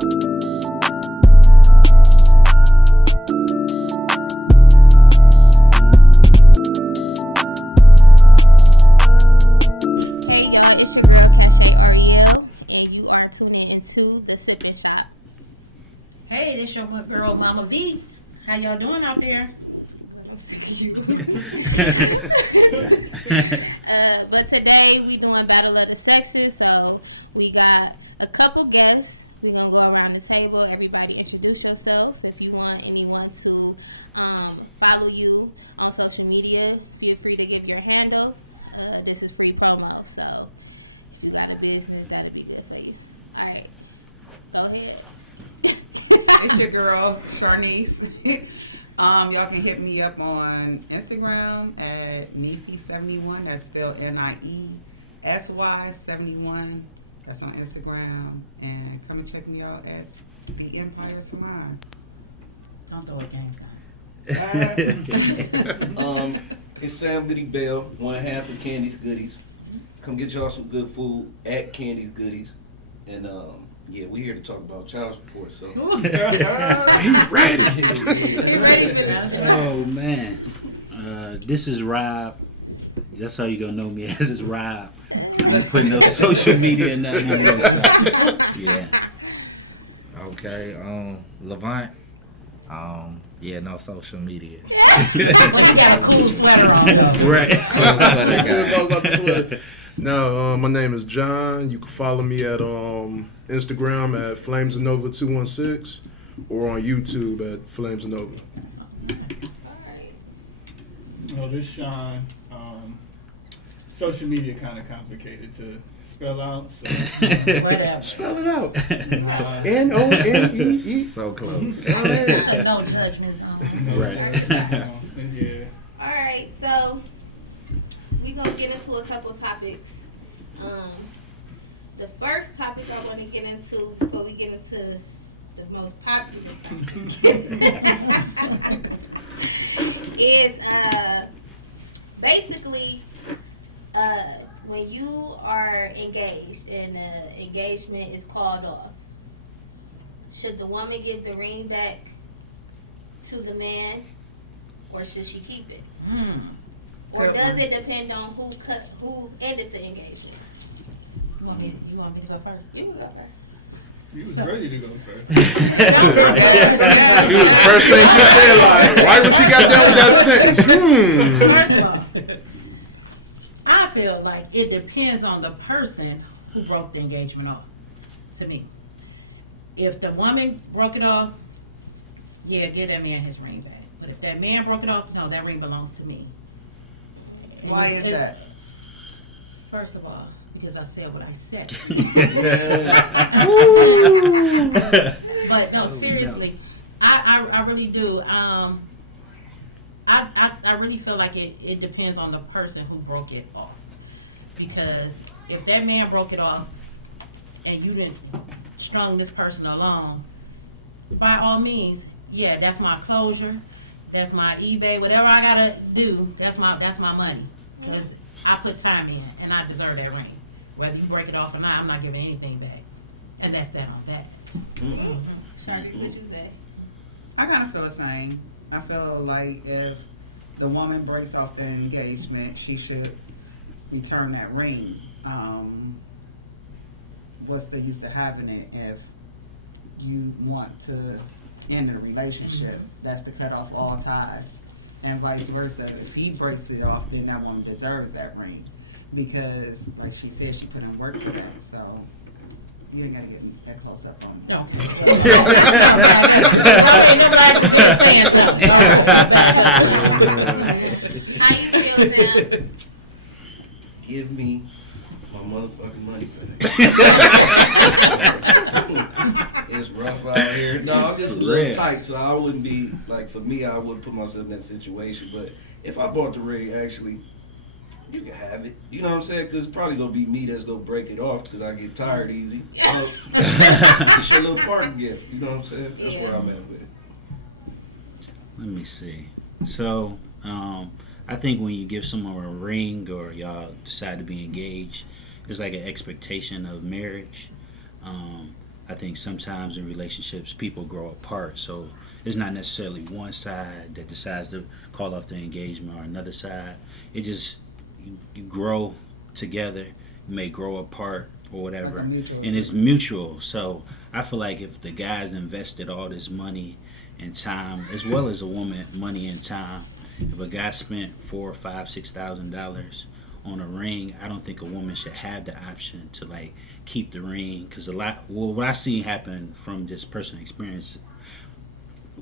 Hey, this your girl Mama V. How y'all doing out there? But today we doing Battle of the Sexes, so we got a couple guests. We're gonna go around the table. Everybody introduce yourself. If you want anyone to follow you on social media, feel free to give your handle. This is free promo, so you got a business that'll be good for you. All right, go ahead. It's your girl, Charnice. Y'all can hit me up on Instagram at Niesy71. That's spelled NIESY71. That's on Instagram. And come and check me out at the Empire Salon. Don't throw a gang sign. It's Sam Goody Bell, one half of Candy's Goodies. Come get y'all some good food at Candy's Goodies. And yeah, we're here to talk about child support. So He ready. Oh man, this is Rob. That's how you gonna know me as is Rob. I don't put no social media and nothing on there. So, yeah. Okay, Levant. Yeah, no social media. Well, you got a cool sweater on, though. Right. No, my name is John. You can follow me at Instagram at FlamesAnova216 or on YouTube at FlamesAnova. Oh, this Sean. Social media kind of complicated to spell out. So, Whatever. Spell it out. nah, N-O-N-E-E. So close. So no judgment zone. Right. yeah. All right, so we're going to get into a couple topics. The first topic I want to get into before we get into the most popular topic is basically when you are engaged and the engagement is called off, should the woman give the ring back to the man or should she keep it? Or does it depend on who ended the engagement? You want me to go first? You can go first. You was ready to go first. Dude, first thing she said, like, right when she got done with that sentence. First of all, I feel like it depends on the person who broke the engagement off, to me. If the woman broke it off, yeah, give that man his ring back. But if that man broke it off, no, that ring belongs to me. Why is that? First of all, because I said what I said. But no, seriously, I really do. I really feel like it depends on the person who broke it off. Because if that man broke it off and you didn't strung this person along, by all means, yeah, that's my closure, that's my eBay, whatever I gotta do, that's my money. Because I put time in and I deserve that ring. Whether you break it off or not, I'm not giving anything back. And that's that on that. Charlie, what you say? I kind of feel the same. I feel like if the woman breaks off the engagement, she should return that ring. What's the use of having it if you want to end a relationship? That's to cut off all ties. And vice versa. If he breaks it off, then that woman deserves that ring. Because, like she said, she put in work for that. So, you ain't got to get that close up on me. No. I never actually saying something. How you feel, Sam? give me my motherfucking money back. It's rough out here. No, I'm just a little tight, so I wouldn't be, like, for me, I wouldn't put myself in that situation. But if I bought the ring, actually, you can have it. You know what I'm saying? Because it's probably going to be me that's going to break it off because I get tired easy. It's your little parting gift. You know what I'm saying? That's where I'm at with it. Let me see. So, I think when you give someone a ring or y'all decide to be engaged, it's like an expectation of marriage. I think sometimes in relationships people grow apart, so it's not necessarily one side that decides to call off the engagement or another side. It just you grow together, you may grow apart or whatever, Like a mutual and it's mutual. So I feel like if the guys invested all this money and time, as well as a woman, money and time, if a guy spent $4,000, $5,000, $6,000 on a ring, I don't think a woman should have the option to like keep the ring, because what I see happen from just personal experience,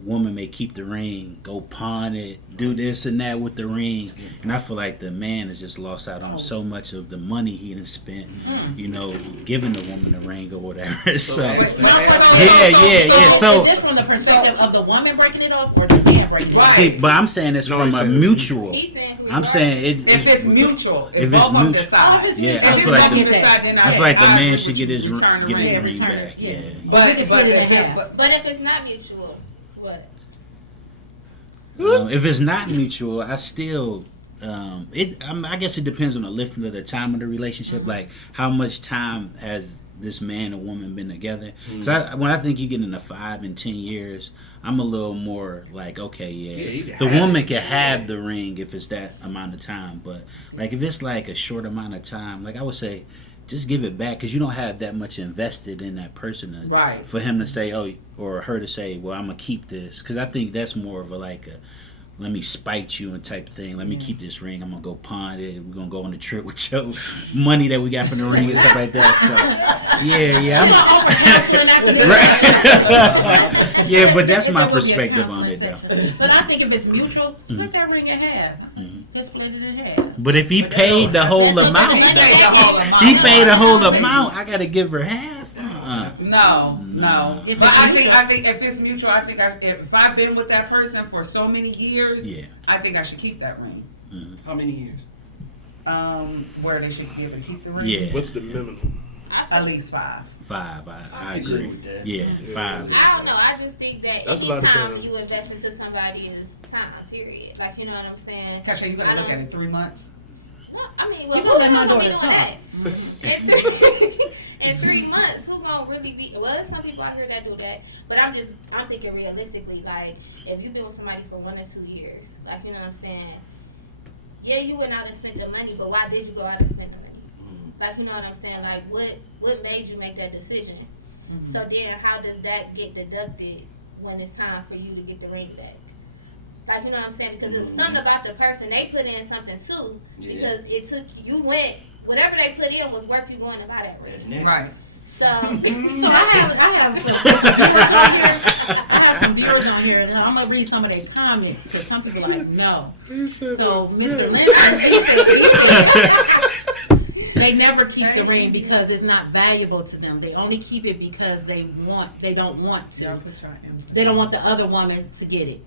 woman may keep the ring, go pawn it, do this and that with the ring, and I feel like the man has just lost out on so much of the money he done spent, giving the woman the ring or whatever. So yeah. So is this from the perspective of the woman breaking it off or the man breaking it off? see, but I'm saying it's No, from he's a saying- mutual. He's saying I'm saying If it's mutual, if If both it's of them mutual. decide. If it's Yeah, mutual, I feel like If the- both of them decide, then I feel like the agree man with should you. get his Return the ring. ring return back. it, yeah. Yeah. But We can split it in half. But if it's not mutual, what? If it's not mutual, I still. I guess it depends on the length of the time of the relationship. Like how much time has this man and woman been together? So when I think you get into 5 and 10 years, I'm a little more like, okay, you yeah, can the have woman it. can have the ring if it's that amount of time. But like if it's like a short amount of time, like I would say, just give it back, because you don't have that much invested in that person Right. for him to say, oh, or her to say, well, I'm gonna keep this, because I think that's more of a like a let me spite you and type of thing. Let me keep this ring. I'm gonna go pawn it. We're gonna go on a trip with your money that we got from the ring and stuff like that. So yeah. You I'm, know, offer counseling after this. Right. Yeah, but that's If my there would be a perspective on counseling it, though. session. But I think if it's mutual, split that ring in half. Just split it in half. But if he paid the whole amount, He paid the whole amount. he paid the whole amount. I gotta give her half. No. If But it's I mutual- think if it's mutual, I think if I've been with that person for so many years, Yeah. I think I should keep that ring. How many years? Where they should keep the ring. Yeah. What's the minimum? At least 5. 5. I can live agree. with that. Yeah, 5. I don't know. I just think that That's a lot of anytime time. you invest into somebody is time, period. Like, you know what I'm saying? Cashe, you I gotta look don't- at it 3 months. Well, I mean, You well, gonna let my who's gonna be daughter doing talk. that? In 3 months, who gonna really be? Well, there's some people out here that do that, but I'm thinking realistically. Like, if you've been with somebody for 1 or 2 years, like, you know what I'm saying? Yeah, you went out and spent the money, but why did you go out and spend the money? Like, you know what I'm saying? Like, what made you make that decision? So then, how does that get deducted when it's time for you to get the ring back? Like, you know what I'm saying? Because it's something about the person, they put in something too. Yeah. Because it took, you went, whatever they put in was worth you going to buy that ring. That's next. Right. So, So I have some viewers on here, and I'm gonna read some of their comments because some people are like, no. So Mr. Lincoln, he said they never keep the ring because it's not valuable to them. They only keep it because they don't want to. They don't want the other woman to get it.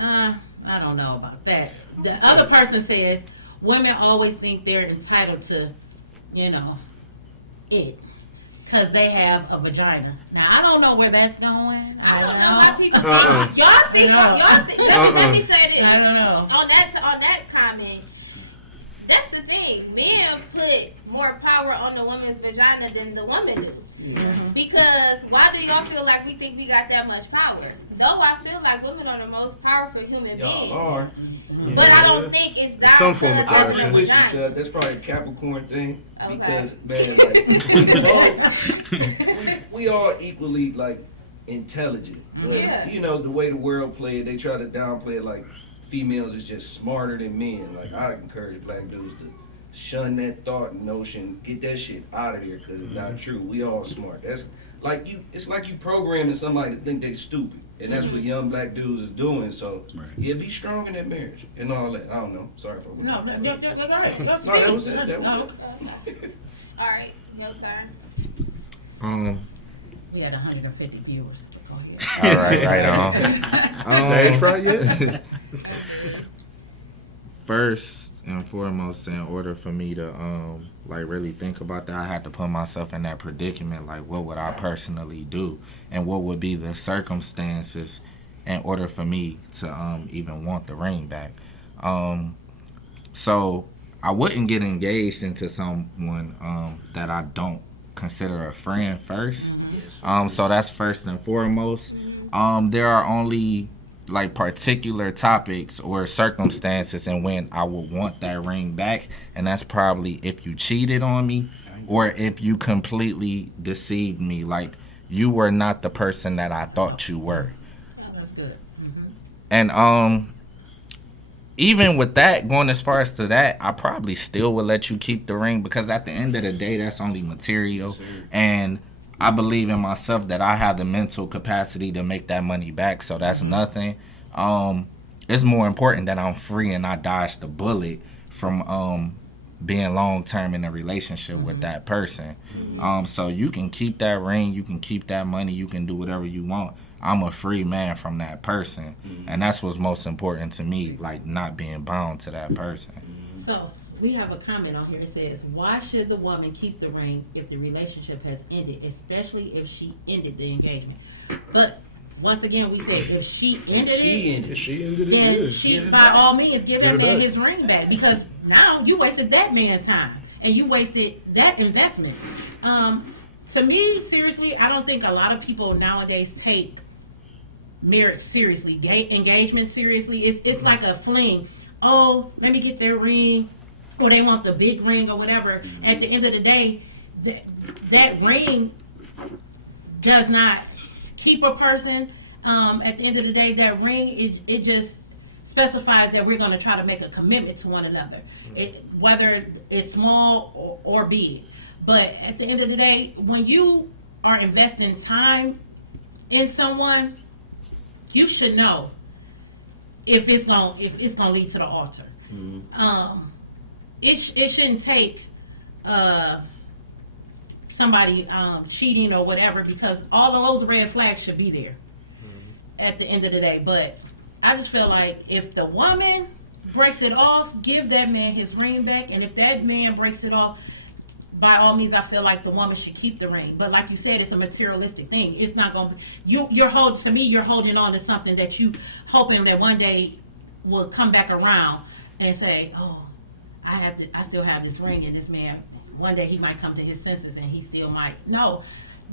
I don't know about that. The other person says women always think they're entitled to, it. Because they have a vagina. Now, I don't know where that's going. I don't know how people, Uh-uh. y'all think, let me say this. I don't know. On that comment, that's the thing. Men put more power on the woman's vagina than the woman do. Mhm. Because why do y'all feel like we think we got that much power? Though I feel like women are the most powerful human Y'all beings. are. But I don't think it's down some to form of us I fashion. agree having a with you, vagina. cuz that's probably a Capricorn thing. Okay. Because, man, like, we all equally, like, intelligent. But, Yeah. the way the world play it, they try to downplay it like females is just smarter than men. Like, I encourage black dudes to shun that thought and notion, get that shit out of here, because it's not true. We all smart. That's like it's like you programming somebody to think they stupid. And that's what young black dudes is doing. So, Right. yeah, be strong in that marriage and all that. I don't know. Sorry for No, go ahead. Go ahead. No, that was it. That was No. it. All right, your turn. We had 150 viewers. Go ahead. All right, right on. Stage fright yet? First and foremost, in order for me to really think about that, I had to put myself in that predicament. Like, what would I personally do, and what would be the circumstances in order for me to even want the ring back? So I wouldn't get engaged into someone that I don't consider a friend first. So that's first and foremost. There are only like particular topics or circumstances and when I would want that ring back, and that's probably if you cheated on me or if you completely deceived me, like you were not the person that I thought you were. That's good. And even with that, going as far as to that, I probably still would let you keep the ring, because at the end of the day, that's only material. And I believe in myself that I have the mental capacity to make that money back, so that's nothing. It's more important that I'm free and I dodged the bullet from being long-term in a relationship with that person. So you can keep that ring, you can keep that money, you can do whatever you want. I'm a free man from that person. And that's what's most important to me, like not being bound to that person. So we have a comment on here. It says, why should the woman keep the ring if the relationship has ended, especially if she ended the engagement? But once again, we said if she ended it, If she ended it, then yeah. she, by all means, give that Give it man back. his ring back, because now you wasted that man's time and you wasted that investment. To me, seriously, I don't think a lot of people nowadays take marriage seriously, engagement seriously. It's like a fling. Oh, let me get their ring, or they want the big ring or whatever. At the end of the day, that ring does not keep a person. At the end of the day, that ring, it just specifies that we're going to try to make a commitment to one another, whether it's small or big. But at the end of the day, when you are investing time in someone, you should know if it's gonna lead to the altar. It shouldn't take somebody cheating or whatever, because all of those red flags should be there at the end of the day. But I just feel like if the woman breaks it off, give that man his ring back, and if that man breaks it off, by all means, I feel like the woman should keep the ring. But like you said, it's a materialistic thing. It's not going to you're holding on to something that you hoping that one day will come back around and say, oh, I still have this ring, and this man, one day he might come to his senses and he still might. No,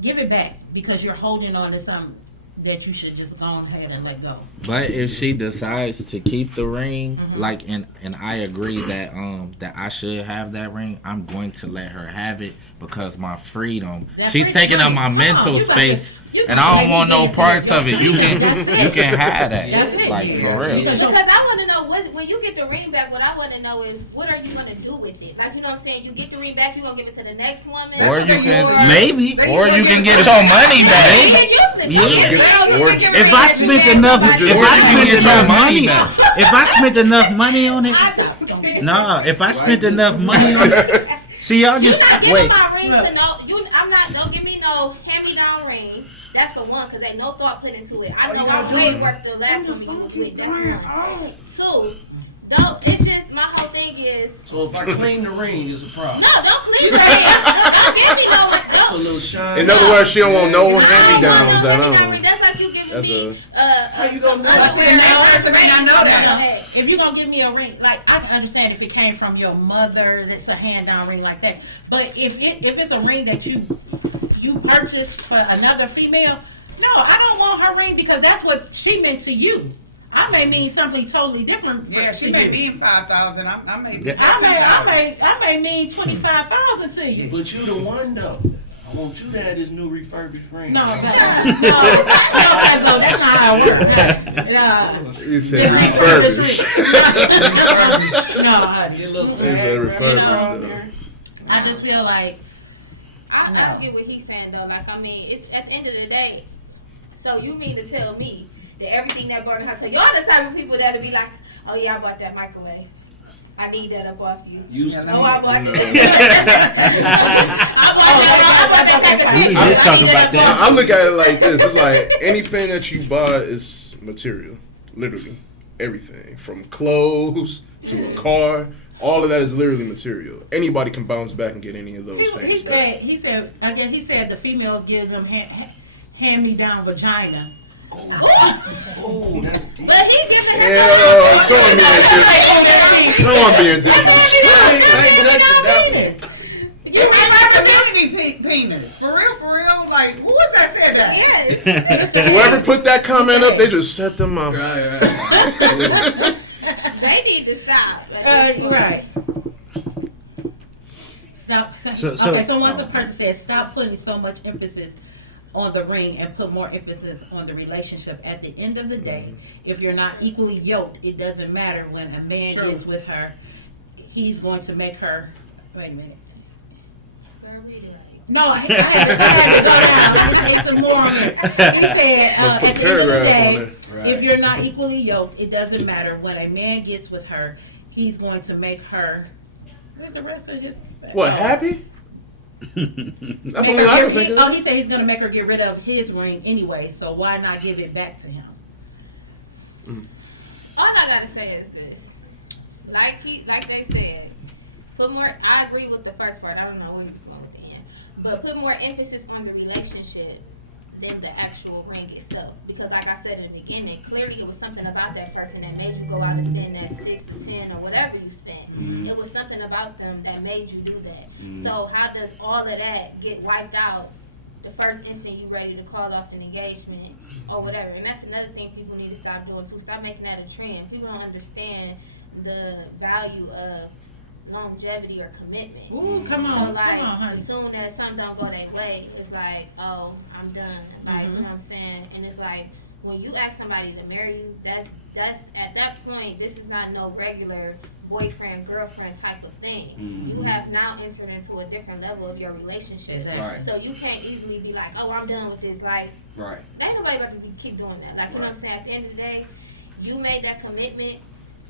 give it back, because you're holding on to something that you should just go ahead and let go. But if she decides to keep the ring, like, and I agree that that I should have that ring, I'm going to let her have it, because my freedom. She's taking up my mental space, and I don't want no parts of it. You can have that, like, for real. Because I want to know when you get the ring back. What I want to know is, what are you gonna do with it? Like, you know what I'm saying? You get the ring back, you gonna give it to the next woman, Or you can Maybe. or you can get your money back. If I spent enough, if I spent enough money on it, if I spent enough money on it, see, y'all just You're not giving wait. my ring to don't give me no hand-me-down ring. That's for one, because ain't no thought put into it. I know my way worth the last one you was with. That's one. Two, it's just, my whole thing is. So if I clean the ring, it's a problem. No, don't clean the ring. Don't give me no. A little shine. In other words, she don't want no I hand-me-downs don't at want no all. hand-me-down ring. That's like you giving That's me. How you gonna know? I said, now, person may not know that. If you're gonna give me a ring, like, I can understand if it came from your mother, that's a hand down ring like that. But if it's a ring that you purchased for another female, no, I don't want her ring, because that's what she meant to you. I may mean something totally different. Yeah, she may mean 5,000. I may mean 25,000 to you. But you the one though. I want you to have this new refurbished ring. No, that's not how it works. No. You said refurbished. No, honey. Get a little He said refurbished, though. I just feel like I don't get what he's saying though. Like, I mean, it's at the end of the day. So you mean to tell me that everything that burned in her, so y'all the type of people that'll be like, oh yeah, I bought that microwave. I need that up off you. Used to Oh, I bought No. that. We was just talking about that. I look at it like this. It's like anything that you buy is material. Literally. Everything. From clothes to a car. All of that is literally material. Anybody can bounce back and get any of those things. he said the females give them hand-me-down vagina. Oh, that's deep. But he giving her. Yeah, someone being different. Someone being different. Give You in my community penis. For real? Like, who was that said that? Whoever put that comment up, they just set them up. Right. They need to stop. Right. Stop. So once a person says stop putting so much emphasis on the ring and put more emphasis on the relationship. At the end of the day, if you're not equally yoked, it doesn't matter when a man gets with her. He's going to make her. Wait a minute. No, I had to go down. I had to make some more on it. He said, at the end of the day, if you're not equally yoked, it doesn't matter. When a man gets with her, he's going to make her. Where's the rest of his? What, happy? That's what I was thinking. Oh, he said he's going to make her get rid of his ring anyway, so why not give it back to him? All I gotta say is this: like they said, put more. I agree with the first part. I don't know where he's going with the end, but put more emphasis on the relationship than the actual ring itself. Because, like I said in the beginning, clearly it was something about that person that made you go out and spend that 6 to 10 or whatever you spent. Mm-hmm. It was something about them that made you do that. So how does all of that get wiped out the first instant you ready to call off an engagement or whatever? And that's another thing people need to stop doing too. Stop making that a trend. People don't understand the value of longevity or commitment. Ooh, come on, So like, come on, honey. as soon as something don't go their way, it's like, oh, I'm done. Like, you know what I'm saying? And it's like, when you ask somebody to marry you, that's at that point, this is not no regular boyfriend, girlfriend type of thing. You have now entered into a different level of your relationship. Exactly. Right. So you can't easily be like, oh, I'm done with this. Like, Right. there ain't nobody about to keep doing that. Like, you know what I'm saying? At the end of the day, you made that commitment.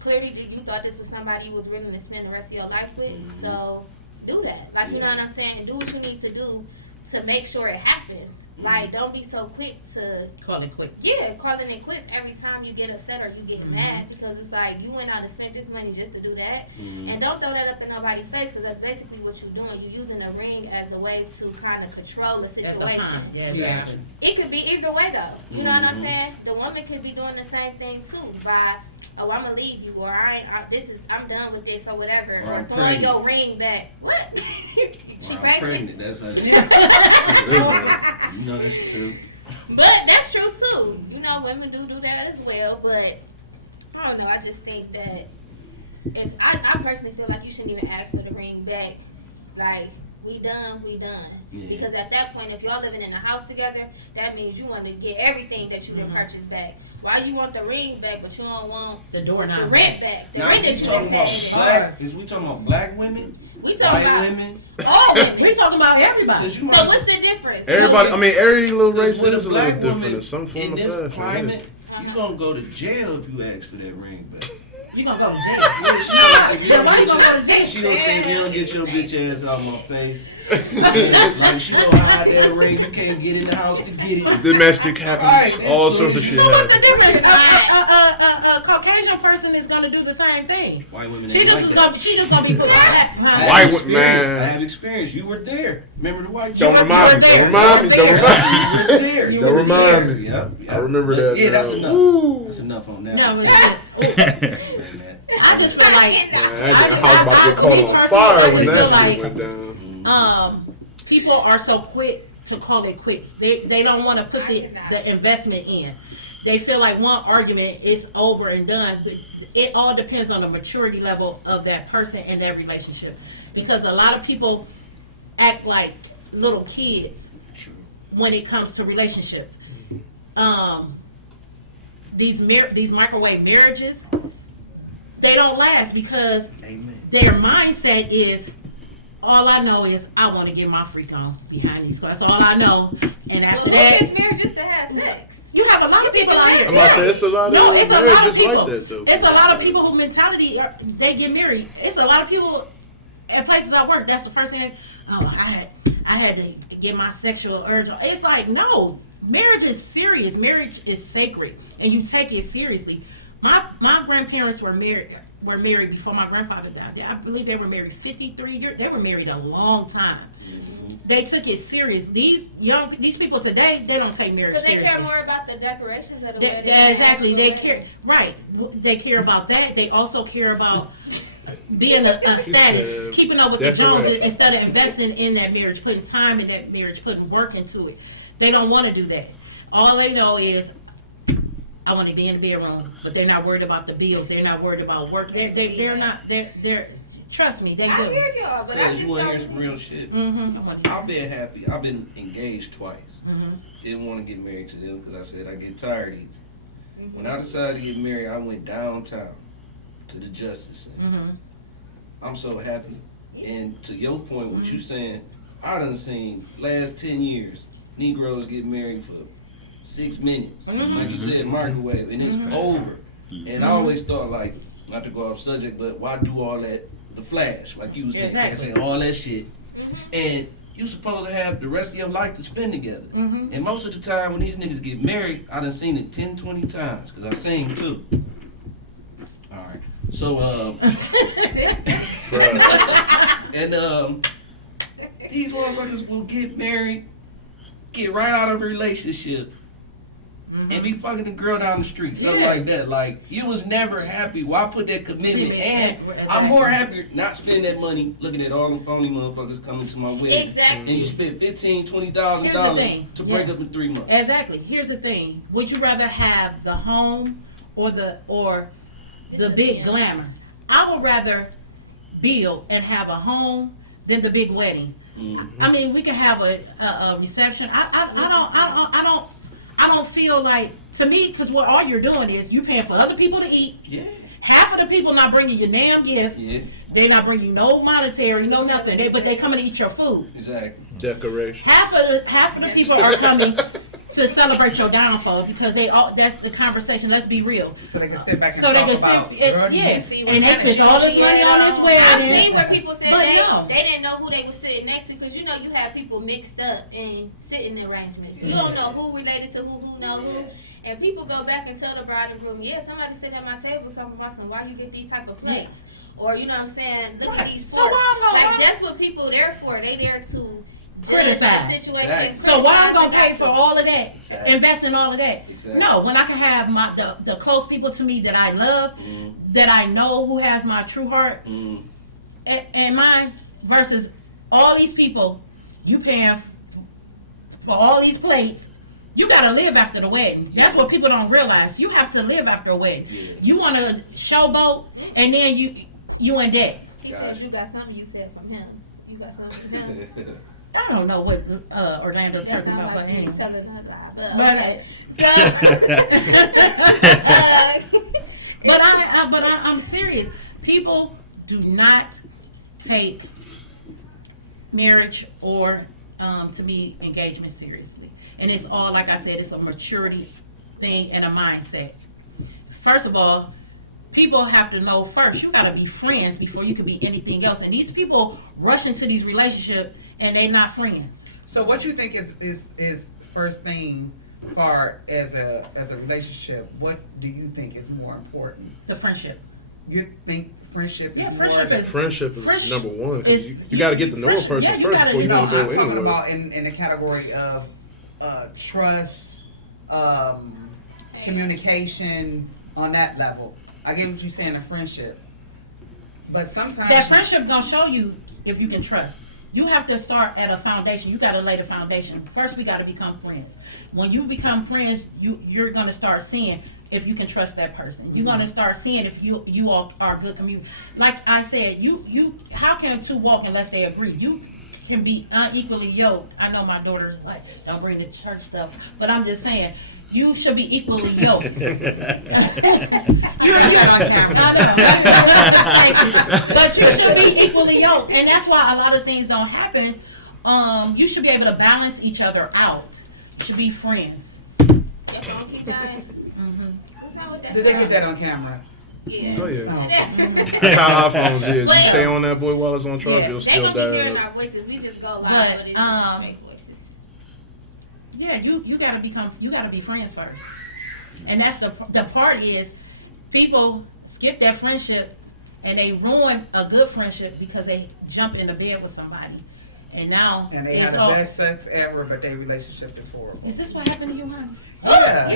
Clearly, you thought this was somebody you was willing to spend the rest of your life with. So do that. Like, you know what I'm saying? Do what you need to do to make sure it happens. Like, don't be so quick to Call it quick. calling it quits every time you get upset or you get mad, because it's like you went out and spent this money just to do that. And don't throw that up in nobody's face, because that's basically what you're doing. You're using the ring as a way to kind of control the That's a situation. pun. Yeah, exactly. It could be either way though. You know what I'm saying? The woman could be doing the same thing too by, oh, I'm gonna leave you, or I'm done with this, or whatever. Or Or I'm throwing pregnant. your ring back. What? She Well, I'm pregnant? pregnant. That's how you know that's true. But that's true too. You know, women do that as well. But I don't know. I just think that if I personally feel like you shouldn't even ask for the ring back. Like, we done. Yeah. Because at that point, if y'all living in a house together, that means you want to get everything that you done purchased back. Why you want the ring back, but you don't want The doorknob. the rent back? The Now, rent is is we talking about back. black? Is we talking about black women? We talking White about women? all women. We talking about everybody. 'Cause you So might- what's the difference? Everybody, I mean, every little race Because with is a a little black different woman in some form in of this fashion. climate, you gonna go to jail if you ask for that ring back. You gonna go to jail. Yeah, she gonna, if you Then don't why you get gonna go to your, jail? she gonna say if you don't get your bitch ass out my face. Like she gonna hide that ring. You can't get in the house to get it. Domestic happens, Right, all so sorts of you- shit So what's the happens. difference? A Caucasian person is gonna do the same thing. White women She ain't just like is that. gonna she just gonna be put I huh? have White experience. man. I have experience. You were there. Remember the white Don't chick? remind me, don't remind me, don't You remind were me. there. You Don't were remind there. me. Yep. I remember But that Yeah, that's now. enough. Woo. That's enough on that. No, one. it's Man. I just feel like Man, that house about to get caught on fire when that shit went down. people are so quick to call it quits. They don't want to put the investment in. They feel like one argument is over and done. But it all depends on the maturity level of that person and that relationship. Because a lot of people act like little kids when it comes to relationship. These microwave marriages, they don't last because their mindset is, all I know is I want to get my freak on behind these cars. That's all I know. And after Well, that, who gets married just to have sex? you have a lot of people out here. I'm about to say, it's a lot of No, it's a lot of marriages people. like that, though. It's a lot of people whose mentality they get married. It's a lot of people at places I work. That's the first thing. Oh, I had to get my sexual urge. It's like, no, marriage is serious. Marriage is sacred, and you take it seriously. My grandparents were married before my grandfather died. I believe they were married 53 years. They were married a long time. They took it serious. These people today, they don't take marriage Because they seriously. care more about the decorations of the They- wedding. exactly. They than care. Right. They care about that. They also care about being a He status, said keeping up with the Joneses decoration. instead of investing in that marriage, putting time in that marriage, putting work into it. They don't want to do that. All they know is, I want to be in the bedroom, but they're not worried about the bills. They're not worried about work. They're not. Trust me, they do. I hear y'all, but I Cause just you wanna hear don't. some real shit? Mm-hmm. I've been happy. I've been engaged twice. Mm-hmm. Didn't want to get married to them because I said I get tired easy. When I decided to get married, I went downtown to the Justice Center. Mm-hmm. I'm so happy. And to your point, what you saying, I done seen last 10 years, Negroes get married for 6 minutes. Like you said, microwave, and it's over. And I always thought, like, not to go off subject, but why do all that, the flash, like you was saying, Exactly. all that shit. And you supposed to have the rest of your life to spend together. Mm-hmm. And most of the time when these niggas get married, I done seen it 10, 20 times, because I seen too. Alright. So, and these motherfuckers will get married, get right out of a relationship, and be fucking the girl down the street, something Yeah. like that. Like, you was never happy. Why put that commitment? And Exactly. I'm more happy not spending that money looking at all them phony motherfuckers coming to my wedding. Exactly. And you spent $15,000, Here's the $20 thing. to break Yeah. up in 3 months. Exactly. Here's the thing. Would you rather have the home or the big glamour? I would rather build and have a home than the big wedding. Mm-hmm. I mean, we can have a reception. I don't feel like, to me, because what all you're doing is you paying for other people to eat. Yeah. Half of the people not bringing you damn gift. Yeah. They're not bringing no monetary, no nothing. But they coming to eat your food. Exactly. Decoration. Half of the people are coming to celebrate your downfall because that's the conversation. Let's be real. So they can sit back and So they talk can about, sit, girl, do you yes, see what and they kind of spent all shoes this she money had on this on? I've wedding. seen where people said But no. they didn't know who they were sitting next to, because you know you have people mixed up in sitting arrangements. You don't know who related to who know who. And people go back and tell the bride and groom, yeah, somebody sitting at my table, something watching, why you get these type of plates? Or, you know what I'm saying, look at Right. these So forks. why I'm gonna- Like, that's what people there for. They there to judge Criticize. the situation. Exactly. So why I'm gonna criticize pay the for all of that, Exactly. invest in all of that? Exactly. No, when I can have the close people to me that I love, that I know who has my true heart and mine, versus all these people you paying for all these plates. You gotta live after the wedding. That's what people don't realize. You have to live after a wedding. Yeah. You want to showboat, and then you in debt. He said you got something you said from him. You got something from him. I don't know what Orlando That's talking not about, but why you anyway. telling that lie. But I'm serious. People do not take marriage or, to me, engagement seriously. And it's all, like I said, it's a maturity thing and a mindset. First of all, people have to know first, you gotta be friends before you can be anything else. And these people rush into these relationships and they're not friends. So what you think is first thing for as a relationship? What do you think is more important? The friendship. You think friendship is Yeah, more friendship than- is- Friendship is Friendship number one. 'Cause is- you got to get to know a friendship- person yeah, you first gotta- before you No, want to I'm go talking anywhere. about in the category of trust, communication on that level. I get what you're saying in friendship, but sometimes That friendship gonna show you if you can trust. You have to start at a foundation. You gotta lay the foundation. First, we gotta become friends. When you become friends, you're gonna start seeing if you can trust that person. You're gonna start seeing if you all are good community. Like I said, you how can two walk unless they agree? You can be unequally yoked. I know my daughter's like, don't bring the church stuff, but I'm just saying, you should be equally yoked. But you should be equally yoked, and that's why a lot of things don't happen. You should be able to balance each other out. You should be friends. That's all keep dying. What's wrong with that? did they get that on camera? Yeah. Oh yeah. Oh. That's how iPhones is. You Well, stay on that boy while it's on charge, yeah, you'll They still gonna be die. hearing our voices. We just go live, But, but it's just straight voices. Yeah, you gotta be friends first, and that's the part is people skip their friendship and they ruin a good friendship because they jump in the bed with somebody, and now And they it's had the all- best sex ever, but their relationship is horrible. Is this what happened to you, honey? Yeah.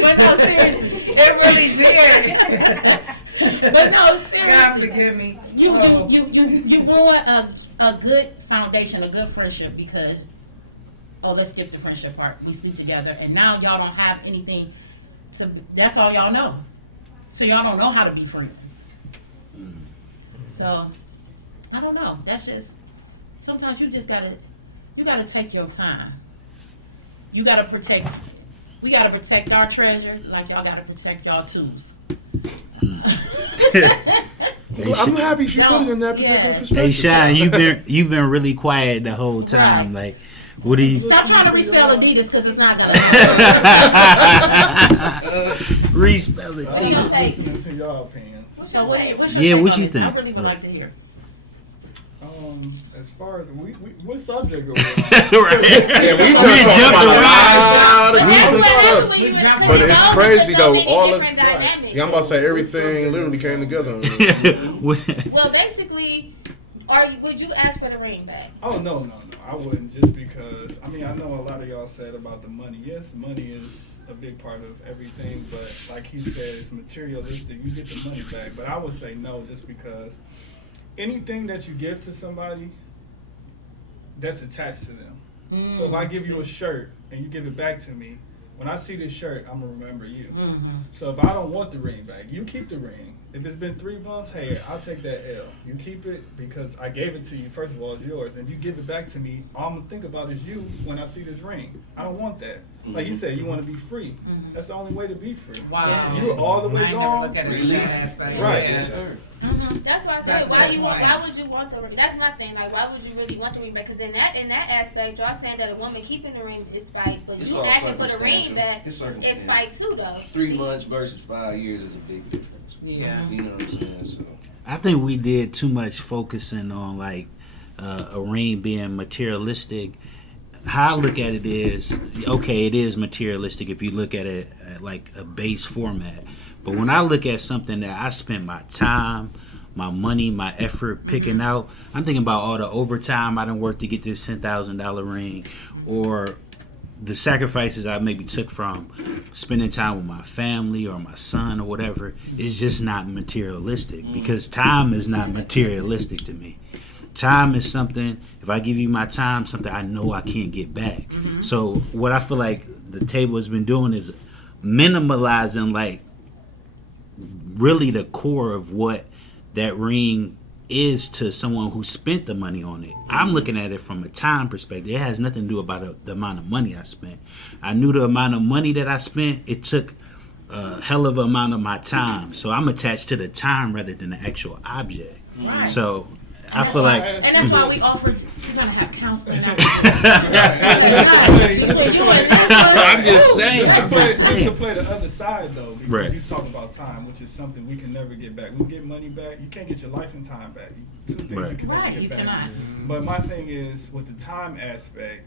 But no, seriously, it really did. But no, God seriously, forgive me. you Oh. you want a good foundation, a good friendship because let's skip the friendship part. We sleep together, and now y'all don't have anything. So that's all y'all know. So y'all don't know how to be friends. So I don't know. That's just sometimes you gotta take your time. You gotta protect. We gotta protect our treasure like y'all gotta protect y'all tools. Well, I'm happy she put it in that particular Yeah. perspective. Hey, Shine, you've been really quiet the whole time. Like, what do you Stop trying to respell Adidas because it's not gonna. respell it? What you gonna say? Listening to y'all opinions. So what's your Yeah, take what on you this? think? I really would like to hear. As far as what subject are we on? Right. Yeah, we We just jumped talking about around. a lot of But different that's stuff. what you But it's crazy though. All of dynamics. yeah, I'm about to say everything literally came together. Well, basically, would you ask for the ring back? Oh no, I wouldn't, just because I know a lot of y'all said about the money. Yes, money is a big part of everything, but like he said, it's materialistic. You get the money back, but I would say no, just because anything that you give to somebody, that's attached to them. So if I give you a shirt and you give it back to me, when I see this shirt, I'm gonna remember you. So if I don't want the ring back, you keep the ring. If it's been 3 months, hey, I'll take that L. You keep it because I gave it to you. First of all, it's yours, and you give it back to me. All I'm gonna think about is you when I see this ring. I don't want that. Like you said, you want to be free. That's the only way to be free. Wow. You're all the way I ain't never gone. looked at it Release. that aspect. Right. Yeah. That's why I That's said, a good point. why would you want the ring? That's my thing. Like, why would you really want the ring back? Because in that aspect, y'all saying that a woman keeping the ring is spite, but It's you all asking for the ring circumstantial. back It's is circumstantial. spite too, though. 3 months versus 5 years is a big difference. Yeah. You know what I'm saying? So I think we did too much focusing on like a ring being materialistic. How I look at it is, okay, it is materialistic if you look at it at like a base format. But when I look at something that I spent my time, my money, my effort picking out, I'm thinking about all the overtime I done worked to get this $10,000 ring, or the sacrifices I maybe took from spending time with my family or my son or whatever is just not materialistic, because time is not materialistic to me. Time is something, if I give you my time, something I know I can't get back. So what I feel like the table has been doing is minimalizing like really the core of what that ring is to someone who spent the money on it. I'm looking at it from a time perspective. It has nothing to do about the amount of money I spent. I knew the amount of money that I spent. It took a hell of an amount of my time. So I'm attached to the time rather than the actual object. Right. So I feel like And that's why we offered, you're gonna have counseling out I'm just saying. Just to play the other side though, because Right. you talk about time, which is something we can never get back. We get money back. You can't get your life and time back. Two things Right. you can never Right, get you back. cannot. But my thing is with the time aspect,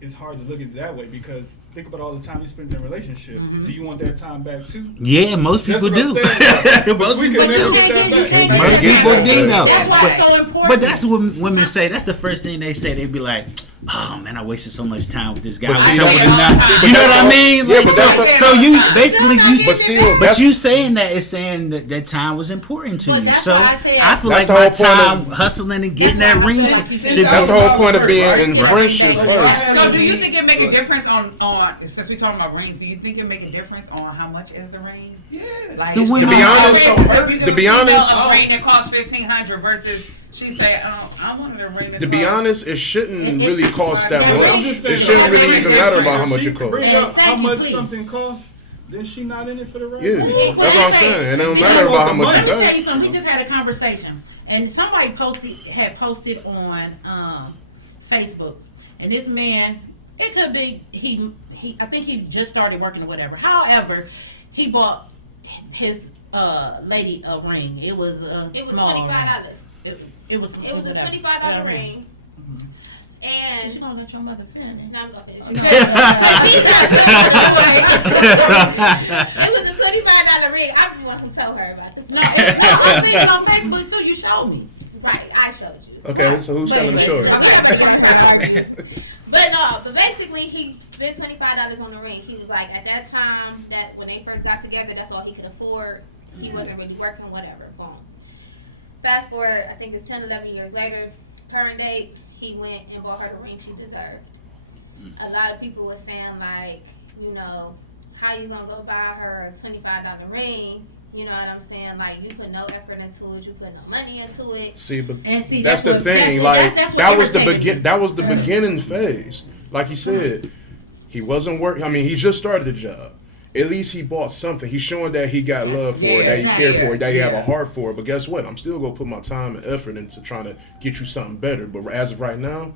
it's hard to look at it that way, because think about all the time you spent in a relationship. Do you want that time back too? Yeah, most people That's do. what I'm saying. Most We people can never do. get that back. Most people do though. That's why it's so important. But that's what women say. That's the first thing they say. They be like, "Oh man, I wasted so much time with this guy. But I see, wish I that's- would've not." but You know that's what I all- mean? yeah, Like, but so, that's so you basically you. But still, But that's, you saying that is saying that time was important to But you. that's So why I said- I feel That's like the my whole point time of- hustling and getting that That's ring why I feel like should that's the be. whole point of being in Right. friendship first. So do you think it make a difference on since we talking about rings? Do you think it make a difference on how much is the ring? yeah. Like, The it's- women- To be honest- if you give to be a female honest- a ring that costs $1,500 versus she say, I wanted a ring that To be costs- honest, it shouldn't really cost that Yeah, much. I'm just It saying, shouldn't that's really very even matter different. about how If much she it costs. bring up how Exactly, much please. something costs, then she not in it for the right Yeah, reason. that's what I'm saying. It don't matter about how much Let you me tell got. you something. We just had a conversation, and somebody had posted on Facebook, and this man, it could be he. I think he just started working or whatever. However, he bought his lady a ring. It was a It was small ring. $25. It was It was a whatever. $25 ring. You And gonna let your mother finish? no, I'm gonna finish. No, It was a $25 ring. I'm the one who told her about this. I seen it on Facebook too. You showed me. Right, I showed you. Okay, so who's But telling the anyway, story? okay. But basically, he spent $25 on the ring. He was like, at that time, that when they first got together, that's all he could afford. He wasn't really working, whatever. Boom. Fast forward, I think it's 10, 11 years later, current date, he went and bought her the ring she deserved. A lot of people were saying, like, you know, how you gonna go buy her a $25 ring? You know what I'm saying? Like, you put no effort into it, you put no money into it. See, but And see, that's the what- thing. that's That what was the irritated that me. was the beginning phase. Like he said, he wasn't working. I mean, he just started the job. At least he bought something. He's showing that he got love for it, that he cared for it, that he have a heart for it. But guess what? I'm still gonna put my time and effort into trying to get you something better. But as of right now,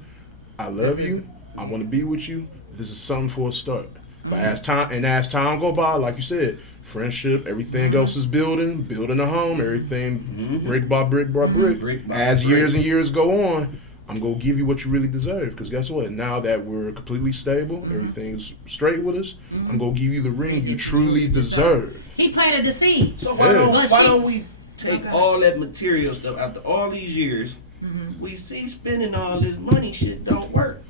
I love you. I want to be with you. This is something for a start. But as time go by, like you said, friendship, everything else is building a home, everything brick by brick by brick. Brick by As brick. years and years go on, I'm gonna give you what you really deserve. Because guess what? Now that we're completely stable, everything's straight with us, I'm gonna give you the ring you truly deserve. He planted the seed. So Yeah. why don't we take all that material stuff after all these years? We see spending all this money shit don't work.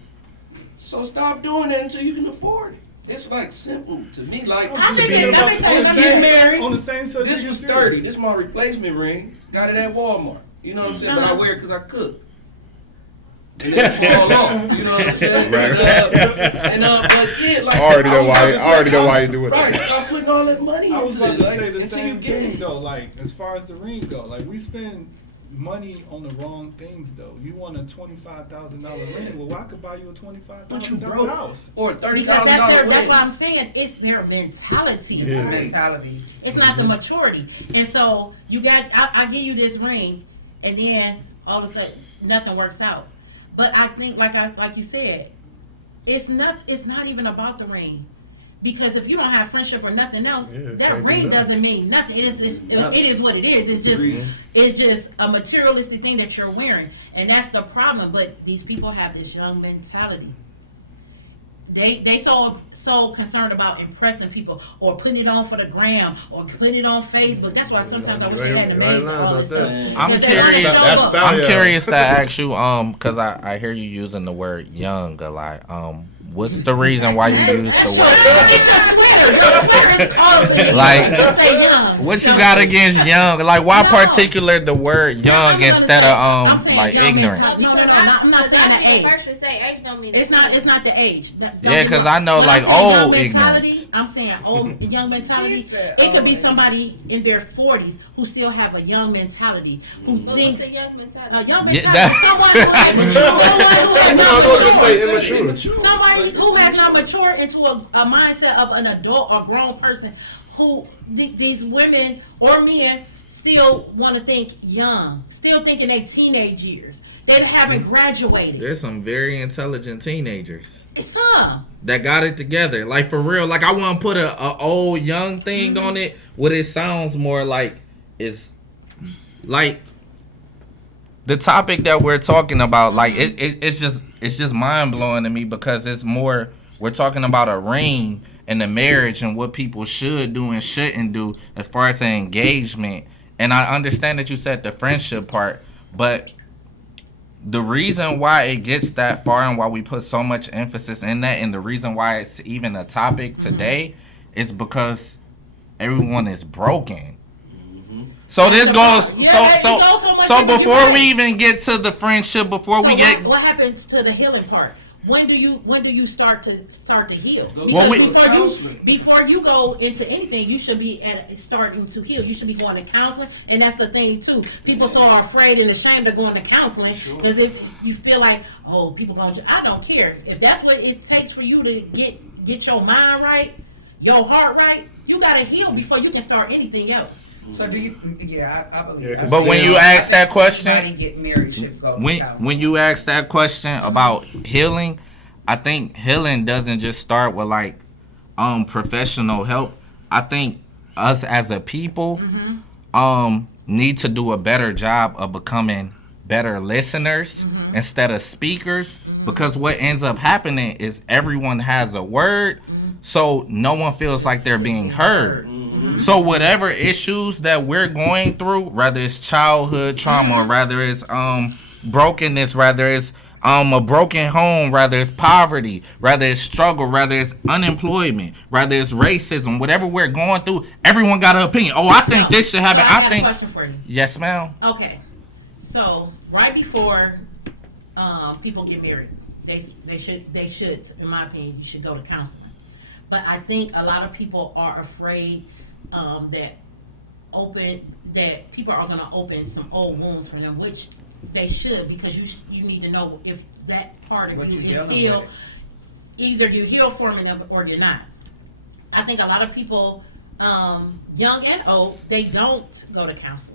So stop doing that until you can afford it. It's like simple to me. Like I think to let me tell you get something. married. On the same subject. This was as you. 30. This is my replacement ring. Got it at Walmart. You know what I'm saying? But I wear it because I cook. And it fall off. You know what I'm saying? Right. But yeah, like I already know why. was I already know why you do it. Right. Stop putting all that money I was into about it. to Like, say the until you same get thing it. though. Like as far as the ring go, like we spend money on the wrong things though. You want a $25,000 ring? Well, I could buy you a But you $25,000 broke. house. Or Because $30,000 that's why ring. I'm saying it's their mentality. Yeah. Mentality. It's not the maturity. And so you guys, I give you this ring, and then all of a sudden nothing works out. But I think, like you said, it's not even about the ring. Because if you don't have friendship or nothing else, Yeah, that can't do ring that. doesn't mean nothing. It is what it is. It's just a materialistic thing that you're wearing, and that's the problem. But these people have this young mentality. They so concerned about impressing people or putting it on for the gram or putting it on Facebook. That's why sometimes I wish they had the You ain't man lying all about this that. stuff. I'm Because they want curious. to show That's up. foul. I'm yeah. curious to ask you, cause I hear you using the word young a lot. What's the reason why you use the word? It's a sweater. Your sweater is closed. Like, Don't say young. What you got against young? Like, why No. particular the word young I'm gonna instead say- of I'm saying like young ignorant? mentality. No, I'm not saying the age. First to say age don't mean It's not the age. Yeah, 'cause I know, When like, I say young old mentality, ignorance. I'm saying old young mentality. He said It could be old somebody in their 40s who still have a young mentality, who What's thinks a young mentality? a young Yeah, mentality is someone who has I know what not you say, matured. immature. Somebody who has not matured into a mindset of an adult or grown person who these women or men still want to think young, still thinking they teenage years. They haven't graduated. There's some very intelligent teenagers It's some. that got it together. Like, for real. Like, I want to put a old young thing on it. What it sounds more like is like the topic that we're talking about. Like, it's just mind blowing to me because it's more. We're talking about a ring and the marriage and what people should do and shouldn't do as far as an engagement. And I understand that you said the friendship part, but the reason why it gets that far and why we put so much emphasis in that and the reason why it's even a topic today is because everyone is broken. So this goes Yeah, it goes so much so deeper. before You're we right. even get to the friendship, before we So get what happens to the healing part? When do you start to heal? Well, Because before you go into anything, you should be starting to heal. You should be going to counseling, and that's the thing too. People so are afraid and ashamed of going to counseling because if you feel like, oh, people going to, I don't care if that's what it takes for you to get your mind right, your heart right. You got to heal before you can start anything else. So do you? Yeah, I believe. Yeah, that. 'cause But when you ask that question, Anybody get married should go to counseling. when you ask that question about healing, I think healing doesn't just start with like professional help. I think us as a people need to do a better job of becoming better listeners instead of speakers, because what ends up happening is everyone has a word, so no one feels like they're being heard. So whatever issues that we're going through, whether it's childhood trauma, whether it's brokenness, whether it's a broken home, rather it's poverty, rather it's struggle, rather it's unemployment, rather it's racism, whatever we're going through, everyone got an opinion. Oh, I think this should happen. So I I got think. a question for you. Yes, ma'am. Okay, so right before people get married, they should, in my opinion, you should go to counseling. But I think a lot of people are afraid that people are going to open some old wounds for them, which they should, because you need to know if that part of What you you is dealing still with. either you heal from it or you're not. I think a lot of people, young and old, they don't go to counseling.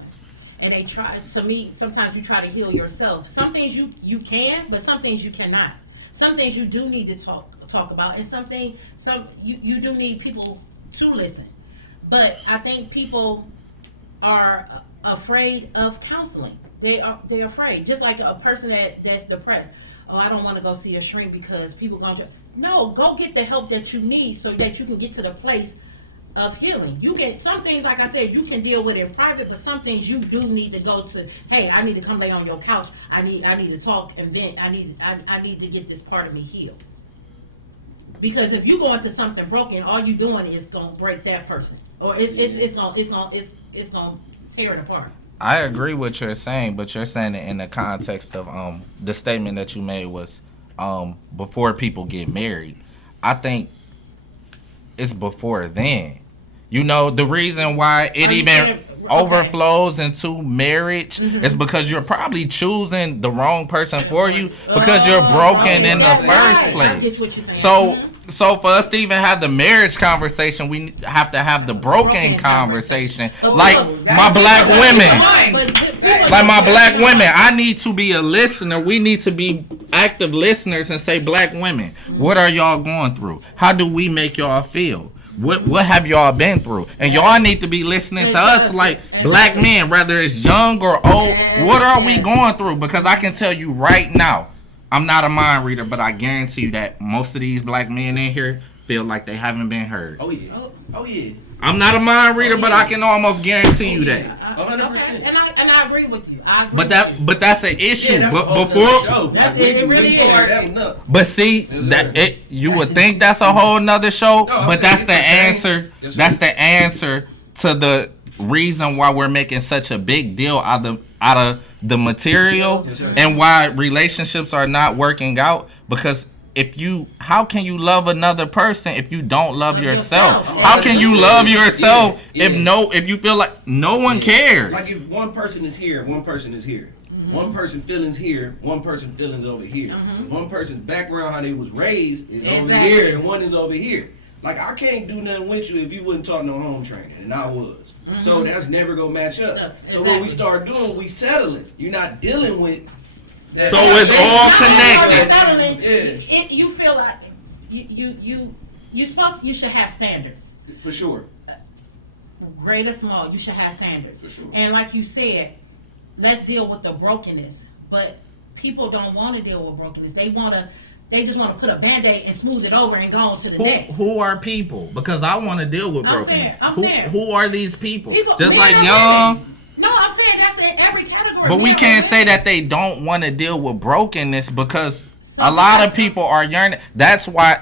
And they try, to me, sometimes you try to heal yourself. Some things you can, but some things you cannot. Some things you do need to talk about, and some you do need people to listen. But I think people are afraid of counseling. They're afraid. Just like a person that's depressed. Oh, I don't want to go see a shrink because people going to. No, go get the help that you need so that you can get to the place of healing. You can, some things, like I said, you can deal with in private, but some things you do need to go to. Hey, I need to come lay on your couch. I need to talk and vent. I need to get this part of me healed. Because if you go into something broken, all you doing is gonna break that person, or it's gonna tear it apart. I agree with what you're saying, but you're saying it in the context of the statement that you made was before people get married. I think it's before then. You know, the reason why it even overflows into marriage is because you're probably choosing the wrong person for you because you're broken in the first place. So for us to even have the marriage conversation, we have to have the broken conversation. Like my black women. Like my black women, I need to be a listener. We need to be active listeners and say, black women, what are y'all going through? How do we make y'all feel? What have y'all been through? And y'all need to be listening to us like black men, whether it's young or old. What are we going through? Because I can tell you right now, I'm not a mind reader, but I guarantee you that most of these black men in here feel like they haven't been heard. Oh yeah. Oh yeah. I'm not a mind reader, but I can almost guarantee you that. 100%. Okay. And I agree with you. But that's an issue. Yeah, that's but a whole before, nother show. That's it. It really is. but see that you would think that's a whole nother show, No, I'm but saying that's the it's the answer. same. That's the answer to the reason why we're making such a big deal out of the material Yes, sir. and why relationships are not working out. Because how can you love another person if you don't love yourself? How can you love yourself if you feel like no one cares? Like if one person is here, one person is here. One person feelings here, one person feelings over here. One person's background, how they was raised, is over here, and one is over here. Like I can't do nothing with you if you wouldn't talk no home training, and I was. So that's never gonna match up. So what we start doing, we settling. You're not dealing with. So it's all connected. You feel like you should have standards. For sure. Great or small, you should have standards. For sure. And like you said, let's deal with the brokenness. But people don't want to deal with brokenness. They just want to put a Band-Aid and smooth it over and go on to the next. Who are people? Because I want to deal with brokenness. I'm saying. Who are these people? People Just men like and young. women. No, I'm saying that's in every category. But we Men or can't say women. that they don't want to deal with brokenness because a lot of people are yearning. That's why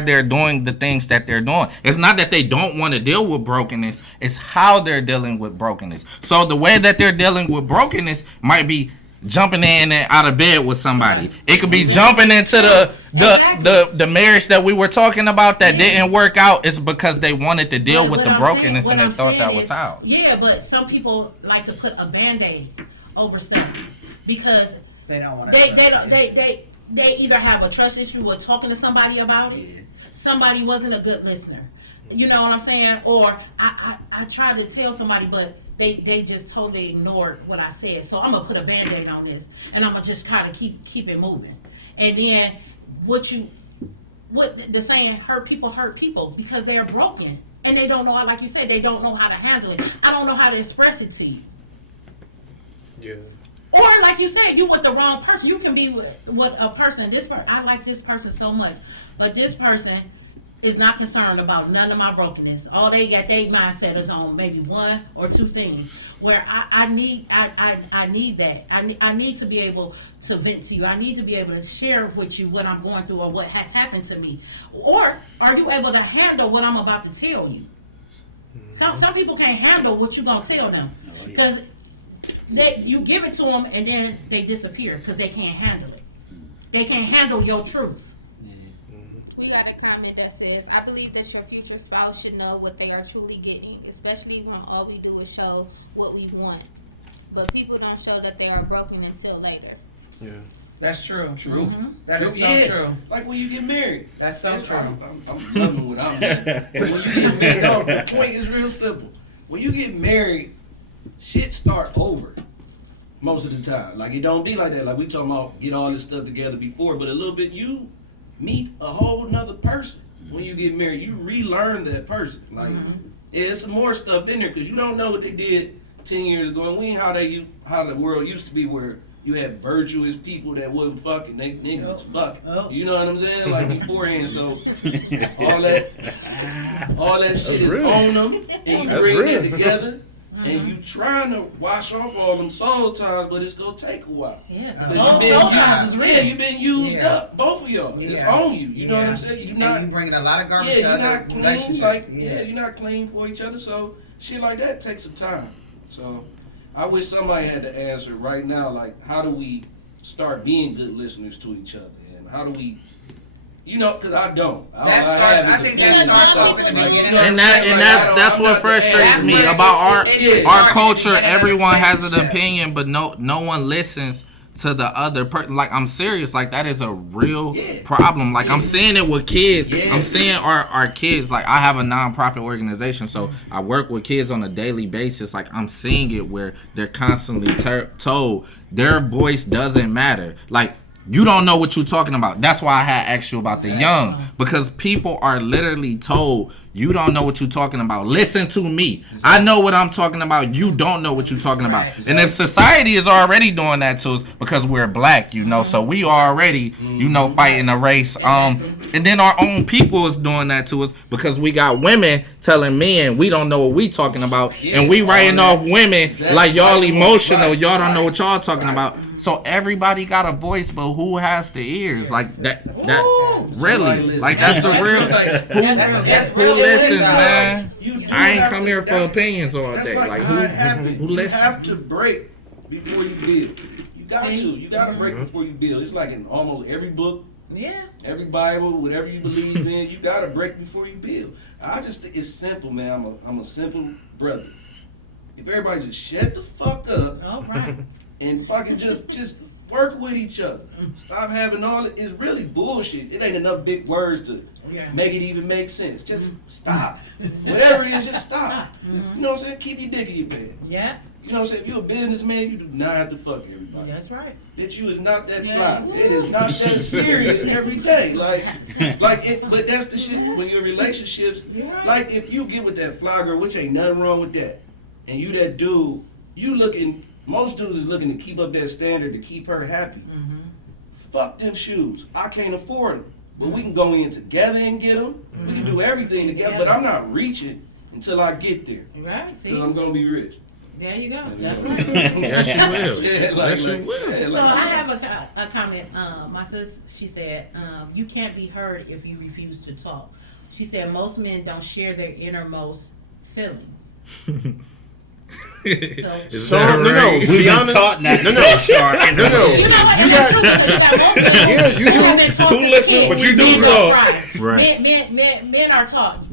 they're doing the things that they're doing. It's not that they don't want to deal with brokenness. It's how they're dealing with brokenness. So the way that they're dealing with brokenness might be jumping in and out of bed with somebody. It could be jumping into the marriage that we were talking about that didn't work out. It's because they wanted to deal with the brokenness and they thought that was how. Yeah, but some people like to put a Band-Aid over stuff because They don't want they either have a trust issue with talking to somebody about it. Somebody wasn't a good listener. You know what I'm saying? Or I tried to tell somebody, but they just totally ignored what I said. So I'm gonna put a Band-Aid on this, and I'm gonna just kind of keep it moving. And then what the saying, hurt people because they are broken and they don't know how, like you said, they don't know how to handle it. I don't know how to express it to you. Yeah. Or like you said, you with the wrong person. You can be with a person. I like this person so much, but this person is not concerned about none of my brokenness. All they got their mindset is on maybe one or two things. Where I need that. I need to be able to vent to you. I need to be able to share with you what I'm going through or what has happened to me. Or are you able to handle what I'm about to tell you? Some people can't handle what you're gonna tell them because you give it to them and then they disappear because they can't handle it. They can't handle your truth. We got a comment that says, I believe that your future spouse should know what they are truly getting, especially when all we do is show what we want. But people don't show that they are broken until later. Yeah. That's true. True. That is so Yeah. true. Like when you get married. That's so true. I'm loving what I'm doing. When you get married, no, the point is real simple. When you get married, shit start over most of the time. Like it don't be like that. Like we talking about get all this stuff together before, but a little bit you meet a whole nother person when you get married. You relearn that person. Like yeah, it's some more stuff in there because you don't know what they did 10 years ago, and we ain't how the world used to be where you had virtuous people that wasn't fucking. They niggas was fucking. You know what I'm saying? Like beforehand, so all that shit is real. on them, and you That's bring real. it together, and you trying to wash off all them soul ties, but it's gonna take a while. Yeah. Cause You've been used Yeah. up, both of y'all. It's Yeah. on you. You know what I'm saying? You not. You bringing a lot of garbage Yeah, to you're other not clean. relationships. Like, yeah, you're not clean for each other. So shit like that takes some time. So I wish somebody had the answer right now. Like, how do we start being good listeners to each other, and how do we, you know, because I don't. All That I starts- have is I think that opinions starts and off in the stuff. Like, beginning. you know what And I'm saying? Like, that's I'm what not the frustrates ass me man. about our It's our hard culture. to get in a Everyone has an relationship. opinion, but no one listens to the other person. Like, I'm serious. Like, that is a real Yeah. problem. Like, I'm seeing it with kids. Yeah. I'm seeing our kids. Like, I have a nonprofit organization, so I work with kids on a daily basis. Like, I'm seeing it where they're constantly told their voice doesn't matter. Like, you don't know what you're talking about. That's why I had asked you about the young, because people are literally told you don't know what you're talking about. Listen to me. I know what I'm talking about. You don't know what you're talking about. And if society is already doing that to us because we're black, you know, so we already, you know, fighting a race. And then our own people is doing that to us because we got women telling men we don't know what we talking about, and we writing off women like y'all emotional. Y'all don't know what y'all talking about. So everybody got a voice, but who has the ears? Like that really, listen. like that's the real. Who listens, man? You do I ain't have come to- here for that's- opinions all That's day. like Like how it who happened. You listens? have to break before you build. You got to. You got to break before you build. It's like in almost every book, Yeah. every Bible, whatever you believe in. You got to break before you build. I just think it's simple, man. I'm a simple brother. If everybody just shut the fuck up All right. and fucking just work with each other. Stop having all it. It's really bullshit. It ain't enough big words to Yeah. make it even make sense. Just stop. Whatever it is, just stop. You know what I'm saying? Keep your dick in your pants. Yeah. You know what I'm saying? If you're a businessman, you do not have to fuck everybody. That's right. Bitch, you is not that Yeah. fly. It is not that serious every day. But that's the shit when you're in relationships. Yeah. Like if you get with that fly girl, which ain't nothing wrong with that, and you that dude, most dudes is looking to keep up that standard to keep her happy. Fuck them shoes. I can't afford them. But we can go in together and get them. We can do everything together, but I'm not reaching until I get there. Right. See. Because I'm going to be rich. There you go. That's right. Yes, you will. Yeah, like, Yes, you will. yeah, So like- I have a comment. My sis, she said, you can't be heard if you refuse to talk. She said most men don't share their innermost feelings. Is So, that no, right? to be honest, taught not no, to no. start You know what? You And got- that's true because you got most people Yeah, you who have do. been taught Who since listen, kids, but you men do don't talk. cry. Right. Men are taught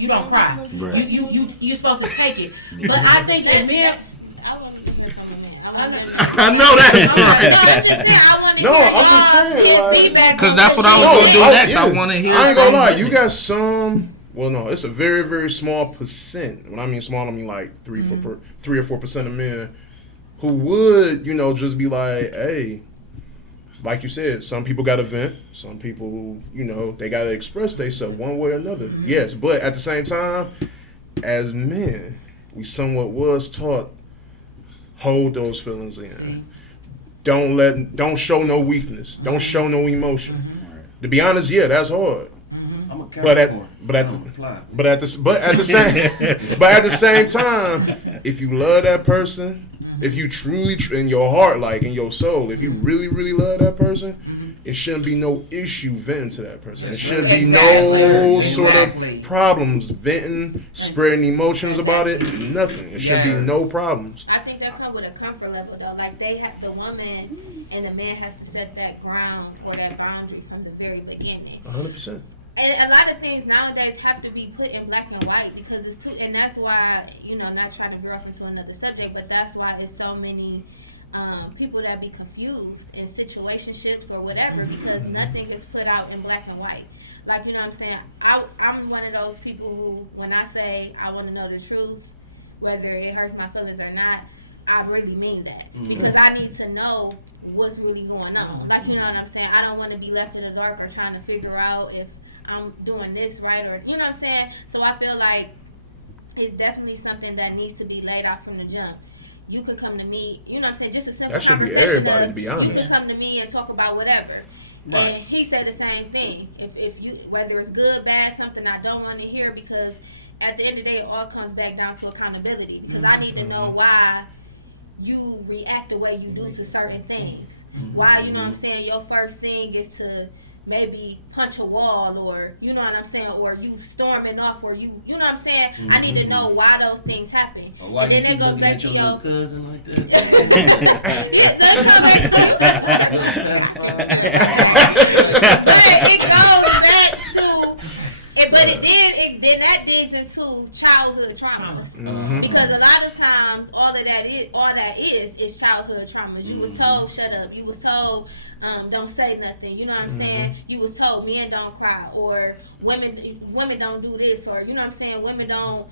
you don't cry. Right. You supposed to take it. But I think if men. I want to do this from a man. I want to I know that's right. No, I'm just saying, like- Because that's what I was gonna do next. I want to hear. I ain't gonna from lie. women. You got some. Well, no, it's a very, very small percent. When I mean small, I mean like 3 or 4% of men who would, just be like, hey, like you said, some people got to vent. Some people, they got to express themselves one way or another. Yes, but at the same time, as men, we somewhat was taught hold those feelings in. Don't show no weakness. Don't show no emotion. To be honest, yeah, that's hard. I'm a But at Capricorn. but at I don't the, apply. but at the same time, if you love that person, if you truly in your heart, like in your soul, if you really really love that person, it shouldn't be no issue venting to that person. It That's shouldn't right. be no Exactly. sort Exactly. of problems venting, spreading emotions about it. Nothing. It should be Yes. no problems. I think that comes with a comfort level though. Like they have the woman and the man has to set that ground or that boundary from the very beginning. 100%. And a lot of things nowadays have to be put in black and white because it's too, and that's why, not trying to veer off into another subject, but that's why there's so many people that be confused in situationships or whatever because nothing is put out in black and white. Like, you know what I'm saying? I'm one of those people who, when I say I want to know the truth, whether it hurts my feelings or not, I really mean that. Because I need to know what's really going on. Like, you know what I'm saying? I don't want to be left in the dark or trying to figure out if I'm doing this right or, you know what I'm saying? So I feel like it's definitely something that needs to be laid out from the jump. You could come to me, you know what I'm saying, just a simple That should be conversation everybody, of, to be you honest. can come to me and talk about whatever. Right. And he said the same thing. If you, whether it's good, bad, something I don't want to hear, because at the end of the day, it all comes back down to accountability. Because I need to know why you react the way you do to certain things. Why, you know what I'm saying, your first thing is to maybe punch a wall or, you know what I'm saying, or you storming off or you know what I'm saying? I need to know why those things happen. Or why And you then it keep goes looking back at to your your... little cousin like that? Yeah, that's what But it goes back to, then that digs into childhood traumas. Because a lot of times, all that is childhood traumas. You was told, shut up. You was told, don't say nothing. You know what I'm saying? You was told, men don't cry, or women don't do this, or you know what I'm saying? Women don't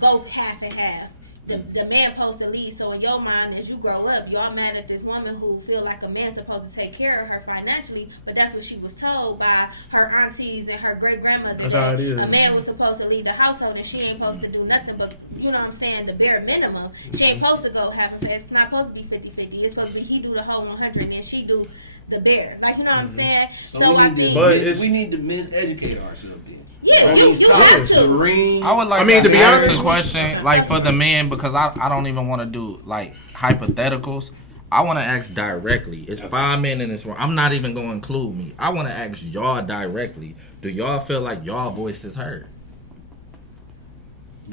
go half and half. The man supposed to lead. So in your mind, as you grow up, y'all mad at this woman who feel like a man's supposed to take care of her financially, but that's what she was told by her aunties and her great grandmother. That's how it is. A man was supposed to lead the household, and she ain't supposed to do nothing but, you know what I'm saying, the bare minimum. She ain't supposed to go half and half. It's not supposed to be 50-50. It's supposed to be he do the whole 100, and then she do the bare. Like, you know what I'm saying? So I we, need think, But we need to miseducate ourselves then. yeah, These you have topics, the to. ring. I would like to be ask honest, a question, like for the men, because I don't even want to do like hypotheticals. I want to ask directly. It's 5 men in this room. I'm not even going to include me. I want to ask y'all directly. Do y'all feel like y'all voice is heard?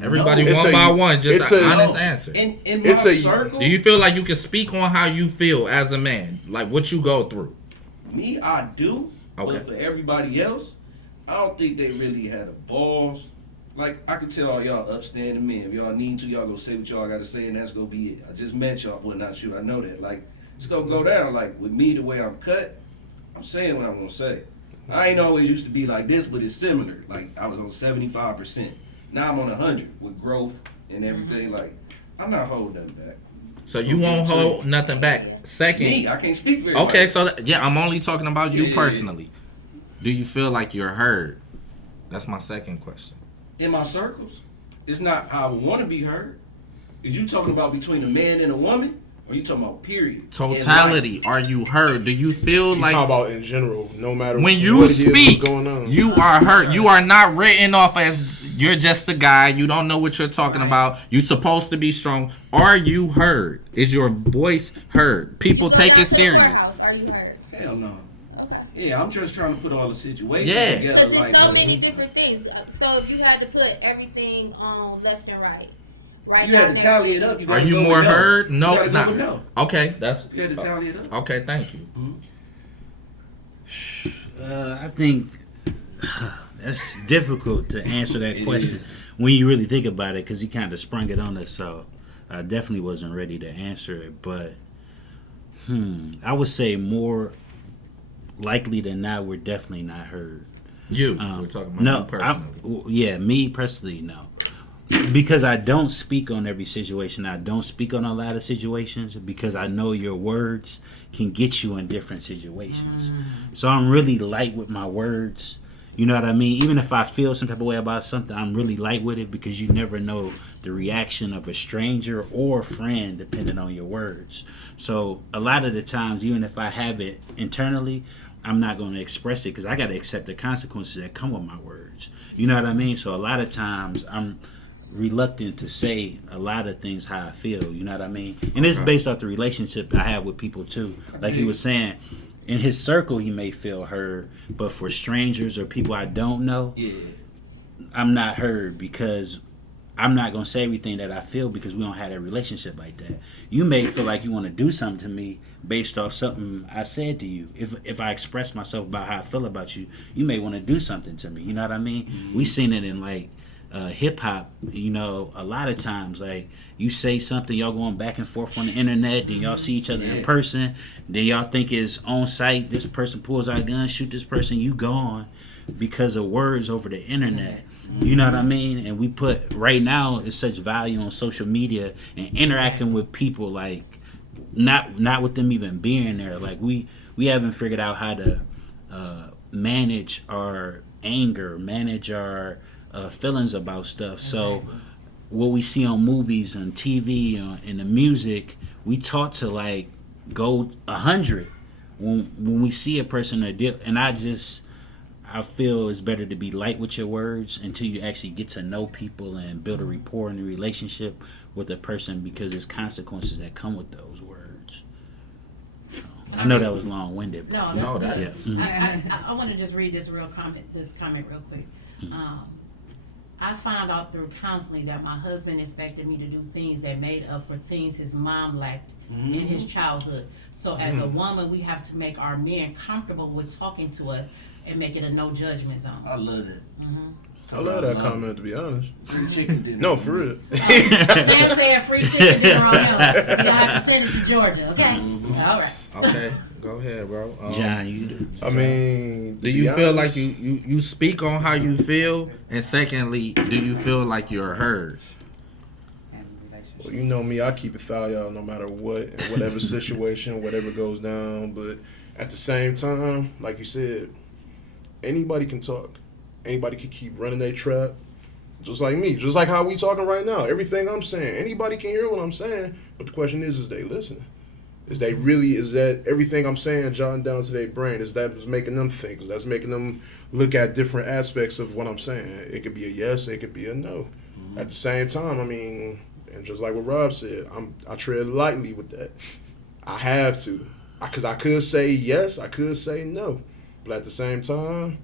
Everybody, No. one by one, just an honest No. answer. In my It's a- circle, Do you feel like you can speak on how you feel as a man, like what you go through? me, I do. Okay. But for everybody else, I don't think they really had the balls. Like, I can tell all y'all upstanding men. If y'all need to, y'all go say what y'all got to say, and that's going to be it. I just met y'all. Well, not you. I know that. Like, it's going to go down. Like, with me, the way I'm cut, I'm saying what I'm going to say. I ain't always used to be like this, but it's similar. Like, I was on 75%. Now I'm on 100 with growth and everything. Like, I'm not holding nothing back. So you won't hold nothing back. Second, Me, I can't speak very okay, much. so yeah, I'm only talking about you Yeah. personally. Do you feel like you're heard? That's my second question. In my circles, it's not how I want to be heard. Is you talking about between a man and a woman, or you talking about period? Totality, are you heard? Do you feel You like talk about in general, no matter when you what it is, what's speak, going on. you are heard? You are not written off as you're just a guy. You don't know what you're talking about. You're supposed to be strong. Are you heard? Is your voice heard? People Go take down it to the serious. courthouse. Are you heard? Hell no. Okay. Yeah, I'm just trying to put all the situations Yeah. together. Because there's Like, so many different things. So if you had to put everything on left and right you had down to there. tally it up. You Are gotta you go more with no. heard? You No, gotta go with not. no. Okay, that's You had to tally it up. okay. Thank you. I think that's difficult to answer that question when you really think about it, because he kind of sprung it on us. So I definitely wasn't ready to answer it, but I would say more likely than not, we're definitely not heard. You. We're talking about No, you personally. me personally, no. Because I don't speak on every situation. I don't speak on a lot of situations because I know your words can get you in different situations. So I'm really light with my words. You know what I mean? Even if I feel some type of way about something, I'm really light with it because you never know the reaction of a stranger or friend depending on your words. So a lot of the times, even if I have it internally, I'm not going to express it because I got to accept the consequences that come with my words. You know what I mean? So a lot of times I'm reluctant to say a lot of things how I feel. You know what I mean? And it's based off the relationship I have with people too. Like he was saying, in his circle he may feel heard, but for strangers or people I don't know, I'm not heard because I'm not going to say everything that I feel because we don't have a relationship like that. You may feel like you want to do something to me based off something I said to you. If I express myself about how I feel about you, you may want to do something to me. You know what I mean? Mm-hmm. We seen it in like hip hop, you know, a lot of times, like you say something, y'all going back and forth on the internet, then y'all see each other in person, then y'all think it's on site, this person pulls out a gun, shoot this person, you gone because of words over the internet. You know what I mean? And we put, right now, it's such value on social media and interacting with people, like not with them even being there. Like we haven't figured out how to manage our anger, manage our feelings about stuff. So what we see on movies, on TV, in the music, we taught to like go 100 when we see a person and I feel it's better to be light with your words until you actually get to know people and build a rapport and a relationship with a person, because there's consequences that come with those words. So, I know that was long-winded. No, that. Yeah. Mm-hmm. I want to just read this comment real quick. I found out through counseling that my husband expected me to do things that made up for things his mom lacked in his childhood. So as a woman, we have to make our men comfortable with talking to us and make it a no judgment zone. I love it. I love that comment, to be honest. Free chicken dinner. No, for real. Sam said free chicken dinner on him. You'll have to send it to Georgia, okay? All right. Okay, go ahead, bro. John, you do. I mean, Do you feel like you speak on how you feel? And secondly, do you feel like you're heard? Well, you know me, I keep it foul, y'all, no matter what, in whatever situation, whatever goes down. But at the same time, like you said, anybody can talk. Anybody can keep running their trap. Just like me, just like how we talking right now. Everything I'm saying, anybody can hear what I'm saying. But the question is they listening? Is that everything I'm saying jotting down to their brain? Is that what's making them think? Is that making them look at different aspects of what I'm saying? It could be a yes, it could be a no. At the same time, I mean, and just like what Rob said, I tread lightly with that. I have to. Because I could say yes, I could say no. But at the same time,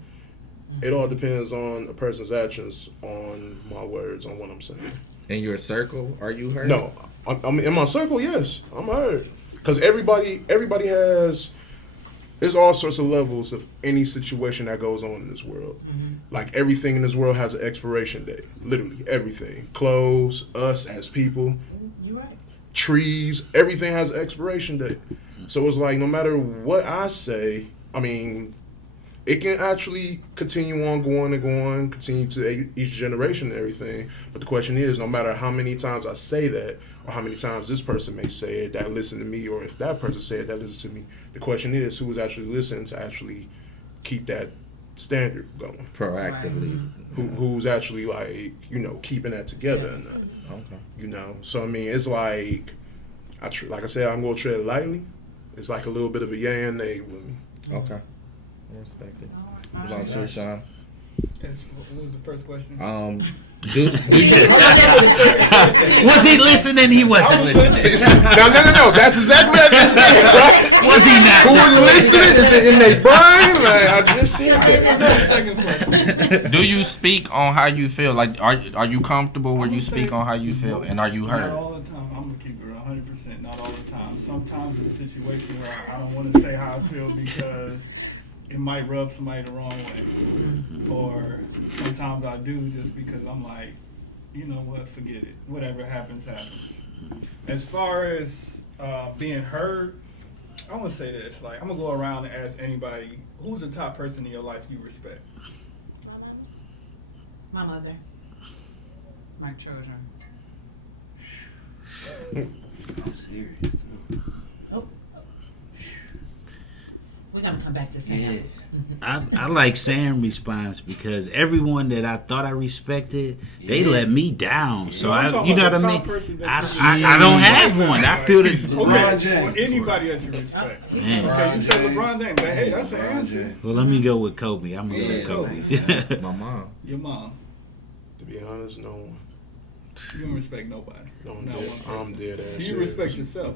it all depends on a person's actions, on my words, on what I'm saying. In your circle, are you heard? No, I'm in my circle. Yes, I'm heard. Because everybody has. There's all sorts of levels of any situation that goes on in this world. Like everything in this world has an expiration date. Literally everything. Clothes, us as people, You're right. trees, everything has an expiration date. So it's like no matter what I say, I mean, it can actually continue on going and going, continue to each generation and everything. But the question is, no matter how many times I say that, or how many times this person may say it that listen to me, or if that person say it that listens to me, the question is who is actually listening to actually keep that standard going. Proactively. Who's actually like, keeping that together and Okay. So I mean, it's like, like I said, I'm going to tread lightly. It's like a little bit of a yay and nay with me. Okay. I respect it. All What about you, Sean? What was the first question? Do you Was he listening? He wasn't listening. No. That's exactly what I just said, right? Was he not Who was listening? Is it in their brain? Like, I just said that. Second question. do you speak on how you feel? Like, are you comfortable where you speak on how you feel, and are you Not heard? all the time. I'm gonna keep it 100%. Not all the time. Sometimes it's a situation where I don't want to say how I feel because it might rub somebody the wrong way, or sometimes I do just because I'm like, you know what, forget it. Whatever happens, happens. As far as being heard, I want to say this. Like, I'm gonna go around and ask anybody, who's the top person in your life you respect? My mother. My children. I'm serious too. We're gonna come back to Sam. Yeah. I like Sam's response because everyone that I thought I respected, they let me down. So I'm you talking know what about I the mean? top person that I don't have one. I feel that. Okay, James. well, anybody that you respect. Man. Okay, you said James. LeBron James. But hey, that's an answer. Well, let me go with Kobe. I'm gonna Yeah, go with Kobe. My mom. Your mom. To be honest, no one. You don't respect nobody. No, Not one person. I'm dead ass. Do you respect yourself?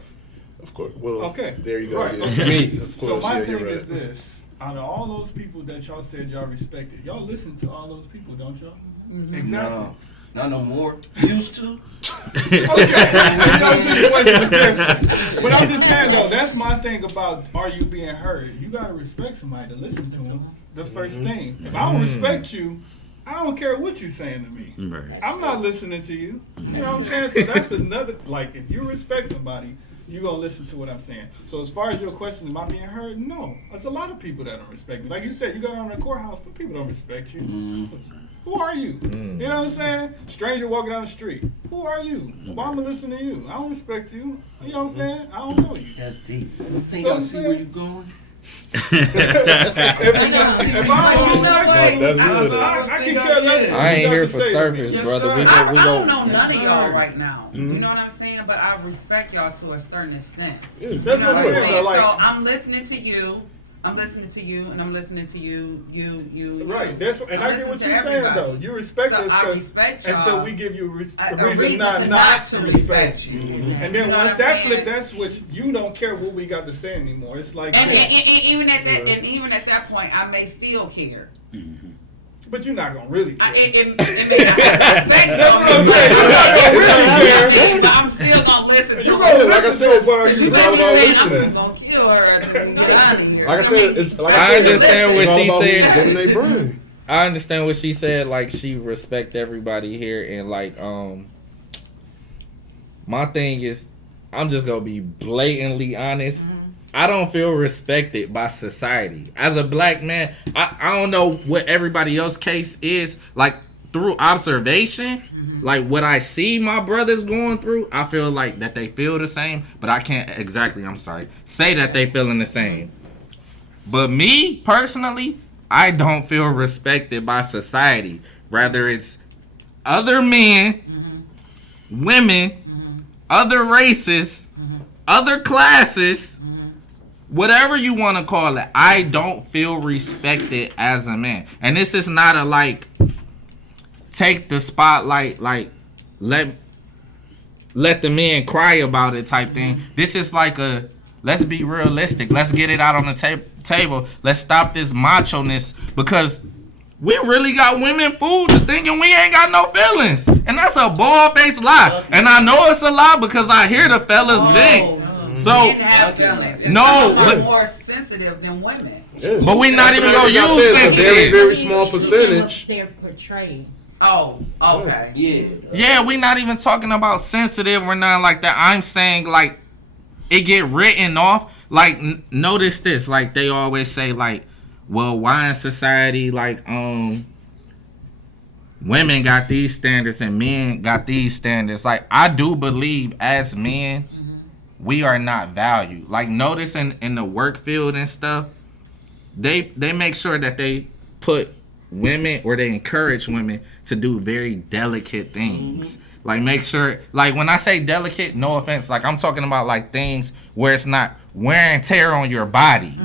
Of course. Well, Okay. there you go. Right, Yeah. okay. Me, of course. So my yeah, thing you're right. is this: out of all those people that y'all said y'all respected, y'all listen to all those people, don't y'all? Exactly. No, not no more. Used to. Okay. You know, situation is different. But I'm just saying though, that's my thing about are you being heard? You gotta respect somebody to listen to them. The first thing. If I don't respect you, I don't care what you're saying to me. Right. I'm not listening to you. You know what I'm saying? So that's another, like, if you respect somebody, you're going to listen to what I'm saying. So as far as your question, am I being heard? No. There's a lot of people that don't respect me. Like you said, you go down to the courthouse, the people don't respect you. Who are you? You know what I'm saying? Stranger walking down the street. Who are you? Why am I listening to you? I don't respect you. You know what I'm saying? I don't know you. That's deep. Think So I see I'm where saying- you going? If I don't respect you, I can care less. I ain't here what for you got to say to me. surface, Yes, brother. sir. We I go. don't know Yes, none of y'all sir. right now. You know what I'm saying? But I respect y'all to a certain extent. Yeah. That's You know what what I'm I'm saying. saying? Like, So I'm listening to you. I'm listening to you, and I'm listening to you. right. That's and I'm I get what listening you're to saying everybody. though. You respect So us I 'cause- respect until y'all. we give you A the reason reason not to to respect respect you. you. Mhm. And You then know once what that I'm flip saying? that switch, you don't care what we got to say anymore. It's like And this. even at that, and even at that point, I may still care. But you're not gonna really care. It may not have effect That's on what I'm me, saying. You're not gonna really care. but I'm still gonna listen to You it. gonna Like I listen said, to it, but it's you all gonna about listen. listening. I'm gonna kill her and get out of here. Like I said, it's like I I said, understand what it's all she about who's said. getting their brain. I understand what she said. Like she respect everybody here, and like my thing is, I'm just gonna be blatantly honest. I don't feel respected by society as a black man. I don't know what everybody else's case is. Like through observation, like what I see my brothers going through, I feel like that they feel the same, but I can't exactly. I'm sorry, say that they feeling the same. But me personally, I don't feel respected by society. Rather, it's other men, women, other races, other classes, whatever you want to call it. I don't feel respected as a man. And this is not a like take the spotlight, like let the men cry about it type thing. This is like a let's be realistic. Let's get it out on the table. Let's stop this macho-ness because we really got women fooled to thinking we ain't got no feelings. And that's a bald-faced lie. And I know it's a lie because I hear the fellas vent. So, Didn't have feelings. And No, some of them but- are more sensitive than women. Yeah. but we not even gonna Like I use said, it's a very, sensitive. very small percentage. They're portrayed. Oh, okay. Yeah. Yeah, we not even talking about sensitive or nothing like that. I'm saying like it get written off. Like notice this, like they always say like, well, why in society like women got these standards and men got these standards. Like I do believe as men we are not valued. Like notice in the work field and stuff, they make sure that they put women or they encourage women to do very delicate things. Like make sure, like when I say delicate, no offense, like I'm talking about like things where it's not wear and tear on your body.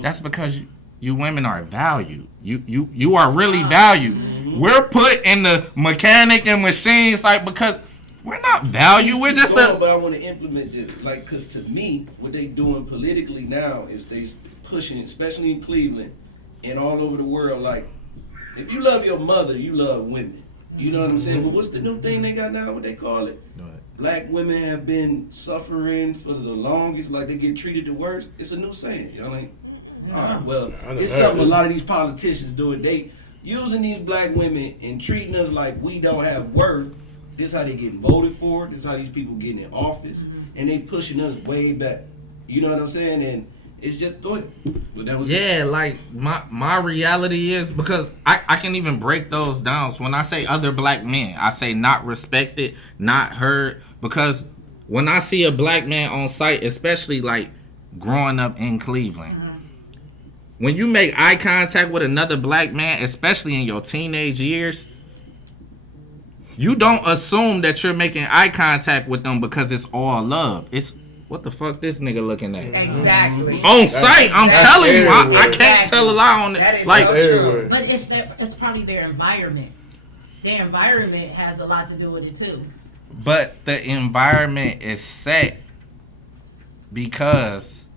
That's because you women are valued. You are really valued. We're put in the mechanic and machines like because we're not valued. We're just But a I want to implement this, like, cause to me, what they doing politically now is they pushing, especially in Cleveland and all over the world. Like, if you love your mother, you love women. You know what I'm saying? But what's the new thing they got now? What they call it? Black women have been suffering for the longest. Like they get treated the worst. It's a new saying. You know what I mean? All right. Well, I know it's that. something a lot of these politicians doing. They using these black women and treating us like we don't have worth. This how they getting voted for. This how these people getting in office, and they pushing us way back. You know what I'm saying? And it's just thought. But that was yeah, like my reality is because I can even break those down. So when I say other black men, I say not respected, not heard. Because when I see a black man on site, especially like growing up in Cleveland, when you make eye contact with another black man, especially in your teenage years, you don't assume that you're making eye contact with them because it's all love. It's what the fuck this nigga looking at? Exactly. On sight, I'm That's telling you, I everywhere. can't tell a lie on That it. is Like, so everywhere. true. But it's probably their environment. Their environment has a lot to do with it too. but the environment is set because,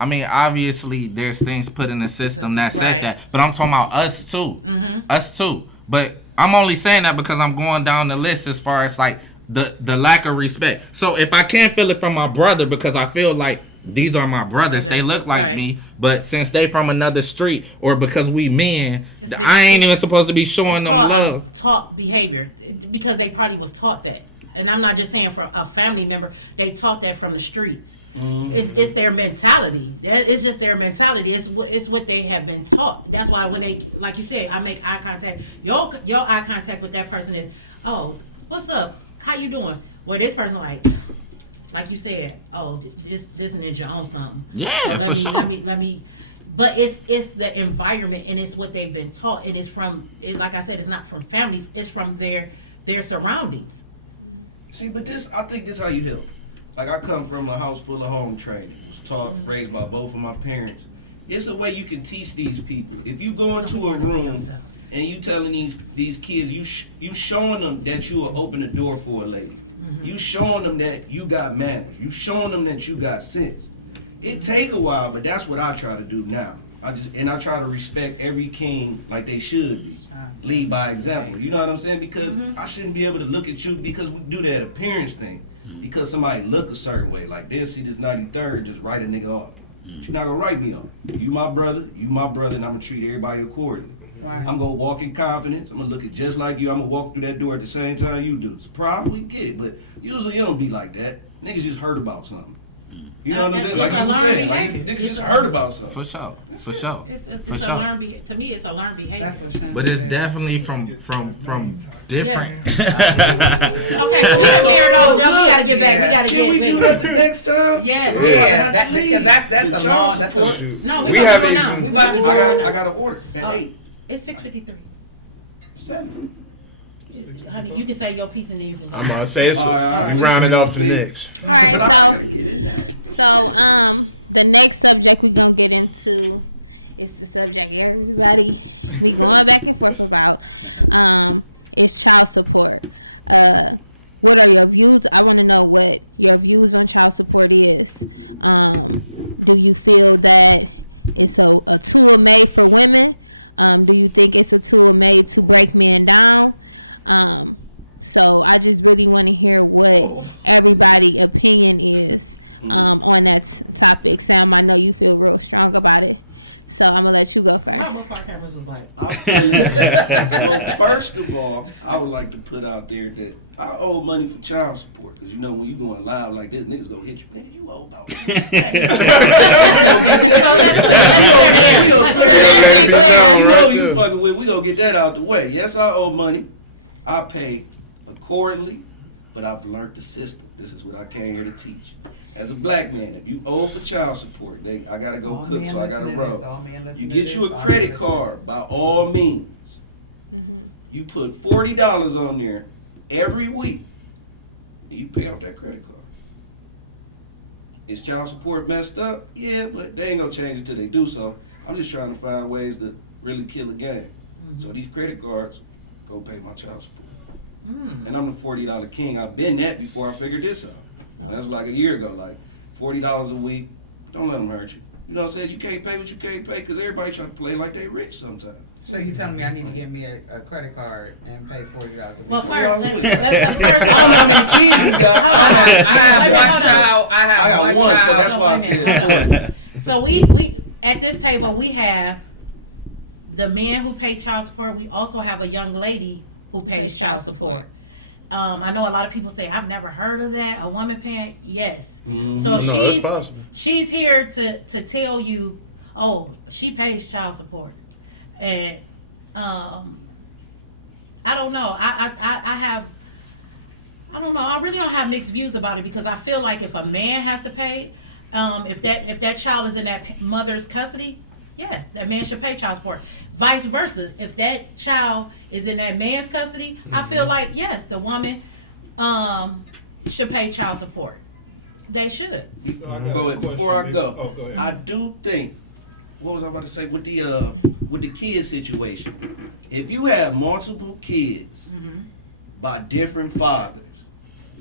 I mean, obviously there's things put in the system that set Right. that, but I'm talking about us too. Us too. But I'm only saying that because I'm going down the list as far as like the lack of respect. So if I can't feel it from my brother because I feel like these are my brothers, they look like Right. me, but since they from another street or because we men, I ain't even supposed to be showing them love. Taught behavior because they probably was taught that, and I'm not just saying for a family member. They taught that from the street. It's their mentality. It's just their mentality. It's what they have been taught. That's why when they, like you said, I make eye contact. Your eye contact with that person is, oh, what's up? How you doing? Well, this person like you said, oh, this ninja on something. Yeah, for sure. Let me. But it's the environment and it's what they've been taught. It is from, like I said, it's not from families. It's from their surroundings. See, but I think this how you help. Like, I come from a house full of home training. Was taught, raised by both of my parents. It's a way you can teach these people. If you go into a room and you telling these kids, you showing them that you will open the door for a lady. You showing them that you got manners. You showing them that you got sense. It take a while, but that's what I try to do now. I try to respect every king like they should be. Lead by example. You know what I'm saying? Because I shouldn't be able to look at you because we do that appearance thing. Because somebody look a certain way, like they'll see this 93rd, just write a nigga off. But you're not gonna write me off. You my brother, and I'm gonna treat everybody accordingly. Right. I'm gonna walk in confidence. I'm gonna look at just like you. I'm gonna walk through that door at the same time you do. It's a problem, we get it, but usually it don't be like that. Niggas just heard about something. You know what I'm saying? Like you were saying, like niggas just heard about something. For sure. It's For a sure. learned behavior. To me, it's a learned behavior. That's what Shannon But it's said. definitely from different. Okay, well, we gotta get back. We gotta Can we get do back. that the next time? Yes. Yeah, because that's a long. That's a, Shoot. No, We about to haven't go now. even- We about to go I now. got an order at Oh. 8. It's 6:53. 7. Honey, you can say your piece and then you can. I'm gonna say it's. All right. We rounding off to the next. Right, But I so, gotta get in there. the next subject we're gonna get into is the subject everybody is going back and forth about. Is child support. What are your views? I want to know what your views on child support is. Do you feel that it's a tool made for women? Do you think it's a tool made to break men down? So I just really want to hear what everybody's opinion is on this topic. Sam, I know you feel real strong about it. So I'm going to let you go. How both our cameras was like? Well, first of all, I would like to put out there that I owe money for child support. Because you know, when you going live like this, niggas gonna hit you. Man, you owe about let it be known you right know you there. fucking with. We gonna get that out the way. Yes, I owe money. I pay accordingly, but I've learned the system. This is what I came here to teach. As a black man, if you owe for child support, I gotta go All cook, men so I gotta listen to this, rub. all men listen You to get this, you a all men credit listen to card by all means. You put $40 on there every week, and you pay off that credit card. Is child support messed up? Yeah, but they ain't gonna change it till they do so. I'm just trying to find ways to really kill a game. So these credit cards go pay my child support. And I'm the $40 king. I've been that before I figured this out. That's like a year ago. Like $40 a week. Don't let them hurt you. You know what I'm saying? You can't pay what you can't pay because everybody trying to play like they rich sometimes. So you telling me I need to get me a credit card and pay $40 a week? Well, first, I have one child. so that's why I said. So we at this table we have the man who pays child support. We also have a young lady who pays child support. I know a lot of people say I've never heard of that. A woman paying, yes. So No, that's possible. she's here to tell you, oh, she pays child support, and I don't know. I don't know. I really don't have mixed views about it because I feel like if a man has to pay, if that child is in that mother's custody, yes, that man should pay child support. Vice versa, if that child is in that man's custody, I feel like, yes, the woman should pay child support. They should. So I got Go a ahead. question. Before I go, Oh, go ahead. I do think, what was I about to say with the kid situation? If you have multiple kids by different fathers,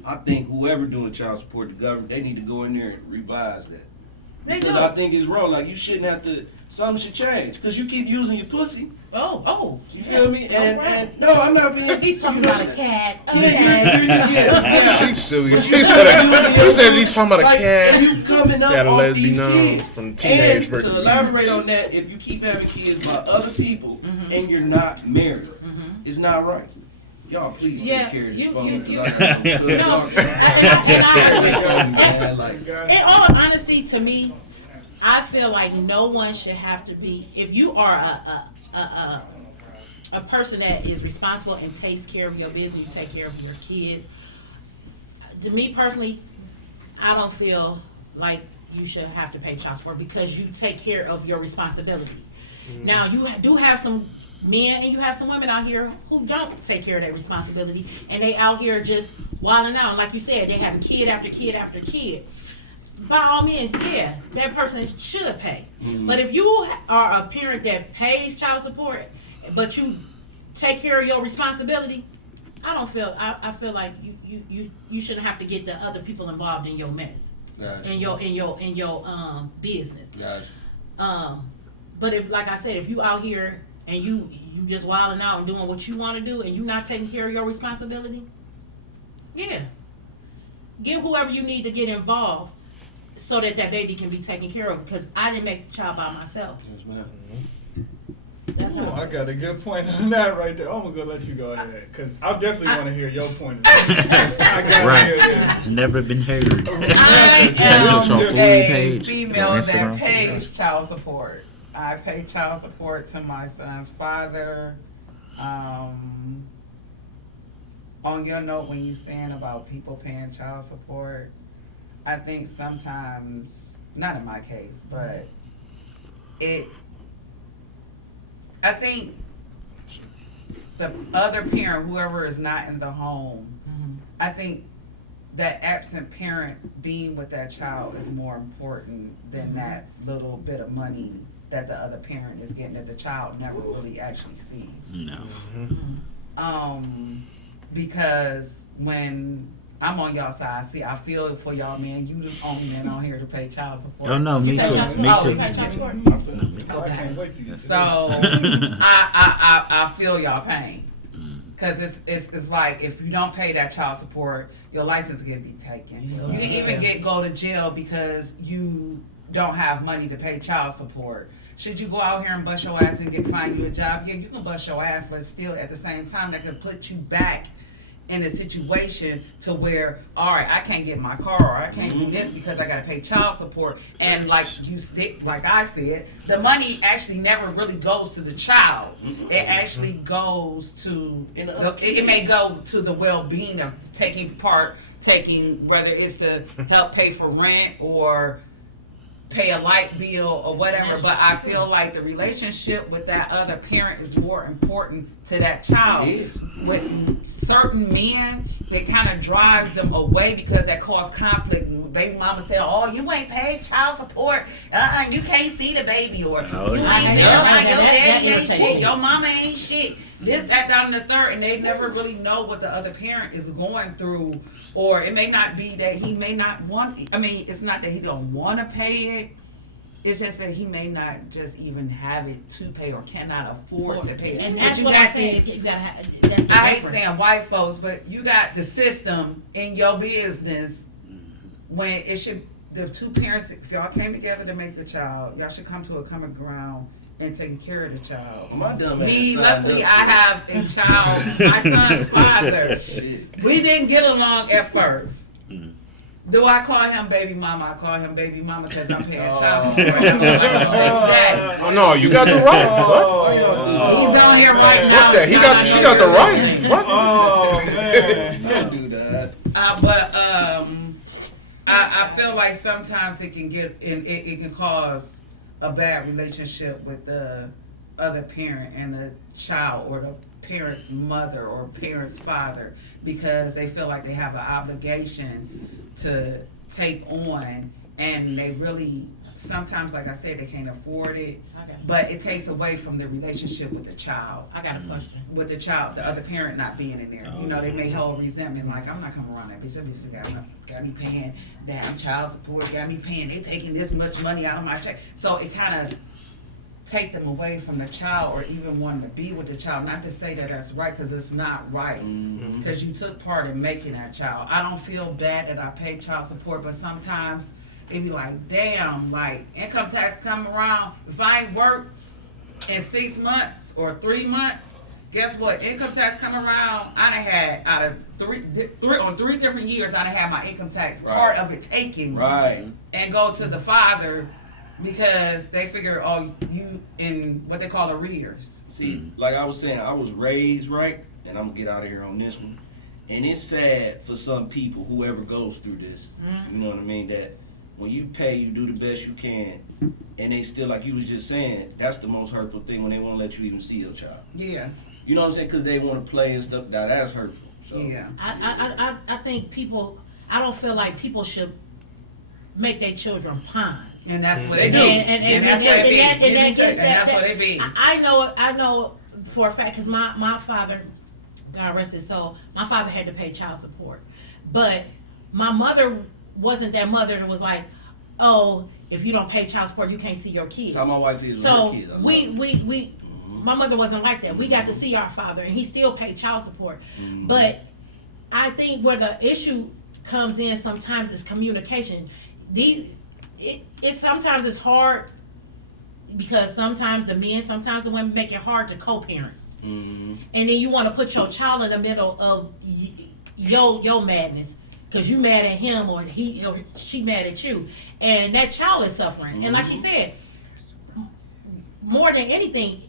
I think whoever doing child support, the government, they need to go in there and revise that. They Because do. I think it's wrong. Like, you shouldn't have to. Something should change. Because you keep using your pussy. Oh. You feel me? All And, right. and no, I'm not being. He's talking you know about a what I'm cat. saying? Okay. Yeah. She's silly. But She you said keep she using said your she's talking about a like, cat. and you coming up Got a off lesbian these on kids. from teenage And versus to elaborate on that, if you keep having kids by other people and you're not married, it's not right. Y'all please Yeah, take care of this you- phone. you- 'cause you- I got some good No, talk. and Like, in all honesty, to me, I feel like no one should have to be. If you are a person that is responsible and takes care of your business, you take care of your kids. To me personally, I don't feel like you should have to pay child support because you take care of your responsibility. Now, you do have some men and you have some women out here who don't take care of their responsibility, and they out here just wilding out. Like you said, they having kid after kid after kid. By all means, yeah, that person should pay. But if you are a parent that pays child support, but you take care of your responsibility, I feel like you shouldn't have to get the other people involved in your mess, Gotcha. in your business. Gotcha. But if, like I said, if you out here and you just wilding out and doing what you want to do and you not taking care of your responsibility, yeah, get whoever you need to get involved so that that baby can be taken care of. Because I didn't make the child by myself. Yes, ma'am. That's Ooh, how I got a good point on that right there. I'm gonna go let you go ahead, cause I definitely want to hear your point. Of view. I gotta Right. hear this. It's never been heard. I Put your am food a page, female your that Instagram. pays child support. I pay child support to my son's father. On your note, when you're saying about people paying child support, I think sometimes, not in my case, but I think the other parent, whoever is not in the home, I think that absent parent being with that child is more important than that little bit of money that the other parent is getting that the child never really actually sees. No. Because when I'm on y'all side, I feel for y'all, man. You the only man on here to pay child support. Oh no, me You pay too. child Me support? too. You pay child support? So I can't wait to get to So I feel y'all pain. Cause it's like if you don't pay that child support, your license can be taken. You can even go to jail because you don't have money to pay child support. Should you go out here and bust your ass and find you a job? Yeah, you can bust your ass, but still at the same time that could put you back in a situation to where, all right, I can't get my car or I can't do this because I gotta pay child support. And like you said, like I said, the money actually never really goes to the child. It actually goes to, it may go to the well-being of taking, whether it's to help pay for rent or pay a light bill or whatever, but I feel like the relationship with that other parent is more important to that child. It is. With certain men, it kind of drives them away because that causes conflict. Baby mama said, "Oh, you ain't paid child support. You can't see the baby, or Oh, you yeah. ain't there. That Your daddy ain't irritates shit. me. Your mama ain't shit." This, that, down, and the third, and they never really know what the other parent is going through, or it may not be that he may not want. I mean, it's not that he don't want to pay it. It's just that he may not just even have it to pay or cannot afford to pay it. And But that's you what got I'm saying. these- You gotta have. That's the I ain't difference. saying white folks, but you got the system in your business when it should. The two parents, if y'all came together to make a child, y'all should come to a common ground and taking care of the child. My dumb ass Me, signed luckily, up I for it. have a child, my son's father. Shit. We didn't get along at first. Mm. Do I call him baby mama? I call him baby mama because I'm paying child support. That's what I'm baby daddy. Oh no, you got the right. Fuck. He's on here right now. Fuck that. He got. She got the right. Fuck. Oh man. Can't do that. I feel like sometimes it can get, and it can cause a bad relationship with the other parent and the child, or the parent's mother or parent's father, because they feel like they have an obligation to take on, and they really, sometimes, like I said, they can't afford it, but it takes away from the relationship with the child. I got a question. With the child, the other parent not being in there. You know, they may hold resentment, like, I'm not coming around that bitch. That bitch got me paying damn child support, got me paying, they taking this much money out of my check. So it kind of take them away from the child, or even wanting to be with the child. Not to say that that's right, because it's not right. Because you took part in making that child. I don't feel bad that I pay child support, but sometimes it be like, damn, like, income tax come around, if I ain't worked in 6 months or 3 months, guess what? Income tax come around, I done had, out of three different years, I done had my income tax, part of it taken, and go to the father, because they figure, oh, you in what they call arrears. See, like I was saying, I was raised right, and I'm gonna get out of here on this one. And it's sad for some people, whoever goes through this, you know what I mean, that when you pay, you do the best you can, and they still, like you was just saying, that's the most hurtful thing, when they won't let you even see your child. Yeah. You know what I'm saying? Because they want to play and stuff. Now that's hurtful. So. Yeah. I think people, I don't feel like people should make their children pawns. And that's what they do. And that's what they be. I know for a fact, because my father, God rest his soul, my father had to pay child support. But my mother wasn't that mother that was like, oh, if you don't pay child support, you can't see your kids. That's how my wife is with so her kids. My mother wasn't like that. We got to see our father, and he still paid child support. But I think where the issue comes in sometimes is communication. Sometimes it's hard, because sometimes the men, sometimes the women make it hard to co-parent. And then you want to put your child in the middle of your madness, because you mad at him, or he or she mad at you, and that child is suffering. And like she said, more than anything,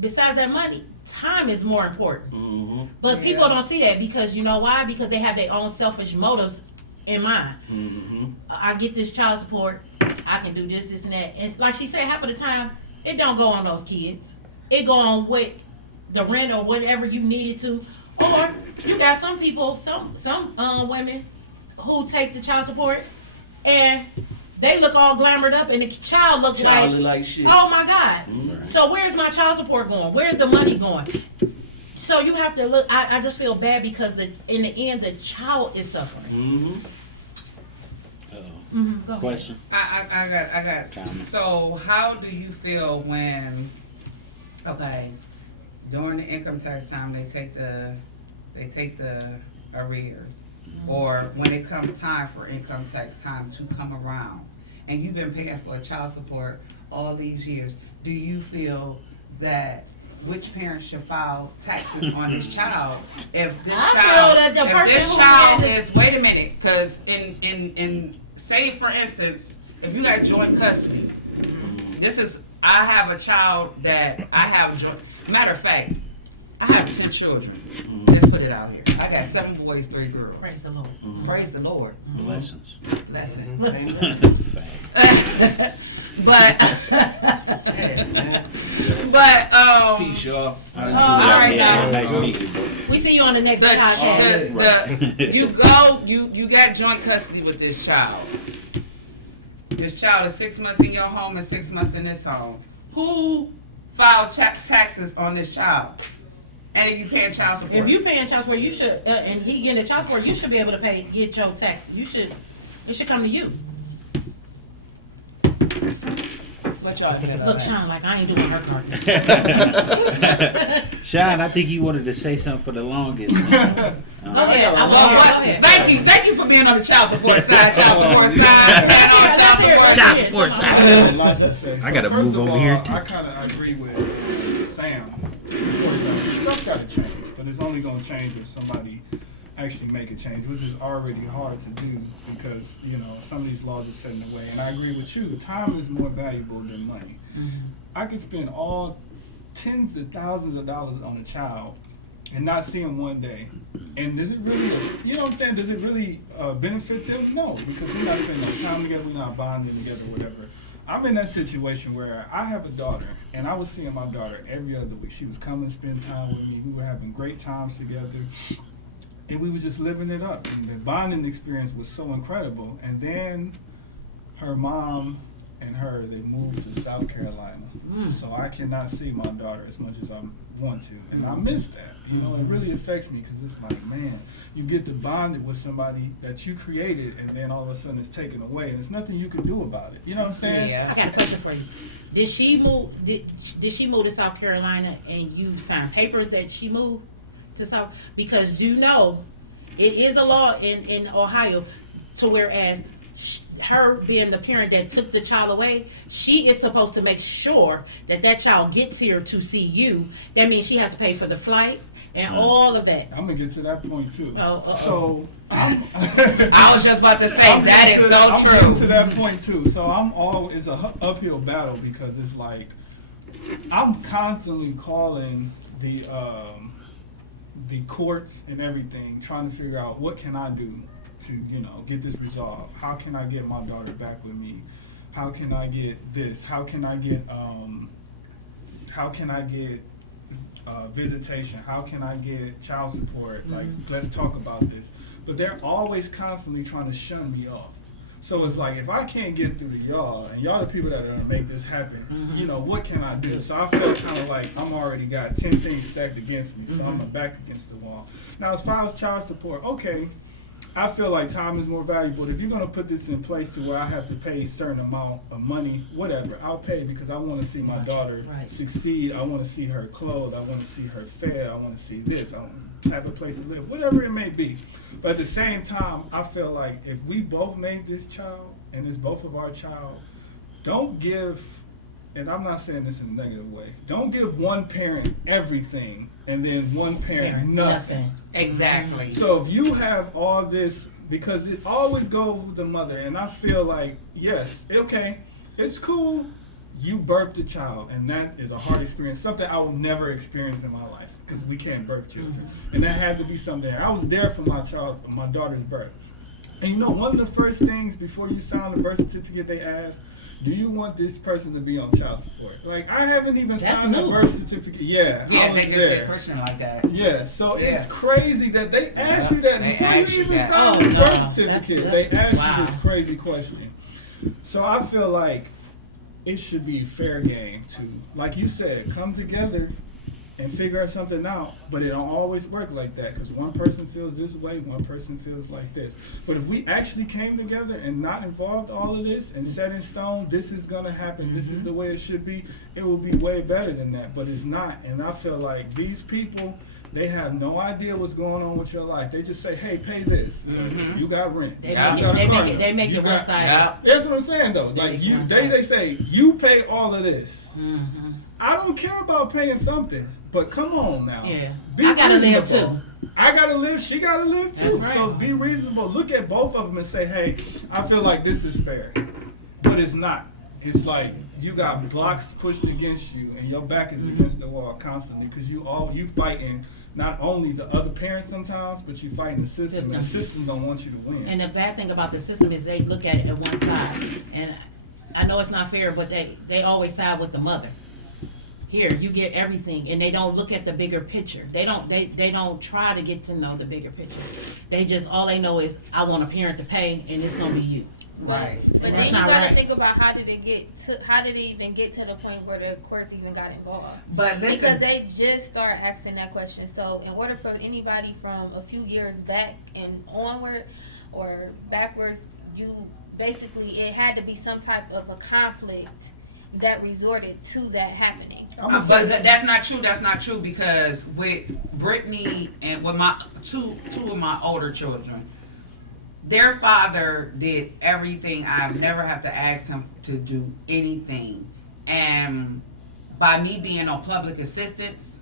besides that money, time is more important. But people don't see that, because you know why? Because they have their own selfish motives in mind. I get this child support, I can do this, and that. And like she said, half of the time, it don't go on those kids. It go on with the rent or whatever you needed to. Or you got some people, some women who take the child support, and they look all glamored up, and the child look like shit. Oh my God. So where's my child support going? Where's the money going? So you have to look. I just feel bad, because in the end, the child is suffering. Go Question. I got. Comment. So how do you feel when, during the income tax time, they take the arrears, or when it comes time for income tax time to come around, and you've been paying for child support all these years, do you feel that which parent should file taxes on this child if this child is, wait a minute, because in say for instance, if you got joint custody, I have a child that I have joint, matter of fact, I have 10 children. Let's put it out here. I got 7 boys, 3 girls. Praise the Lord. Praise the Lord. Blessings. Blessings. Peace, y'all. All right, guys. Nice meeting you, bro. We see you on the next podcast. You got joint custody with this child. This child is 6 months in your home and 6 months in this home. Who filed taxes on this child? And if you paying child support? If you paying child support, you should, and he getting the child support, you should be able to get your tax. It should come to you. What y'all think? Look, Sean, like I ain't doing her card. Sean, I think you wanted to say something for the longest. Go ahead. Go ahead. Thank you for being on the child support side, and on child support side. I gotta move over here too. I kind of agree with Sam. Stuff's got to change, but it's only going to change if somebody actually make a change, which is already hard to do, because some of these laws are set in the way. And I agree with you. Time is more valuable than money. I could spend all tens of thousands of dollars on a child and not see him one day. And does it really, does it really benefit them? No, because we're not spending no time together, we're not bonding together, whatever. I'm in that situation where I have a daughter, and I was seeing my daughter every other week. She was coming to spend time with me. We were having great times together, and we were just living it up. And the bonding experience was so incredible. And then her mom and her, they moved to South Carolina. So I cannot see my daughter as much as I want to. And I miss that. You know, it really affects me because it's like, man, you get to bond it with somebody that you created, and then all of a sudden it's taken away, and there's nothing you can do about it. You know what I'm saying? Yeah. I got a question for you. Did she move? Did she move to South Carolina and you signed papers that she moved to South? Because you know, it is a law in Ohio, to whereas her being the parent that took the child away, she is supposed to make sure that that child gets here to see you. That means she has to pay for the flight and all of that. I'm gonna get to that point too. Oh, So I was just about to say I'm that getting is to- so I'm true. getting to that point too. So it's a uphill battle because it's like I'm constantly calling the courts and everything, trying to figure out what can I do to, you know, get this resolved. How can I get my daughter back with me? How can I get this? How can I get visitation? How can I get child support? Like, let's talk about this. But they're always constantly trying to shun me off. So it's like, if I can't get through to y'all, and y'all the people that are gonna make this happen, you know, what can I do? So I felt kind of like I'm already got 10 things stacked against me, so I'm back against the wall. Now, as far as child support, okay, I feel like time is more valuable. If you're gonna put this in place to where I have to pay a certain amount of money, whatever, I'll pay because I want to see my daughter succeed. I want to see her clothed. I want to see her fed. I want to see this. I want to have a place to live, whatever it may be. But at the same time, I feel like if we both made this child and it's both of our child, don't give, and I'm not saying this in a negative way, don't give one parent everything and then one parent nothing. Exactly. So if you have all this, because it always goes with the mother, and I feel like, yes, okay, it's cool, you birthed a child, and that is a hard experience, something I will never experience in my life, because we can't birth children. And that had to be something. I was there for my daughter's birth. And you know, one of the first things before you sign the birth certificate, they ask, do you want this person to be on child support? Like, I haven't even signed the birth certificate. Yeah, Yeah, I they was just there. get pushing like that. Yeah, so Yeah. it's crazy that they ask you that They before ask you you even that. sign Oh, the no. birth certificate. That's- They ask wow. you this crazy question. So I feel like it should be fair game to, like you said, come together and figure something out, but it don't always work like that because one person feels this way, one person feels like this. But if we actually came together and not involved all of this and set in stone, this is gonna happen, this is the way it should be, it will be way better than that, but it's not. And I feel like these people, they have no idea what's going on with your life. They just say, hey, pay this. You got rent. They You make got it, a car note. they make You it got- one sided. Yeah. That's what I'm saying though. They Like make you, one they say you pay all of this. Mm-hmm. I don't care about paying something, but come on now. Yeah. Be I gotta live reasonable. I gotta live. She gotta live too. That's right. So be reasonable. Look at both of them and say, hey, I feel like this is fair, but it's not. It's like you got blocks pushed against you, and your back is against the wall constantly because you fighting. Not only the other parents sometimes, but you fighting the system. And the system don't want you to win. And the bad thing about the system is they look at it at one side. And I know it's not fair, but they always side with the mother. Here, you get everything, and they don't look at the bigger picture. They don't try to get to know the bigger picture. They just, all they know is, I want a parent to pay, and it's gonna be you. Right. But And then that's you not gotta right. think about how did it even get to the point where the courts even got involved? But Because listen, they just started asking that question. So in order for anybody from a few years back and onward or backwards, you basically, it had to be some type of a conflict that resorted to that happening. but that's not true. That's not true because with Brittany and with my two of my older children, their father did everything. I've never have to ask him to do anything. And by me being on public assistance,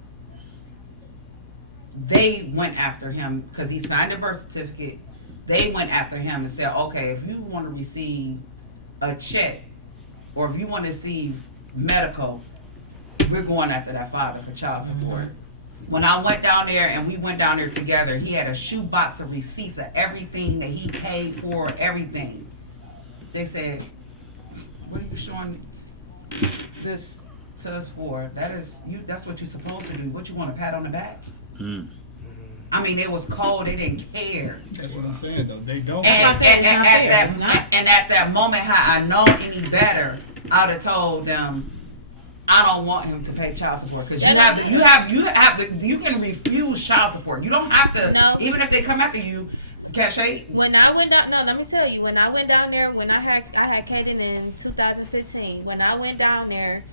they went after him because he signed a birth certificate. They went after him and said, okay, if you want to receive a check or if you want to receive medical, we're going after that father for child support. When I went down there and we went down there together, he had a shoebox of receipts of everything that he paid for, everything. They said, What are you showing this to us for? That's what you're supposed to do. What, you want a pat on the back? Mm. I mean, it was cold. They didn't care. That's what I'm saying, though. They don't. That's what I said, it's not fair. It's not. And at that moment, had I known any better, I'd have told them, I don't want him to pay child support, because you can refuse child support. You don't have to. No. Even if they come after you. Cashe? When I went down, no, let me tell you. When I went down there, I had Kaden in 2015. When I went down there,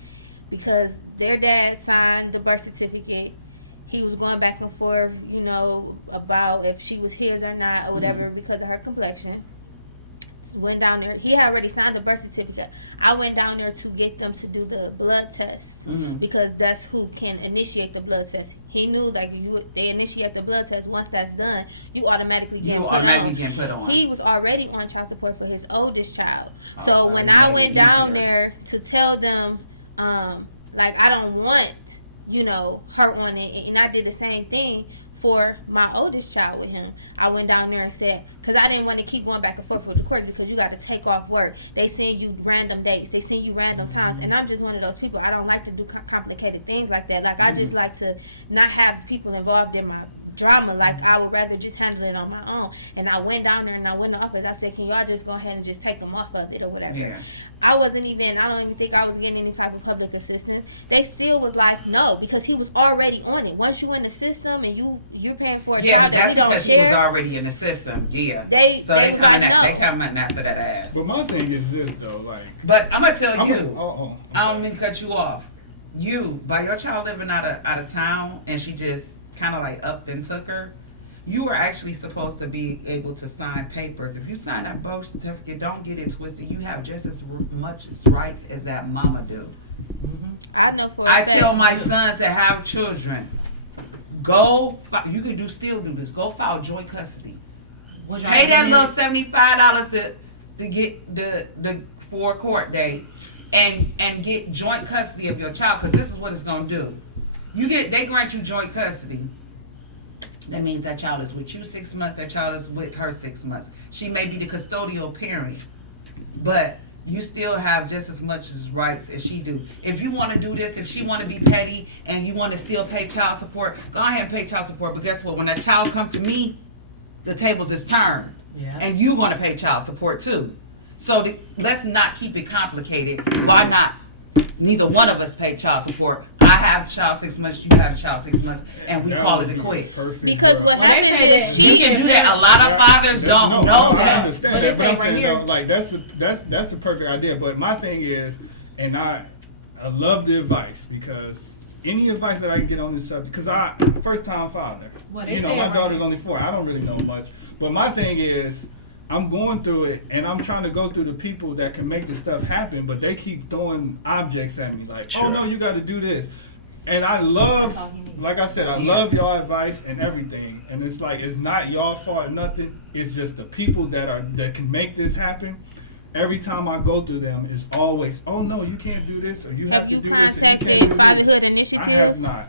because their dad signed the birth certificate, he was going back and forth, you know, about if she was his or not or whatever because of her complexion. Went down there. He had already signed the birth certificate. I went down there to get them to do the blood test because that's who can initiate the blood test. He knew like they initiate the blood test. Once that's done, you automatically get put on. He was already on child support for his oldest child. Oh, So when I went down there to tell them, like I don't want, you know, her on it, and I did the same thing for my oldest child with him. I went down there and said, because I didn't want to keep going back and forth with the court because you got to take off work. They send you random dates. They send you random times. And I'm just one of those people. I don't like to do complicated things like that. Like, I just like to not have people involved in my drama. Like, I would rather just handle it on my own. And I went down there and I went to the office. I said, can y'all just go ahead and just take them off of it or whatever. Yeah. I don't even think I was getting any type of public assistance. They still was like, no, because he was already on it. Once you in the system and you're paying for it. Yeah, but that's because he was already in the system. Yeah. They coming after that ass. But my thing is this though, like. But I'm gonna tell you, I don't sorry. mean to cut you off. You, by your child living out of town, and she just kind of like up and took her. You were actually supposed to be able to sign papers. If you sign that birth certificate, don't get it twisted. You have just as much rights as that mama do. I know for I tell my sons that have children, you can still do this. Go file joint custody. Pay that little $75 to get the for court date and get joint custody of your child, because this is what it's gonna do. They grant you joint custody. That means that child is with you 6 months, that child is with her 6 months. She may be the custodial parent, but you still have just as much rights as she do. If you want to do this, if she want to be petty and you want to still pay child support, go ahead and pay child support. But guess what? When that child comes to me, the tables is turned. Yeah. And you want to pay child support too. So let's not keep it complicated. Why not? Neither one of us pay child support. I have child 6 months, you have a child 6 months, and we call it a quits. Because when they say that you can do that, a lot of fathers don't know that. I understand but that, it's right here. Though, like that's the perfect idea. But my thing is, and I love the advice, because any advice that I can get on this subject, because I first time father. My daughter's only 4. I don't really know much, but my thing is, I'm going through it, and I'm trying to go through the people that can make this stuff happen, but they keep throwing objects at me, like, oh no, you got to do this. And I love, like I said, I love y'all advice and everything. And it's like, it's not y'all fault or nothing. It's just the people that can make this happen. Every time I go through them, it's always, oh no, you can't do this, or you have to do this, and you can't do this. I have not.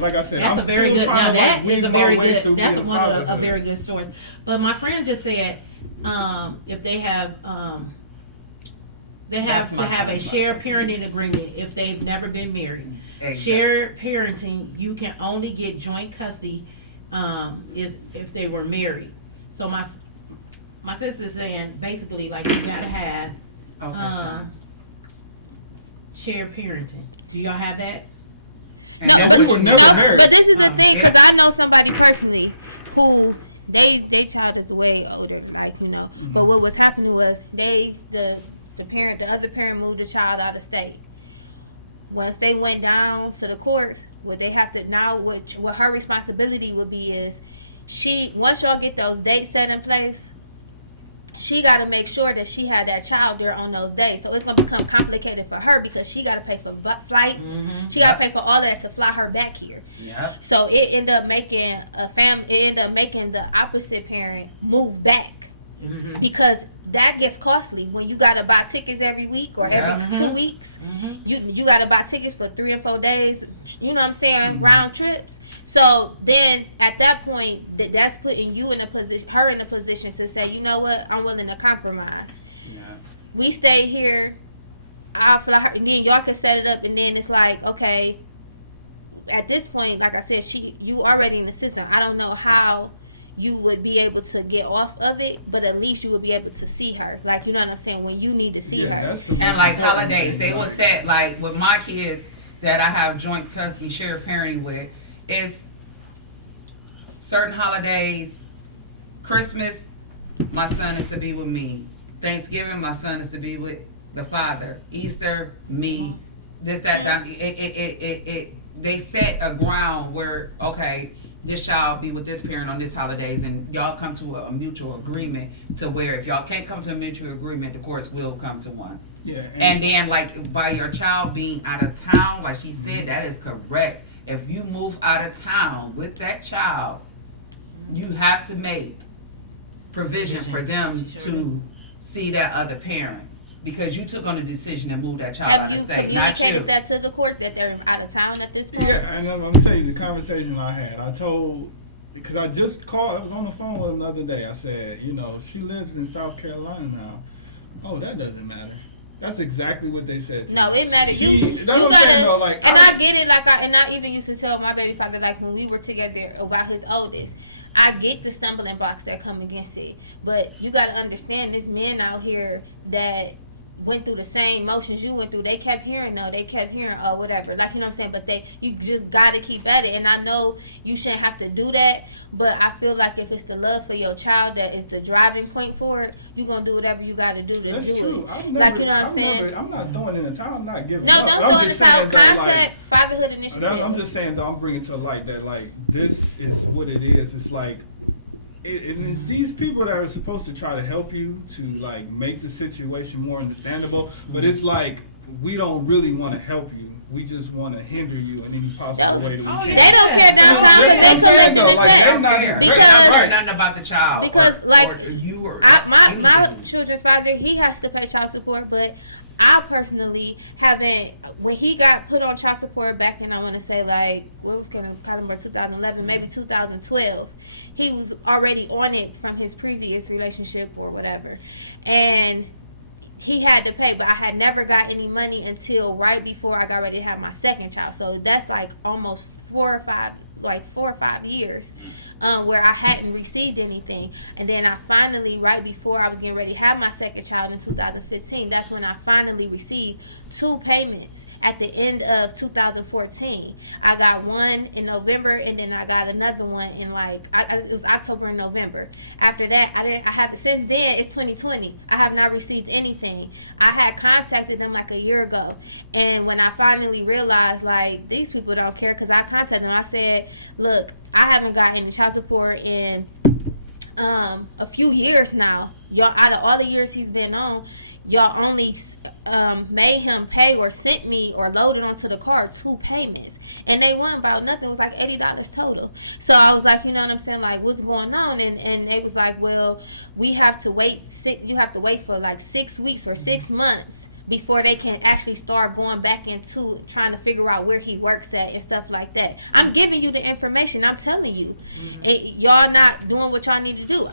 Like I said, that's I'm a very good. Now that is a very good. That's one of a very good source. But my friend just said, if they have to have a shared parenting agreement if they've never been married. Exactly. Shared parenting, you can only get joint custody is if they were married. So my sister's saying basically like you gotta have shared parenting. Do y'all have that? And no, that's what you never married. But this is the thing, because I know somebody personally who they child is way older, like, you know. Mm-hmm. But what was happening was the other parent moved the child out of state. Once they went down to the courts, what they have to now, what her responsibility would be is, once y'all get those dates set in place, she got to make sure that she had that child there on those days. So it's going to become complicated for her because she got to pay for flights. Mm-hmm. She got to pay for all that to fly her back here. Yep. So it ended up making the opposite parent move back because that gets costly when you got to buy tickets every week or every 2 weeks. Mm-hmm. You got to buy tickets for 3 or 4 days. You know what I'm saying? Mm-hmm. Round trips. So then, at that point, that's putting her in a position to say, you know what, I'm willing to compromise. Yeah. We stay here I feel like, and then y'all can set it up, and then it's like, okay, at this point, like I said, you already in the system. I don't know how you would be able to get off of it, but at least you would be able to see her. Like, you know what I'm saying? When you need to see her. That's the And most like important holidays, thing, they will like- set, like with my kids that I have joint custody, shared parenting with, is certain holidays. Christmas, my son is to be with me. Thanksgiving, my son is to be with the father. Easter, me. This, that, that. They set a ground where, okay, this child be with this parent on this holidays, and y'all come to a mutual agreement to where if y'all can't come to a mutual agreement, the courts will come to one. Yeah, And then, like, by your child being out of town, like she said, that is correct. If you move out of town with that child, you have to make provision for them to see that other parent. Because you took on the decision to move that child out Have of you state, not you. communicated that to the court that they're out of town at this point? Yeah, and I'm gonna tell you the conversation I had. I told, because I just called, I was on the phone with him the other day. I said, you know, she lives in South Carolina now. Oh, that doesn't matter. That's exactly what they said to No, me. it matters. She, You that's what I'm saying though, like, and I get it. Like, and I even used to tell my baby father, like when we were together about his oldest, I get the stumbling blocks that come against it. But you got to understand, this men out here that went through the same motions you went through, they kept hearing no, they kept hearing oh whatever, like, you know what I'm saying, but you just gotta keep at it. And I know you shouldn't have to do that, but I feel like if it's the love for your child that is the driving point for it, you're gonna do whatever you gotta do to that's do true. it. I've never, Like, you know what I'm saying? I'm not throwing in the towel. I'm not giving No, up. no, I'm no, just it's saying though, like, contact fatherhood initiative. I'm just saying though, I'm bringing to the light that like this is what it is. It's like, and it's these people that are supposed to try to help you to like make the situation more understandable, but it's like we don't really want to help you. We just want to hinder you in any possible way that we can. They don't care That's about what I'm saying though. Like they're not. They're Because- not worried nothing about the child Because, like, or you or my anything. children's father, he has to pay child support, but I personally haven't. When he got put on child support back in, I want to say like what was gonna probably about 2011, maybe 2012. He was already on it from his previous relationship or whatever, and he had to pay. But I had never got any money until right before I got ready to have my second child. So that's like almost 4 or 5 years. Where I hadn't received anything. And then I finally, right before I was getting ready to have my second child in 2015, that's when I finally received 2 payments at the end of 2014. I got one in November, and then I got another one in it was October and November. After that, since then, it's 2020. I have not received anything. I had contacted them like a year ago. And when I finally realized, like, these people don't care, because I contacted them, I said, look, I haven't gotten any child support in a few years now. Y'all, out of all the years he's been on, y'all only made him pay or sent me or loaded onto the card 2 payments. And they weren't about nothing. It was like $80 total. So I was like, you know what I'm saying? Like, what's going on? And they was like, well, we have to wait. You have to wait for like 6 weeks or 6 months before they can actually start going back into trying to figure out where he works at and stuff like that. I'm giving you the information. I'm telling you. Y'all not doing what y'all need to do.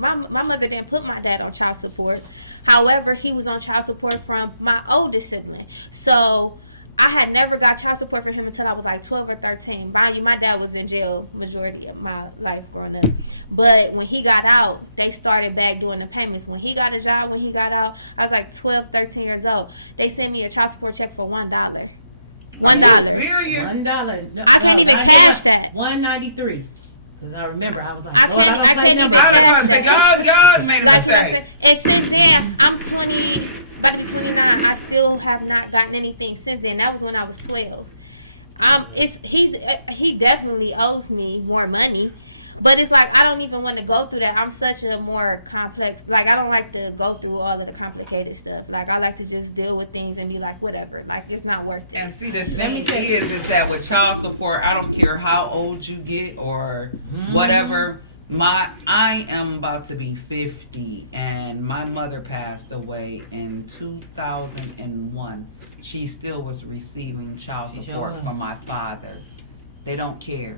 My mother didn't put my dad on child support. However, he was on child support from my oldest sibling. So I had never got child support from him until I was like 12 or 13. Mind you, my dad was in jail majority of my life growing up. But when he got out, they started back doing the payments. When he got a job, when he got out, I was like 12, 13 years old. They sent me a child support check for $1. Are you serious? $1. No, I can't even cash that. $1.93. Because I remember, I was like, I Lord, I don't can't play even numbers. I was gonna say y'all made a Like, mistake. and since then, I'm 20, about to be 29. I still have not gotten anything since then. That was when I was 12. He definitely owes me more money. But it's like, I don't even want to go through that. I'm such a more complex, like, I don't like to go through all of the complicated stuff. Like, I like to just deal with things and be like, whatever. Like, it's not worth it. And see, the thing is that with child support, I don't care how old you get or whatever. I am about to be 50, and my mother passed away in 2001. She still was receiving child support from my father. They don't care.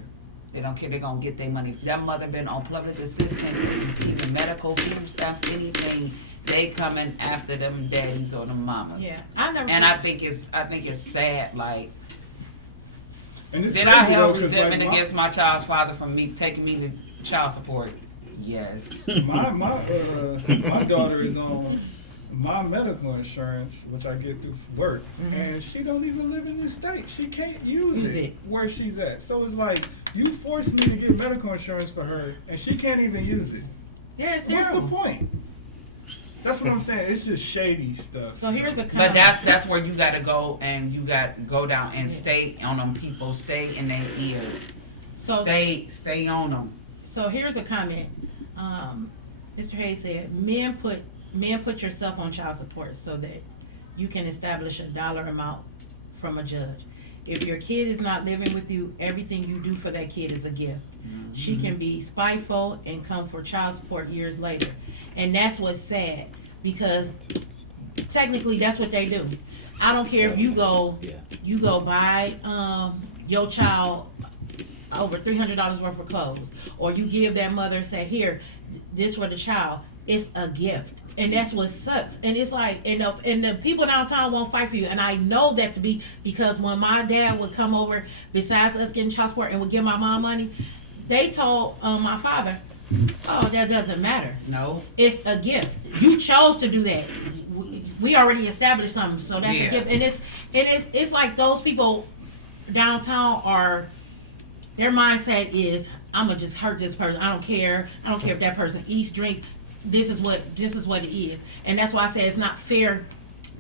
They don't care. They're going to get their money. If that mother been on public assistance, receiving medical food stamps, anything, they coming after them daddies or them mamas. Yeah, I never. And I think it's sad. Like, And it's did I crazy, have though, 'cause, resentment like, against my child's father from me taking me to child support? Yes. my daughter is on my medical insurance, which I get through work, and she don't even live in this state. She can't use it where she's at. So it's like, you forced me to get medical insurance for her, and she can't even use it. Yeah, it's What's the terrible. point? That's what I'm saying. It's just shady stuff. So here's a But comment. that's where you gotta go and you got to go down and stay on them people, stay in their ear, So- stay on them. So here's a comment. Mr. Hayes said, men put yourself on child support so that you can establish a dollar amount from a judge. If your kid is not living with you, everything you do for that kid is a gift. She can be spiteful and come for child support years later. And that's what's sad, because technically that's what they do. I don't care if you go buy your child over $300 worth of clothes, or you give that mother and say, here, this for the child. It's a gift. And that's what sucks. And it's like, and the people downtown won't fight for you. And I know that to be, because when my dad would come over, besides us getting child support, and would give my mom money, they told my father, oh, that doesn't matter. No. It's a gift. You chose to do that. We already established something, so that's a gift. And it's like those people downtown are, their mindset is, I'm gonna just hurt this person. I don't care if that person eats, drink. This is what it is. And that's why I say it's not fair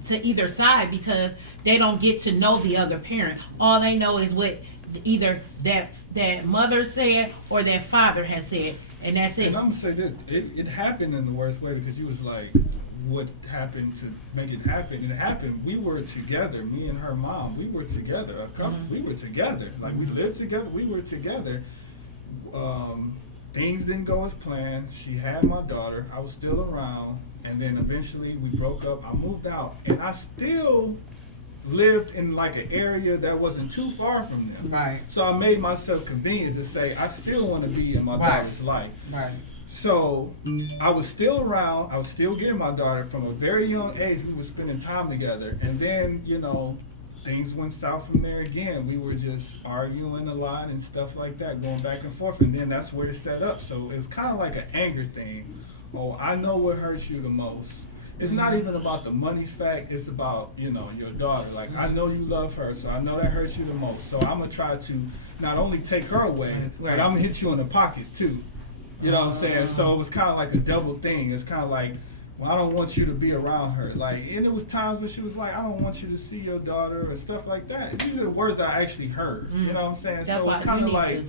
to either side, because they don't get to know the other parent. All they know is what either that mother said or that father has said, and that's it. And I'm gonna say this: it happened in the worst way, because you was like, what happened to make it happen? It happened. We were together. Me and her mom. We were together. A couple. We were together. Like, we lived together. We were together. Things didn't go as planned. She had my daughter. I was still around, and then eventually we broke up. I moved out, and I still lived in like an area that wasn't too far from them. Right. So I made myself convenient to say I still want to be in my daughter's life. Right. So I was still around. I was still getting my daughter from a very young age. We were spending time together, and then things went south from there again. We were just arguing a lot and stuff like that, going back and forth, and then that's where it set up. So it's kind of like an anger thing. Oh, I know what hurts you the most. It's not even about the money's fact. It's about, your daughter. Like, I know you love her, so I know that hurts you the most. So I'm going to try to not only take her away, but I'm going to hit you in the pockets too. You know what I'm saying? So it was kind of like a double thing. It's kind of like, well, I don't want you to be around her. Like, and it was times when she was like, I don't want you to see your daughter or stuff like that. These are the words I actually heard. You know what I'm saying? That's so why it's kind you of need like, to.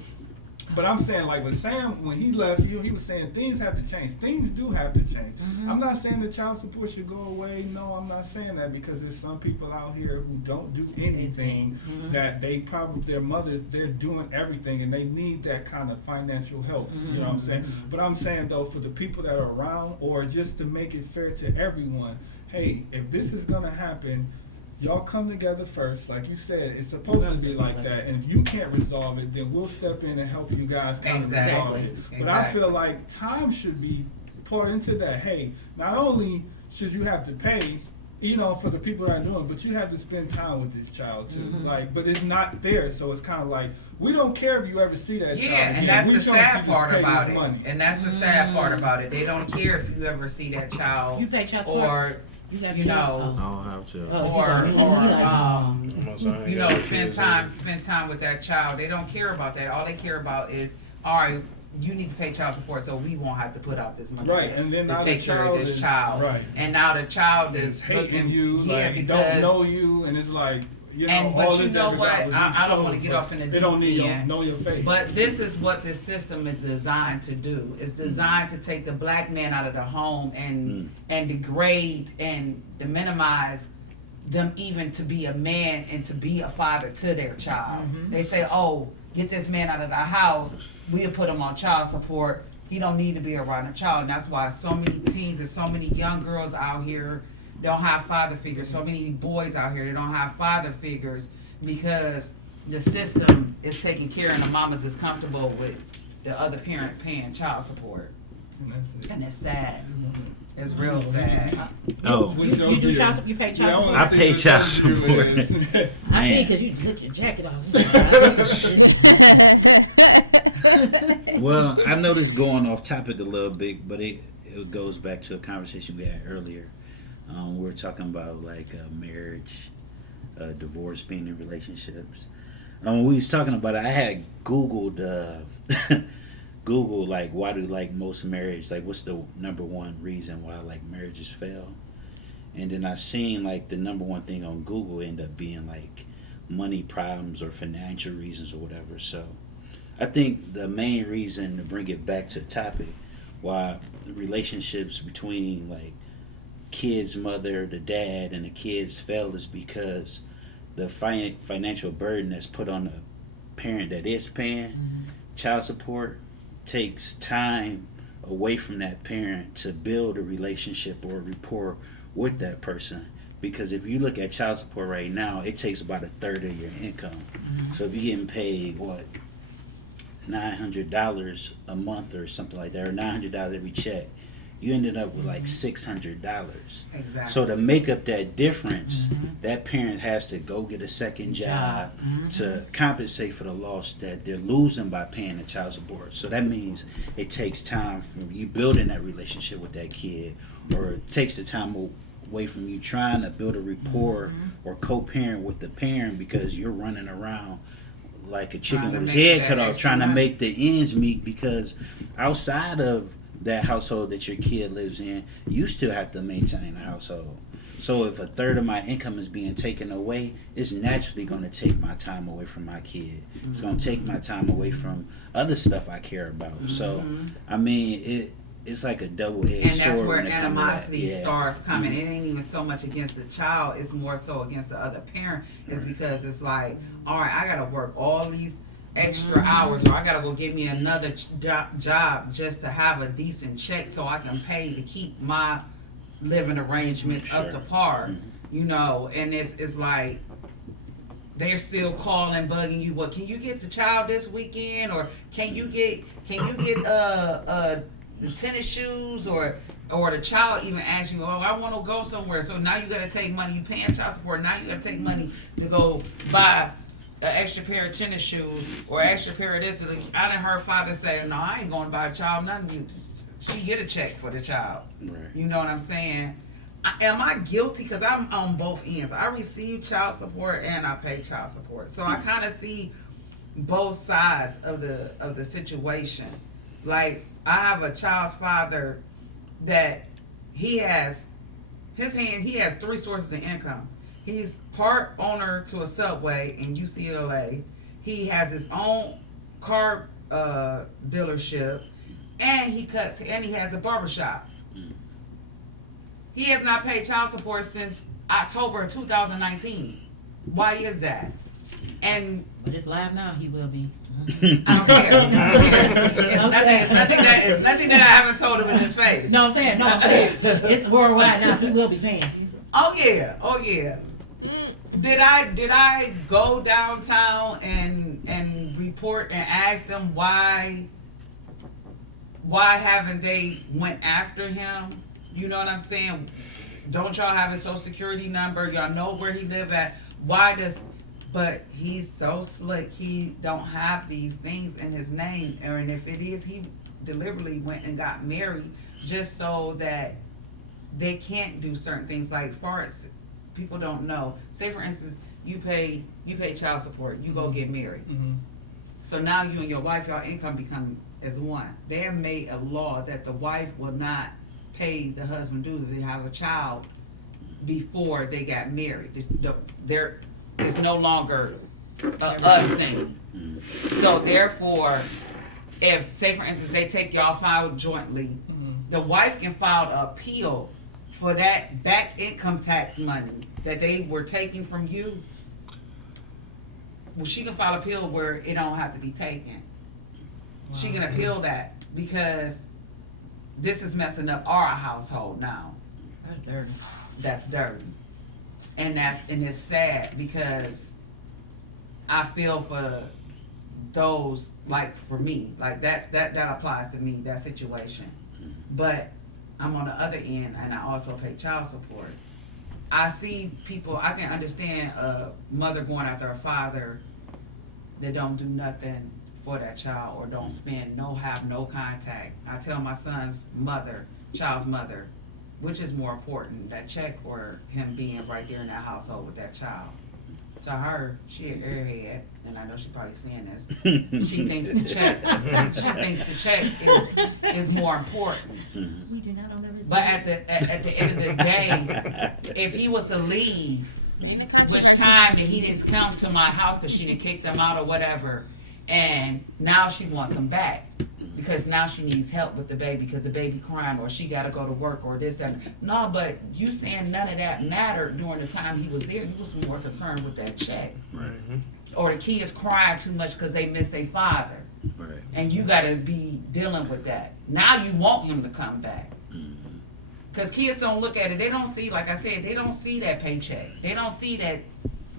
but I'm saying, like with Sam, when he left you, he was saying things have to change. Things do have to change. I'm not saying the child support should go away. No, I'm not saying that, because there's some people out here who don't do anything, that they probably, their mothers, they're doing everything, and they need that kind of financial help. You know what I'm saying? But I'm saying, though, for the people that are around, or just to make it fair to everyone, hey, if this is going to happen, y'all come together first. Like you said, it's supposed to be like that. And if you can't resolve it, then we'll step in and help you guys kind of resolve it. But I feel like time should be poured into that. Hey, not only should you have to pay, for the people that are doing, but you have to spend time with this child too. Like, but it's not there, so it's kind of like, we don't care if you ever see that child again. And that's we the just want you sad to part pay about this it. money. And that's the sad part about it. They don't care if you ever see that child. You pay child support. Or You got you know, I don't have to. spend time with that child. They don't care about that. All they care about is, all right, you need to pay child support, so we won't have to put out this money. Right, and then to now take the care child of this is, child. right. And now the child is hating looking, you, like, because don't know you, and it's like, and all but you this know every what? guy was I don't want to exposed, get but off in the they don't need deep end. know your face. But this is what this system is designed to do. It's designed to take the black man out of the home and degrade and to minimize them even to be a man and to be a father to their child. They say, oh, get this man out of the house, we'll put him on child support. He don't need to be around a child. And that's why so many teens and so many young girls out here don't have father figures. So many boys out here, they don't have father figures, because the system is taking care and the mamas is comfortable with the other parent paying child support. And that's it. And it's sad. It's real sad. Oh, What's your You do view? child support? You pay Yeah, child I support? wanna I see pay what child your view support. is. I see Man. because you took your jacket off. Well, I know this going off topic a little bit, but it goes back to a conversation we had earlier. We were talking about like marriage, divorce, being in relationships. When we was talking about it, I had Googled Google like why do like most marriage, like what's the number one reason why like marriages fail, and then I seen like the number one thing on Google end up being like money problems or financial reasons or whatever. So I think the main reason, to bring it back to the topic, why relationships between like kid's mother, the dad, and the kids fail is because the financial burden that's put on the parent that is paying child support takes time away from that parent to build a relationship or a rapport with that person. Because if you look at child support right now, it takes about a third of your income. So if you're getting paid, what, $900 a month or something like that, or $900 every check, you ended up with like $600. Exactly. So to make up that difference, that parent has to go get a second job to compensate for the loss that they're losing by paying the child support. So that means it takes time from you building that relationship with that kid, or it takes the time away from you trying to build a rapport or co-parent with the parent, because you're running around like a chicken with his head cut off trying to make the ends meet, because outside of that household that your kid lives in, you still have to maintain the household. So if a third of my income is being taken away, it's naturally going to take my time away from my kid. It's going to take my time away from other stuff I care about. So I mean, it's like a double-edged And sword. that's where when it comes to that. animosity Yeah. starts coming. It ain't even so much against the child, it's more so against the other parent. It's because it's like, all right, I gotta work all these extra hours, or I gotta go get me another job just to have a decent check so I can pay to keep my living arrangements up to par. You know, and it's like they're still calling, bugging you. Well, can you get the child this weekend, or can you get the tennis shoes, or the child even asks you, oh, I want to go somewhere. So now you got to take money. You paying child support. Now you got to take money to go buy an extra pair of tennis shoes or extra pair of this. I done heard father say, no, I ain't going to buy the child nothing. She get a check for the child. Right. You know what I'm saying? Am I guilty? Because I'm on both ends. I receive child support and I pay child support. So I kind of see both sides of the situation. Like, I have a child's father that he has 3 sources of income. He's part owner to a Subway in UCLA. He has his own car dealership, and he has a barbershop. He has not paid child support since October of 2019. Why is that? And But it's live now, he will be. I don't care. It's nothing that I haven't told him in his face. No, I'm saying, it's worldwide now, he will be paying. Oh yeah. Did I go downtown and report and ask them why haven't they went after him? You know what I'm saying? Don't y'all have his social security number? Y'all know where he live at? But he's so slick, he don't have these things in his name. And if it is, he deliberately went and got married just so that they can't do certain things. Like, far as people don't know, say for instance, you pay child support, you go get married. So now you and your wife, your income become as one. They have made a law that the wife will not pay the husband due if they have a child before they got married. It's no longer a us thing. So therefore, if, say for instance, they take y'all file jointly, the wife can file an appeal for that back income tax money that they were taking from you. Well, she can file an appeal where it don't have to be taken. She can appeal that because this is messing up our household now. That's dirty. That's dirty. And it's sad because I feel for those, like for me, like that applies to me, that situation. But I'm on the other end, and I also pay child support. I see people. I can understand a mother going after a father that don't do nothing for that child or don't spend have no contact. I tell my son's child's mother, which is more important, that check or him being right there in that household with that child. To her, she an airhead, and I know she probably seeing this. She thinks the check is more important. We do not own everything. But at the end of the day, if he was to leave, which time that he didn't come to my house because she didn't kick them out or whatever, and now she wants him back because now she needs help with the baby because the baby crying or she got to go to work or this, that. No, but you saying none of that mattered during the time he was there. He was more concerned with that check. Right. Or the kids crying too much because they miss their father. Right. And you got to be dealing with that. Now you want him to come back. Because kids don't look at it. They don't see, like I said, they don't see that paycheck. They don't see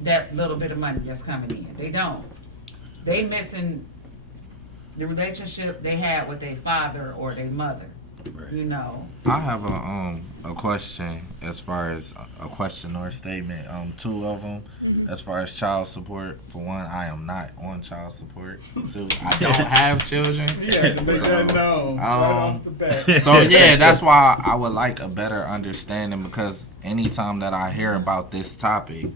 that little bit of money that's coming in. They don't. They missing the relationship they had with their father or their mother. Right. You know. I have a question as far as a question or a statement. Two of them. As far as child support, for one, I am not on child support. Two, I don't have children. Yeah, to make that known right off the bat. So yeah, that's why I would like a better understanding because anytime that I hear about this topic,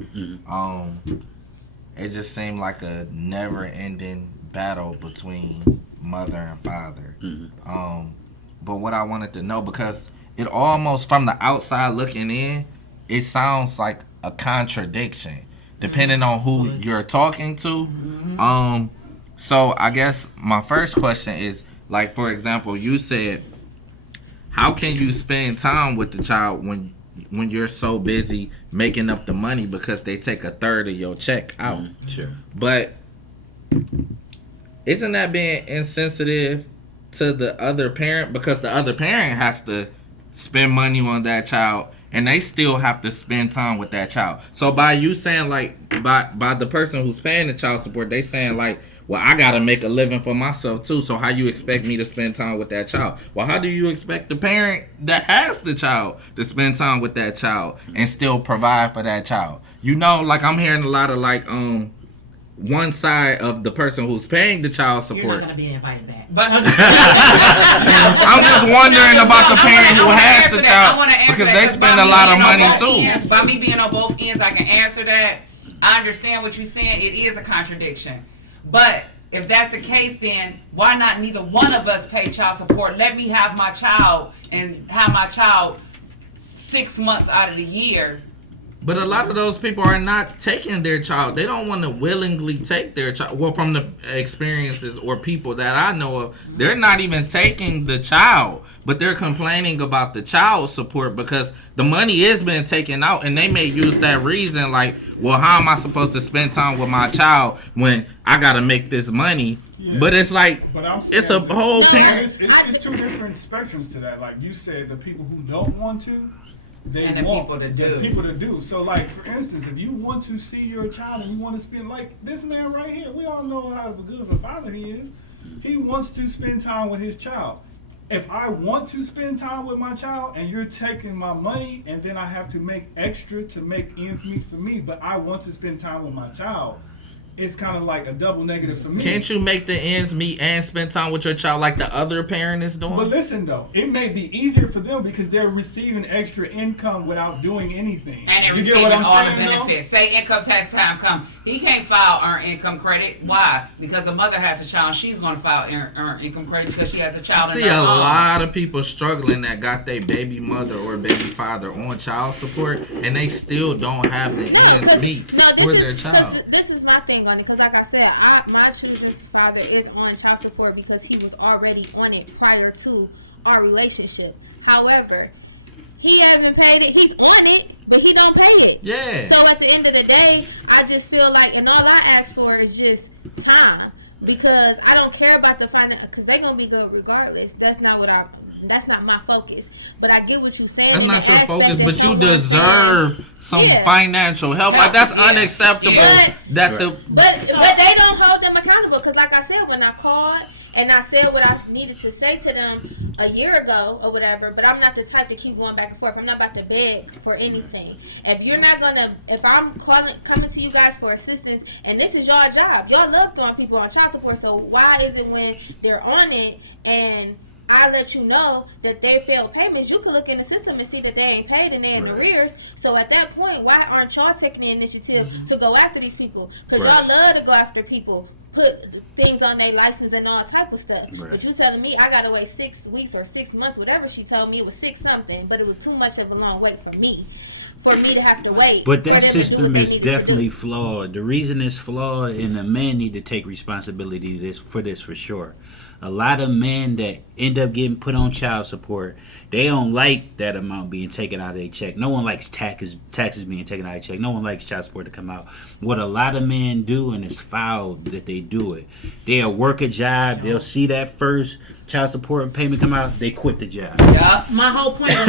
it just seemed like a never-ending battle between mother and father. But what I wanted to know, because it almost from the outside looking in, it sounds like a contradiction, depending on who you're talking to. So I guess my first question is, like, for example, you said, how can you spend time with the child when you're so busy making up the money because they take a third of your check out? Sure. But isn't that being insensitive to the other parent? Because the other parent has to spend money on that child and they still have to spend time with that child. So by you saying, like, by the person who's paying the child support, they saying, like, well, I gotta make a living for myself too, so how you expect me to spend time with that child? Well, how do you expect the parent that has the child to spend time with that child and still provide for that child? You know, like, I'm hearing a lot of, like, one side of the person who's paying the child support. You're not gonna be invited back. But I'm just wondering about the parent who has the child because they spend a lot of money too. By me being on both ends, I can answer that. I understand what you're saying. It is a contradiction. But if that's the case, then why not neither one of us pay child support? Let me have my child and have my child 6 months out of the year. But a lot of those people are not taking their child. They don't want to willingly take their child. Well, from the experiences or people that I know of, they're not even taking the child, but they're complaining about the child support because the money is being taken out, and they may use that reason like, well, how am I supposed to spend time with my child when I got to make this money? Yeah. But it's like, it's a whole parent. It's two different spectrums to that. Like you said, the people who don't want to, and the people to do. So, like, for instance, if you want to see your child and you want to spend, like this man right here, we all know how good of a father he is. He wants to spend time with his child. If I want to spend time with my child and you're taking my money and then I have to make extra to make ends meet for me, but I want to spend time with my child, it's kind of like a double negative for me. Can't you make the ends meet and spend time with your child like the other parent is doing? But listen, though, it may be easier for them because they're receiving extra income without doing anything. And they're receiving all the benefits. Though? Say income tax time come. He can't file earned income credit. Why? Because the mother has a child and she's going to file earned income credit because she has a child. I see a lot of people struggling that got their baby mother or baby father on child support and they still don't have the ends meet for their child. This is my thing on it because, like I said, my children's father is on child support because he was already on it prior to our relationship. However, he hasn't paid it. He's on it, but he don't pay it. Yeah. So at the end of the day, I just feel like, and all I ask for is just time because I don't care about the finance because they're gonna be good regardless. That's not my focus. But I get what you're saying. That's not your focus, but you deserve some financial help. Like, that's unacceptable. But they don't hold them accountable. Because like I said, when I called And I said what I needed to say to them a year ago or whatever, but I'm not the type to keep going back and forth. I'm not about to beg for anything. If you're not gonna, if I'm coming to you guys for assistance, and this is your job, y'all love throwing people on child support, so why is it when they're on it and I let you know that they failed payments, you can look in the system and see that they ain't paid and they're in arrears. So at that point, why aren't y'all taking the initiative to go after these people? Because y'all love to go after people, put things on their license and all type of stuff. But you telling me I gotta wait 6 weeks or 6 months, whatever she told me, it was 6 something, but it was too much of a long wait for me to have to wait. But that system is definitely flawed. The reason it's flawed, and the men need to take responsibility for this for sure. A lot of men that end up getting put on child support, they don't like that amount being taken out of their check. No one likes taxes being taken out of their check. No one likes child support to come out. What a lot of men do, and it's foul that they do it, they'll work a job, they'll see that first child support payment come out, they quit the job. Yeah. My whole point was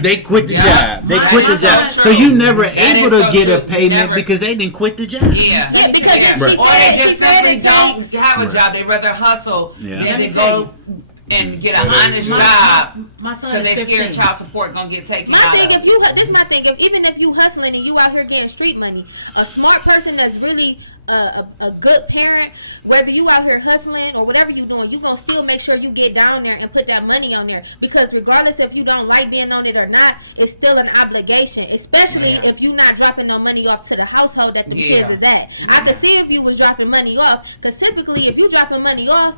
they quit the job. They quit the job. So you never able to get a payment because they didn't quit the job. Yeah. Because Right. Or they just simply don't have a job. They rather hustle than to go and get an honest job my son because is they 15. scared child support gonna get taken My out thing, of. if you, this is my thing. Even if you hustling and you out here getting street money, a smart person that's really a good parent, whether you out here hustling or whatever you doing, you gonna still make sure you get down there and put that money on there. Because regardless if you don't like being on it or not, it's still an obligation. Especially if you're not dropping no money off to the household that the kids is at. I could see if you was dropping money off, because typically if you dropping money off,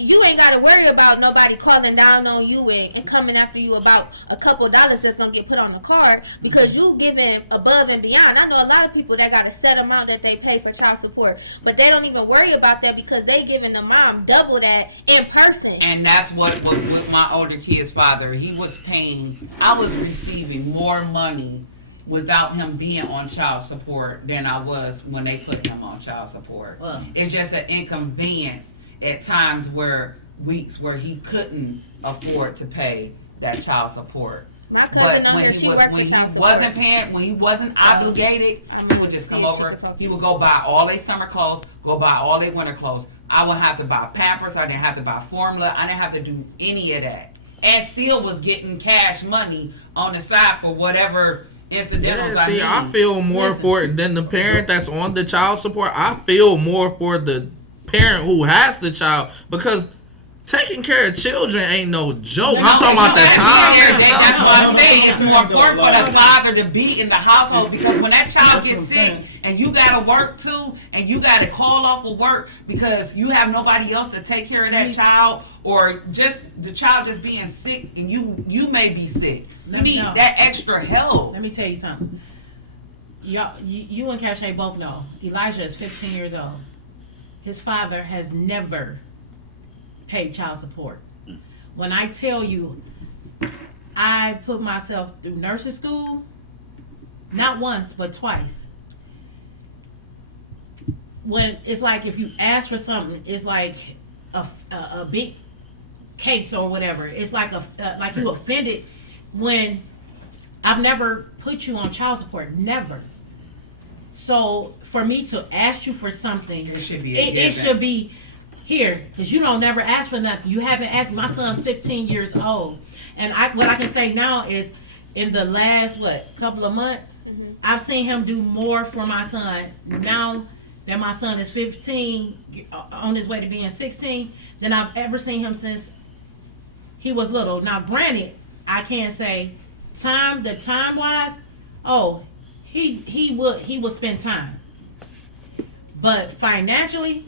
you ain't got to worry about nobody calling down on you and coming after you about a couple dollars that's going to get put on a card, because you giving above and beyond. I know a lot of people that got a set amount that they pay for child support, but they don't even worry about that because they giving the mom double that in person. And that's what with my older kid's father, he was paying, I was receiving more money without him being on child support than I was when they put him on child support. Well. It's just an inconvenience at times weeks where he couldn't afford to pay that child support. My cousin But on when there, he she was worked when for he child wasn't support. paying, when he wasn't obligated, he would just come over. He would go buy all their summer clothes, go buy all their winter clothes. I wouldn't have to buy Pampers. I didn't have to buy formula. I didn't have to do any of that, and still was getting cash money on the side for whatever incidentals Yeah, see, I I need. feel more for it than the parent that's on the child support. I feel more for the parent who has the child, because taking care of children ain't no joke. I'm talking about that time. That's what I'm saying. It's more important for the father to be in the household, because when that child gets sick and you gotta work too, and you gotta call off of work because you have nobody else to take care of that child, or just the child just being sick and you may be sick. You need that extra help. Let me tell you something. Y'all, you and Cashe both know Elijah is 15 years old. His father has never paid child support. When I tell you, I put myself through nursing school, not once, but twice. When it's like if you ask for something, it's like a big case or whatever. It's like like you offended when I've never put you on child support, never. So for me to ask you for something, It should be it should be here, because you don't never ask for nothing. You haven't asked. My son's 15 years old, and what I can say now is, in the last couple of months, I've seen him do more for my son now that my son is 15, on his way to being 16, than I've ever seen him since he was little. Now, granted, I can't say time wise. Oh, he would spend time, but financially,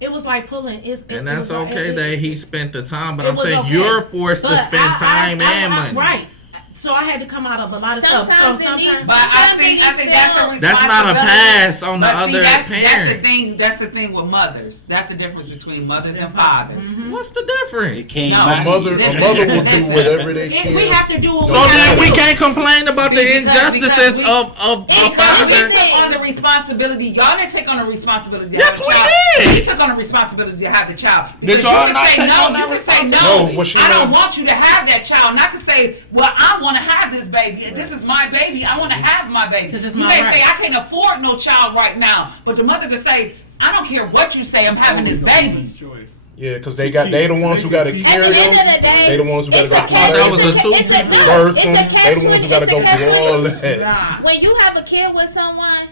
it was like pulling. And that's okay that he spent the time, but I'm was saying okay. you're forced to But spend time and money. Right. So I had to come out of a lot of stuff. So sometimes, But I think that's a responsibility. That's not a pass on the But see, other that's parent. That's the thing with mothers. That's the difference between mothers and fathers. What's the difference? It came No. by A mother will do whatever they we can. have to do what So we then have we to do. can't complain about the Because injustices we- of a Because we father. took on the responsibility. Y'all didn't take on the responsibility to Yes, have a we child. did. We took on the responsibility to have the child. Did Because y'all you not can say take no. on that You can say responsibility? no. what she I don't meant- want you to have that child. And I can say, well, I want to have this baby. And this is my baby. I want to have my baby. 'Cause it's You my may right. say, I can't afford no child right now. But the mother could say, I don't care what you say. I'm having this baby. Choice. Yeah, because they the ones who got to At carry the end them. of the day, They the ones who got to go through That was a two it's a- people no, birth it's a them. catch They the ones who got to go through all that. Nah. When you have a kid with someone,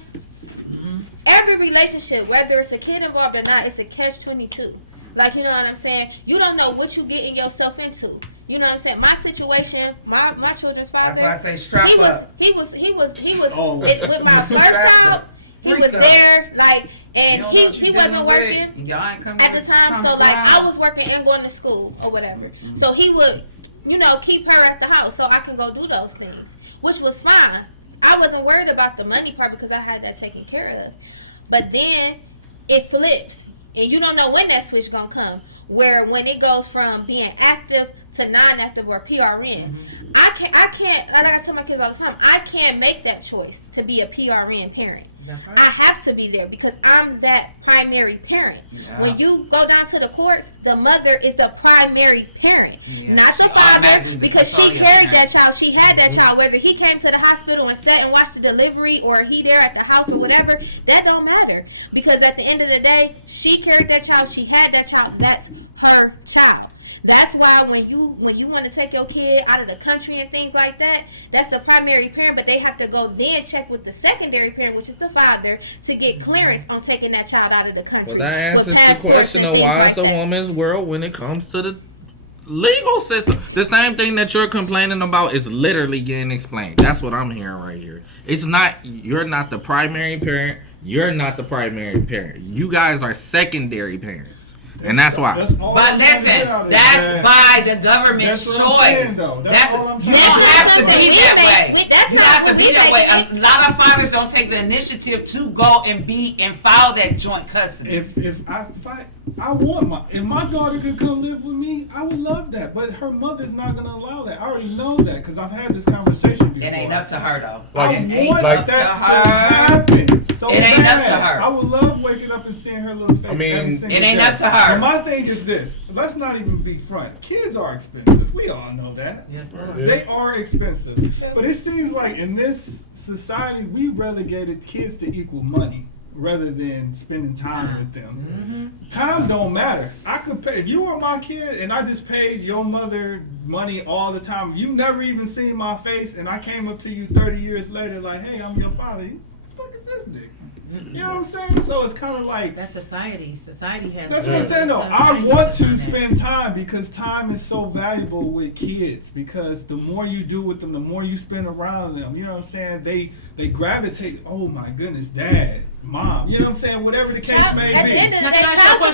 every relationship, whether it's a kid involved or not, it's a catch-22. Like, you know what I'm saying? You don't know what you getting yourself into. You know what I'm saying? My situation, my children's father. That's why I say strap up. He was Oh. with my first child. He was Freak up. there, like, You and don't know what he you wasn't dealing working with. Y'all ain't coming at the time. come So like, around. I was working and going to school or whatever. So he would, keep her at the house so I can go do those things, which was fine. I wasn't worried about the money part because I had that taken care of. But then it flips, and you don't know when that switch gonna come. Where when it goes from being active to non-active or PRN, I can't. Like I tell my kids all the time, I can't make that choice to be a PRN parent. That's right. I have to be there because I'm that primary parent. Yeah. When you go down to the courts, the mother is the primary parent, Yeah. not the She father, automatically the because she custodial carried parent. that child. She had that child, whether he came to the hospital and sat and watched the delivery or he there at the house or whatever. That don't matter because at the end of the day, she carried that child. She had that child. That's her child. That's why when you want to take your kid out of the country and things like that, that's the primary parent, but they have to go then check with the secondary parent, which is the father, to get clearance on taking that child out of the country. Well, that answers with the passports question and of why things it's a like that. woman's world when it comes to the legal system. The same thing that you're complaining about is literally getting explained. That's what I'm hearing right here. It's not, you're not the primary parent. You're not the primary parent. You guys are secondary parents. And that's why. all But I'm trying to listen, get out of that's it. by the government's That's what I'm saying, choice. though. That's all I'm You trying don't to have to get be out. that way. That's You not have to what be we that way. make. A lot of fathers don't take the initiative to go and file that joint custody. If I want if my daughter could come live with me, I would love that. But her mother's not gonna allow that. I already know that because I've had this conversation before. It ain't up to her though. Like- I It ain't want like- up that to to her. happen. So It ain't up to bad. her. I would love waking up and seeing her little face. I mean, every single It ain't day. up to her. But my thing is this: let's not even be front. Kids are expensive. We all know that. Yes, sir. Yeah. They are expensive. But it seems like in this society, we relegated kids to equal money rather than spending time with them. Time don't matter. I could pay, if you were my kid and I just paid your mother money all the time, you never even seen my face, and I came up to you 30 years later like, hey, I'm your father. What the fuck is this dick? You know what I'm saying? So it's kind of like, That's society. Society has. that's what I'm saying though. I want to spend time because time is so valuable with kids because the more you do with them, the more you spend around them. You know what I'm saying? They gravitate, oh my goodness, dad, mom. You know what I'm saying? Whatever the case may At the end be. of Now, the day, can I ask you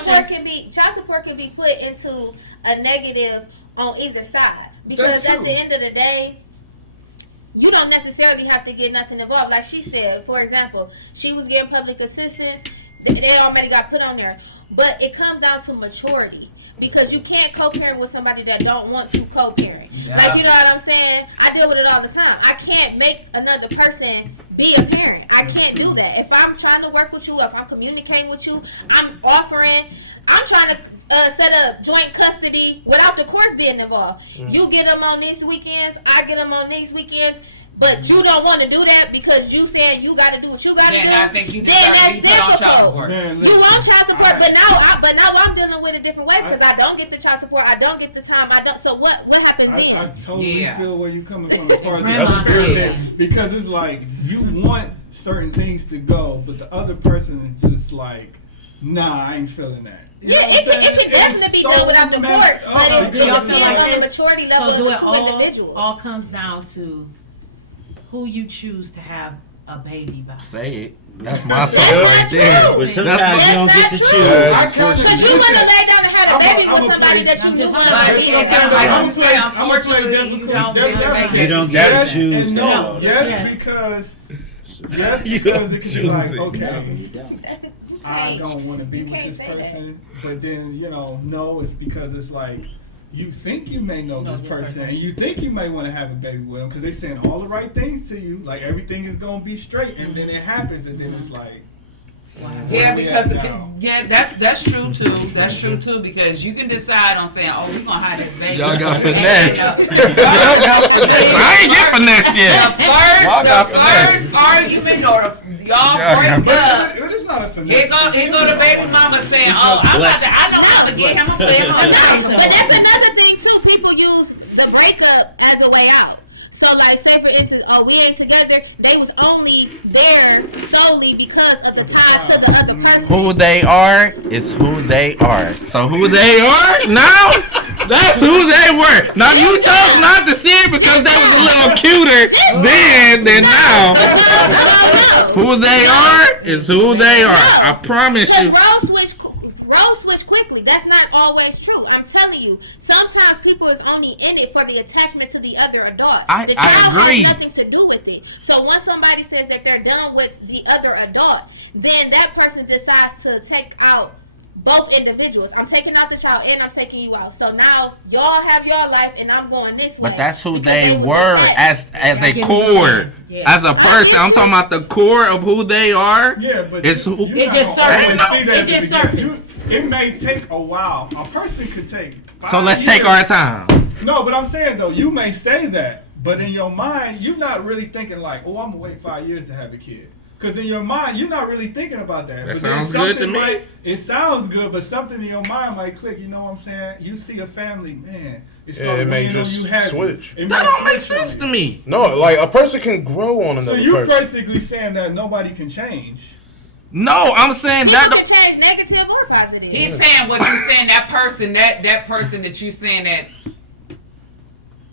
a child support can be put into a negative on either side because That's at true. the end of the day, you don't necessarily have to get nothing involved. Like she said, for example, she was getting public assistance. They already got put on there, but it comes down to maturity. Because you can't co-parent with somebody that don't want to co-parent. Yeah. Like, you know what I'm saying? I deal with it all the time. I can't make another person be a parent. I can't do that. If I'm trying to work with you, if I'm communicating with you, I'm trying to set up joint custody without the courts being involved. You get them on these weekends, I get them on these weekends. But you don't want to do that because you saying you got to do what you got to do. Then I think you Then deserve to that's be put on child difficult. support. Man, You listen, want child support, but now I'm dealing with it different ways because I don't get the child support, I don't get the time, I don't. So what happens I then? totally Yeah. feel where you're coming from as far as Grandma the spirit did. thing, because it's like you want certain things to go, but the other person is just like, nah, I ain't feeling that. You know Yeah, what I'm it saying? can definitely be done without the messed courts, but up. it Do y'all depends feel like on the this? maturity level So do it of the two individuals. all comes down to who you choose to have a baby by. Say it. That's my talk That's right not there. true. But That's sometimes my- you don't get to That's choose. not Yeah, I it's kinda- unfortunate. Because you want to lay down and have a baby I'm with a somebody play- that you I'm knew. just- But That's yeah, what I'm saying. like I'm you playing- say, I'm gonna play unfortunately, devil's you don't get to advocate. make You don't it. get Yes to choose. and no. though. Yes, Yes. because You because don't it can be like, choose it. No, okay, you don't. I don't want to be You with can't this say that. person, but then no, it's because it's like you think you may know this person, and you think you may want to have a baby with them because they're saying all the right things to you, like everything is gonna be straight, and then it happens, and then it's like. Yeah, where we because at now? that's true too. That's true too because you can decide on saying, "Oh, we're gonna have this baby." Y'all got And, finesse. uh, Y'all got finesse. I ain't get finesse yet. Y'all got The finesse. first argument or y'all Y'all got break up. But it's not not a finesse. Here go the baby mama saying, "Oh, I know how to get him. I'm playing my child." But that's another thing too. People use the breakup as a way out. So, like, say for instance, we ain't together. They was only there solely because of the tie to the other person. Who they are is who they are. So who they are now, that's who they were. Now you chose not to see it because they was a little cuter then than now. Who they are is who they are. I promise you. Roles switch quickly. That's not always true. I'm telling you. Sometimes people is only in it for the attachment to the other adult. The child agree. has nothing to do with it. So once somebody says that they're done with the other adult, then that person decides to take out both individuals. I'm taking out the child and I'm taking you out. So now y'all have your life and I'm going this way. But that's who they were as a core, as a person. I'm talking about the core of who they are. Yeah, but it's who. It just surfaced. It may take a while. A person could take 5 So let's years. take our time. No, but I'm saying though, you may say that, but in your mind, you're not really thinking like, oh, I'm gonna wait 5 years to have a kid. Because in your mind, you're not really thinking about that. That But then sounds good to something me. It sounds good, but something in your mind might click. You know what I'm saying? You see a family, man. It may just switch. It That may don't make switch on sense you. to me. No, like a person can grow on another So you're person. basically saying that nobody can change. No, I'm saying People that. can change negative or positive. He's saying what you're saying. That person that you saying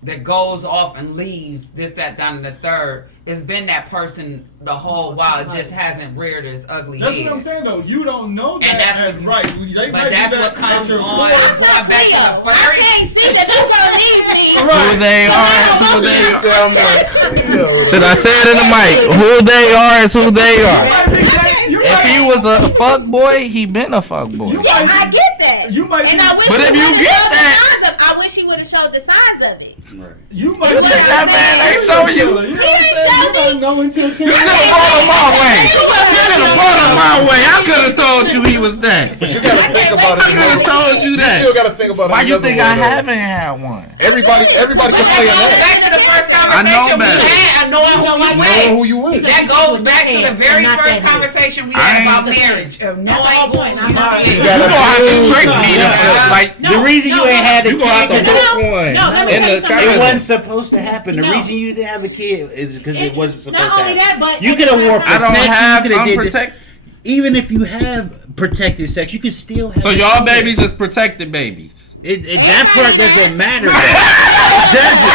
that goes off and leaves this, that, down, and the third. It's been that person the whole while. It just hasn't reared its ugly That's head. what I'm saying though. You don't know that. And that's at what- right. But that's what comes on going back to the I furry. can't see that you gonna leave me. Who they are is who they are. I'm like, yo, Should I say it in the mic? Who they are is who they are. You If might- he was a fuck boy, he been a fuck boy. You Yeah, might- I get that. You might And be- I wish But if you would've get showed the that- signs of- I wish you would have showed the signs of it. You might You think that man ain't show you? You know what I'm saying? You don't know until You should have brought him my way. You should have brought him my way. I could have told you he was that. you gotta think about it. I could have told you You that. still gotta think about it. Why you another think way, I though. haven't had one? Everybody can play in that. Back to the first I know conversation we better. had. I know who you Knowing with. who you with. That goes back to the very Not first that good. conversation we I had ain't- about marriage. Of knowing whole who point. you I'm not- with. You You gotta gonna have to prove trick me to something. like. The reason you ain't had a You gonna have to kid, book one No, let me in tell you the something. it wasn't comments. supposed to happen. The No. reason you didn't have a kid is because it wasn't supposed Not to only happen. that, but You could have wore I don't protection. have You could have did this. unprotected. Even if you have protected sex, you can still have. So a y'all kid. babies is protected babies. That part doesn't matter. Though.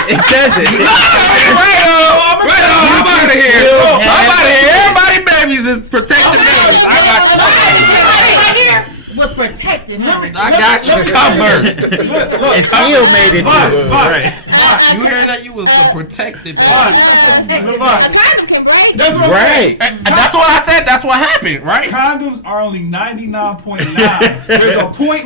It doesn't. Right on. I'm out of here. still I'm have- out of here. Everybody babies is protected babies. I got right here was protected. I got you covered. It still made it through. Right. You hear that? You was the protected baby. A condom can break. That's what I'm Right. And that's what I said. That's what happened, right? Condoms are only 99.9. There's a 0.1%.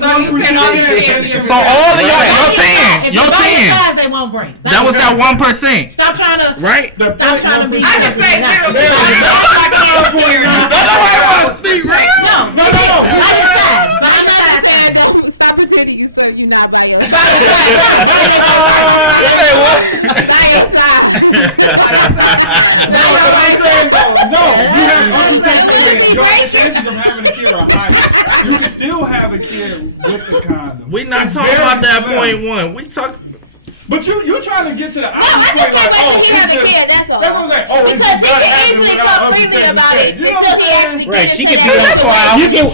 So all of your 10, If your you buy 10. your size, they won't break. That was that 1%, Stop trying to. right? The Stop trying to be. I can say No, literally. I can't hear you. Nobody want to speak, right? no. Buy your size. Buy your size. Don't stop pretending you said you not by your Buy your size. You say what? By your side. No, but I'm saying though, no, you have unprotected. Your chances of having a kid are higher. You can still have a kid with the condom. We not It's talking very about that slim. point one. We talk. But you're trying to get to the No, I opposite just point, like, can't oh, wait to have it's a just. kid, that's all. That's what I'm saying. Oh, it's Because just he not can happening easily without talk freely unprotected about sex. it You know until what he I'm actually saying? Right, gets she into could be that. on. You can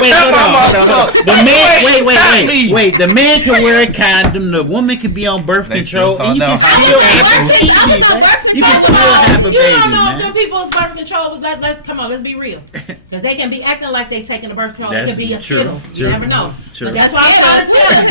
wait, hold on. The man, wait. The man can wear a condom. The woman can be on birth They control, still and you can talk still about have a birth baby, control. man. You can still have a You baby, don't know if them man. people's birth control was let's come on, let's be real. Because they can be acting like they taking the birth control. It That's can be a true, Skittles. true, You never know. true. But that's why I'm trying to tell them.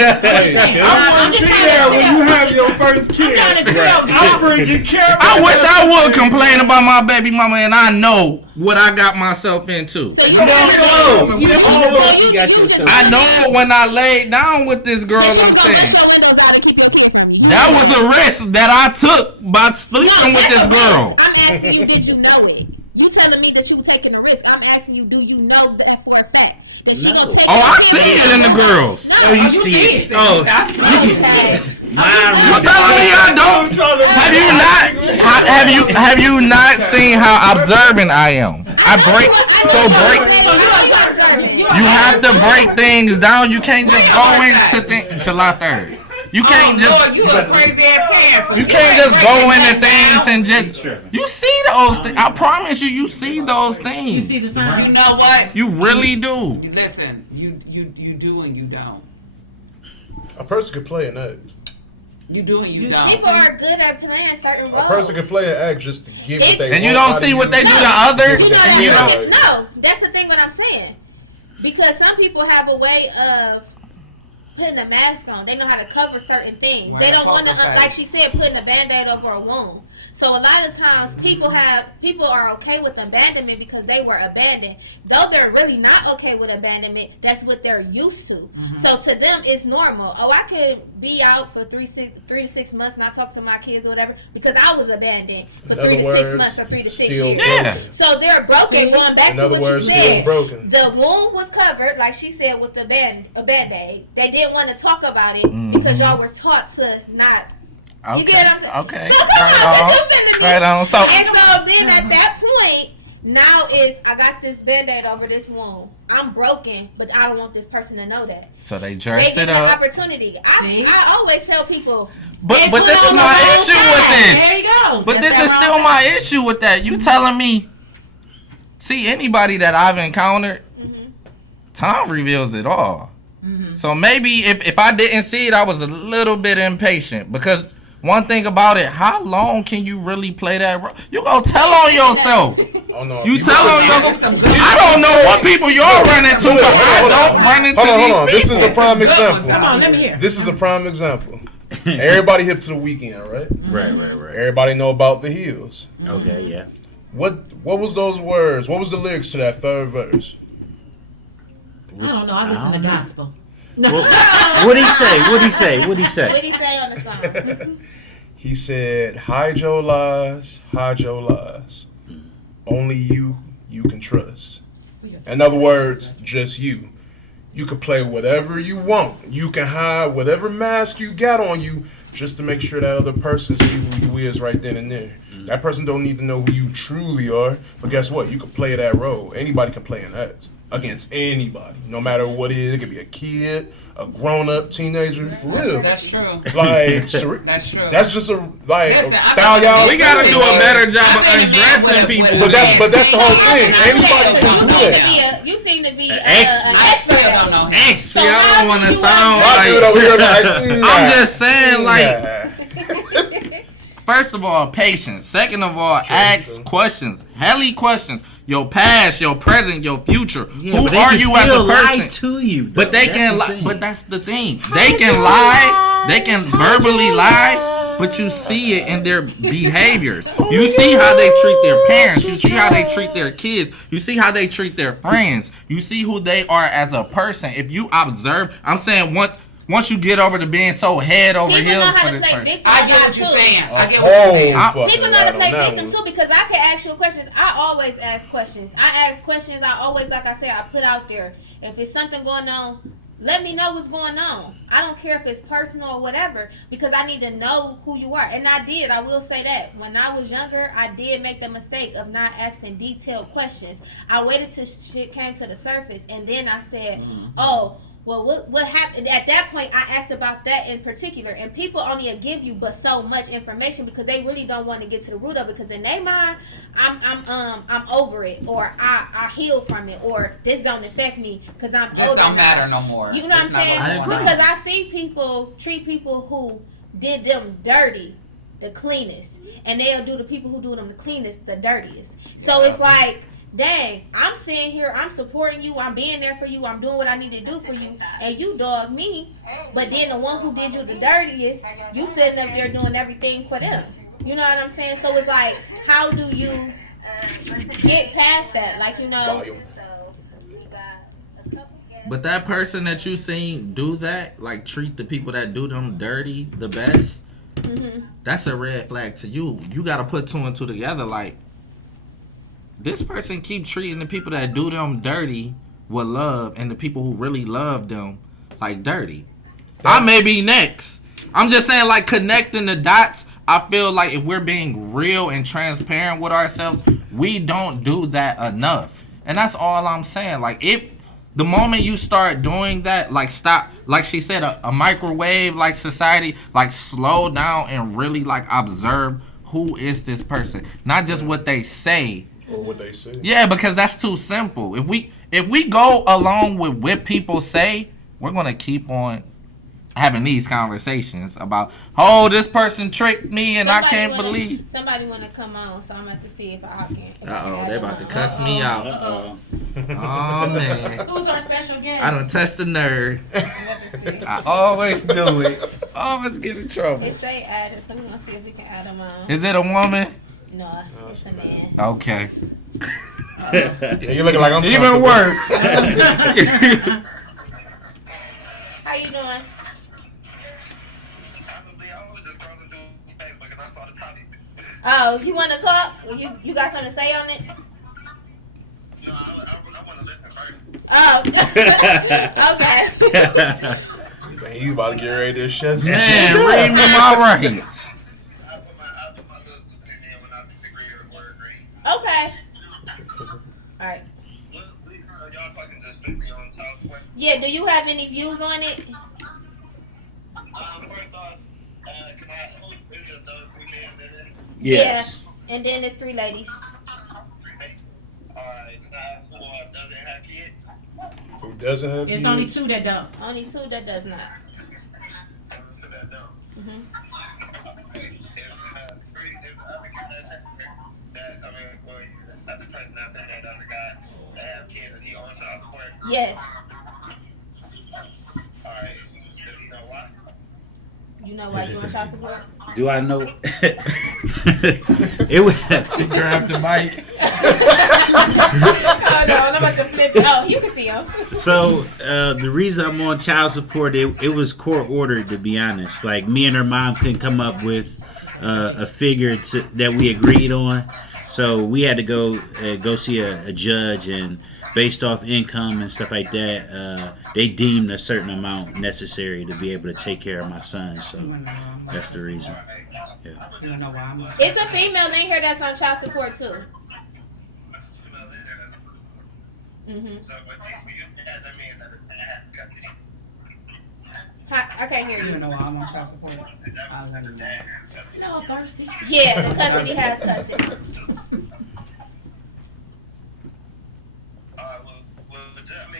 I want to see there when you have your first kid. I'm trying to tell you. I'm bringing camera. I wish I would complain about my baby mama, and I know what I got myself into. So You don't know. You don't know what you got just- yourself. I know when I laid down with this girl. You I'm gonna saying let the windows out and keep your kid from you. that was a risk that I took by sleeping with this girl. I'm asking you, did you know it? You telling me that you were taking a risk. I'm asking you, do you know that for a fact? That she No. gonna take Oh, I your see kid? it in the girls. No, Oh, you see it. Oh, Okay. You telling me I don't? Have you not? Have you not seen how observant I am? You have to break things down. You can't just go into things. July 3rd. You can't just. You a crazy ass cancer. You can't just go into things and just. You see those things. I promise you, you see those things. You see the sign. You know what? You really do. Listen, you do and you don't. A person could play an act. You do and you don't. People are good at playing certain roles. A person could play an act just to get what they want. And you don't see what they do to others. No, that's the thing. What I'm saying, because some people have a way of putting a mask on. They know how to cover certain things. They don't want to, like she said, putting a Band-Aid over a wound. So a lot of times people are okay with abandonment because they were abandoned. Though they're really not okay with abandonment, that's what they're used to. So to them, it's normal. Oh, I could be out for 3 to 6 months, not talk to my kids or whatever, because I was abandoned for 3 to 6 months or 3 to 6 years. Yeah. So they're broken. Going back to what you said, broken. the wound was covered, like she said, with a Band-Aid. They didn't want to talk about it because y'all were taught to not. Okay. You get what I'm saying? Okay. So come on, Right on. So. and so then at that point, now is I got this Band-Aid over this wound. I'm broken, but I don't want this person to know that. So they They dress get it the up. opportunity. I always tell people. But they this put is on my the whole issue time. with this. There you go. But this is still my issue with that. You telling me, see, anybody that I've encountered, time reveals it all. So maybe if I didn't see it, I was a little bit impatient. Because one thing about it, how long can you really play that role? You go tell on yourself. Oh, no. You tell on yourself. I don't know what people you're running into, but I don't run into Hold on. these This is a prime example. Come on, let me hear. This is a prime example. Everybody hip to the weekend, right? Right. Everybody know about the heels. Okay, yeah. What was those words? What was the lyrics to that third verse? I don't know. I listen to gospel. What'd he say? What did he say on the song? He said, hide your lies. Only you can trust. In other words, just you. You can play whatever you want. You can hide whatever mask you got on you just to make sure that other person see who you is right then and there. That person don't need to know who you truly are. But guess what? You can play that role. Anybody can play an act against anybody, no matter what it is. It could be a kid, a grown-up teenager, for real. That's true. Like, That's true. that's just a like. Listen, y'all. We gotta do a better job of I've been a man undressing with people. But that's the whole thing. Anybody can do that. You seem to be an I still expert. don't know him. X. See, I don't want to sound My dude like. over here like, I'm just saying, like. nah. First of all, patience. Second of all, ask questions. Helly questions. Your past, your present, your future. Yeah, Who but they are can you as a still lie person? to you, though. But they That's can the lie. thing. But that's the thing. They can lie. They can verbally lie. But you see it in their behaviors. You see how they treat their parents. You see how they treat their kids. You see how they treat their friends. You see who they are as a person. If you observe, I'm saying once you get over to being so head over People know heels how for to this play person. victim. I get what you're too. saying. I get what you're saying. People know to play victim too, because I can ask you a question. I always ask questions. I always, like I say, I put out there. If it's something going on, let me know what's going on. I don't care if it's personal or whatever, because I need to know who you are. And I will say that. When I was younger, I did make the mistake of not asking detailed questions. I waited till shit came to the surface, and then I said, oh, well, what happened? At that point, I asked about that in particular, and people only give you but so much information because they really don't want to get to the root of it. Because in their mind, I'm over it, or I healed from it, or this don't affect me because I'm older. This don't now. matter no more. You know what I'm saying? I agree. Because I see people treat people who did them dirty the cleanest, and they'll do the people who do them the cleanest the dirtiest. So it's like, dang, I'm sitting here, I'm supporting you, I'm being there for you, I'm doing what I need to do for you, and you dog me, but then the one who did you the dirtiest, you sitting up there doing everything for them. You know what I'm saying? So it's like, how do you get past that? Like, you know. But that person that you seen do that, like treat the people that do them dirty the best, that's a red flag to you. You got to put two and two together. Like, this person keep treating the people that do them dirty with love, and the people who really love them like dirty. I may be next. I'm just saying, like, connecting the dots. I feel like if we're being real and transparent with ourselves, We don't do that enough. And that's all I'm saying. Like, the moment you start doing that, like, stop, like she said, a microwave, like, society, like, slow down and really, like, observe who is this person. Not just what they say. Or what they say. Yeah, because that's too simple. If we go along with what people say, we're going to keep on having these conversations about, oh, this person tricked me and I can't believe. Somebody want to come on, so I'm about to see if I can. Uh-oh, they about to cuss me out. Uh-oh. Oh, man. Who's our special guest? I done touched the nerd. Let me see. I always do it. Always get in trouble. It say added, so we're going to see if we can add them on. Is it a woman? No, it's a man. Okay. Yeah, you looking like I'm Even worse. How you doing? Oh, you want to talk? You got something to say on it? No, I want to listen first. Oh, okay. Man, you about to get ready to shut Man, read me my rights. I put my little 2 cents in when I disagree or agree. Okay. All right. Y'all talking just strictly on child support? Yeah, do you have any views on it? First off, can I, is just those 3 men in there? Yes. Yeah. And then there's 3 ladies. 3 ladies? Alright, can I ask who doesn't have kids? Who doesn't have It's kids? only 2 that don't. Only 2 that does not. Only 2 that don't. The person that's in there that's a guy that has kids, is he on child support? Yes. Alright, does he know why? You know why you on child support? Do I know? It was. He grabbed the mic. Oh no, I'm about to flip it. Oh, you can see him. So the reason I'm on child support, it was court ordered, to be honest. Like, me and her mom couldn't come up with a figure that we agreed on, so we had to go see a judge, and based off income and stuff like that, they deemed a certain amount necessary to be able to take care of my son. So that's the reason. Yeah. You don't know why I'm like, It's a female in here that's on child support too. Mhm. So when you add that means that it has custody. I can't hear you don't you. know why I'm on child support. I let him know. No, thirsty. Yeah, the custody has custody.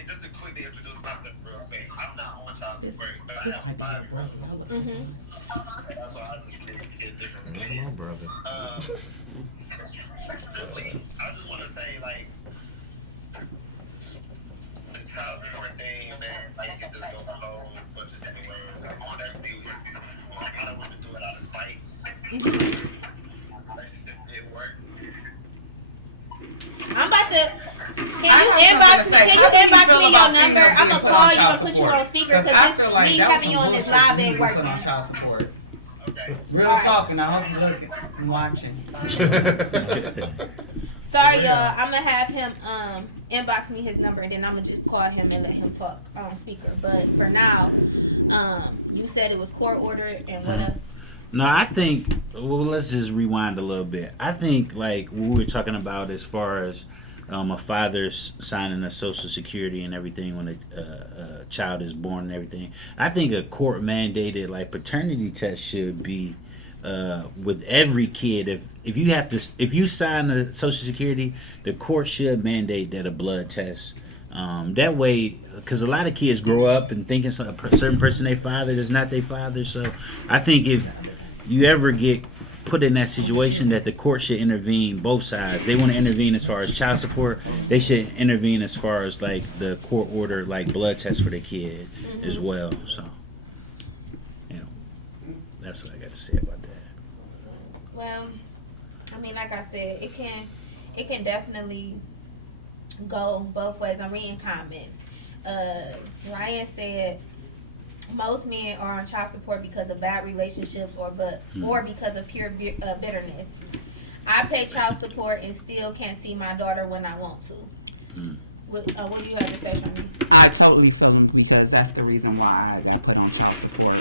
Just to quickly introduce myself real quick. I'm not on child support, but I have a 5-year-old. Mhm. That's why I just get different. That's my brother. Simply, I just want to say, like, the child support thing, man, like, you can just go a whole bunch of different ways. Honestly, I don't want to do it out of spite. Relationship did work. I'm about to. Can I you have inbox me? something to say. Can How do you you inbox feel me your about number? females I'm being gonna put call on you child and put you support? on speaker I because feel like me that was having you some on this bullshit live you ain't need to put on working. child support. Okay. Real Alright. talking. I hope you're looking and watching. Sorry, y'all. I'm gonna have him inbox me his number, and then I'm gonna just call him and let him talk on speaker. But for now, you said it was court ordered, and what else? No, I think. Well, let's just rewind a little bit. I think, like, what we were talking about as far as a father signing a Social Security and everything when a child is born and everything. I think a court mandated, like, paternity test should be with every kid. If you sign a Social Security, the court should mandate that a blood test. That way, because a lot of kids grow up and thinking a certain person their father is not their father. So I think if you ever get put in that situation, that the court should intervene both sides. They want to intervene as far as child support. They should intervene as far as, like, the court order, like, blood test for the kid as well. So, that's what I got to say about that. Well, I mean, like I said, it can definitely go both ways. I'm reading comments. Ryan said most men are on child support because of bad relationships or because of pure bitterness. I pay child support and still can't see my daughter when I want to. What do you have to say, Shani? I totally feel him because that's the reason why I got put on child support.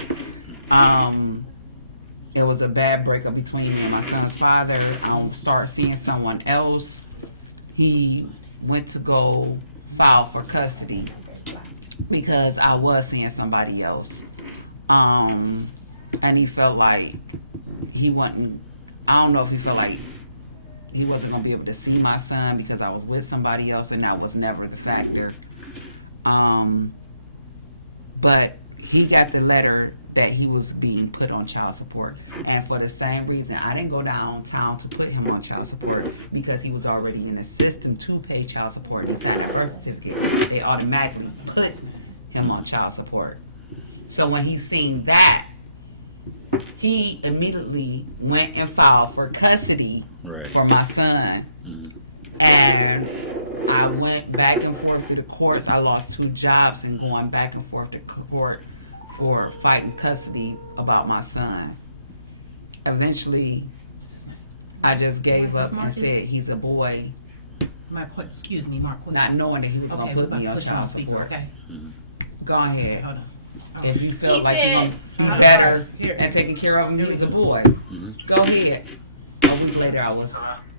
it was a bad breakup between me and my son's father. I started seeing someone else. He went to go file for custody because I was seeing somebody else. And he felt like he wasn't, I don't know if he felt like he wasn't gonna be able to see my son because I was with somebody else, and that was never the factor. But he got the letter that he was being put on child support, and for the same reason, I didn't go downtown to put him on child support because he was already in the system to pay child support. It's at the birth certificate. They automatically put him on child support. So when he seen that, he immediately went and filed for custody for my son. And I went back and forth through the courts. I lost 2 jobs and going back and forth to court for fighting custody about my son. Eventually, I just gave up and said he's a boy, Excuse me, Mark. not knowing that he was Okay, gonna we put about me to on put you on child speaker, support. okay? Go ahead. Hold on. If you feel He like said- you're gonna be better and taking care of him, he was a boy. Go ahead. A week later, I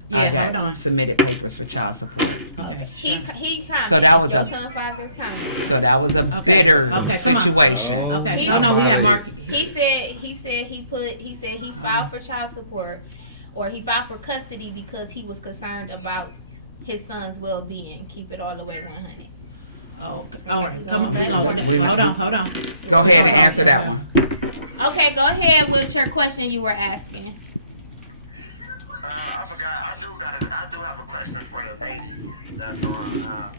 Yeah, hold got on. submitted papers for child support. Okay. He commented. So that was Your a- son father's commented. So that was a Okay. bitter Okay, come on. situation. Okay, He- no, we outta have here. Mark. He said he filed for child support, or he filed for custody because he was concerned about his son's well-being. Keep it all the way 100. Oh, all right, come on, Going hold on. Go ahead and answer that one. Okay, go ahead with your question you were asking. I forgot. I do have a question for the lady that's on our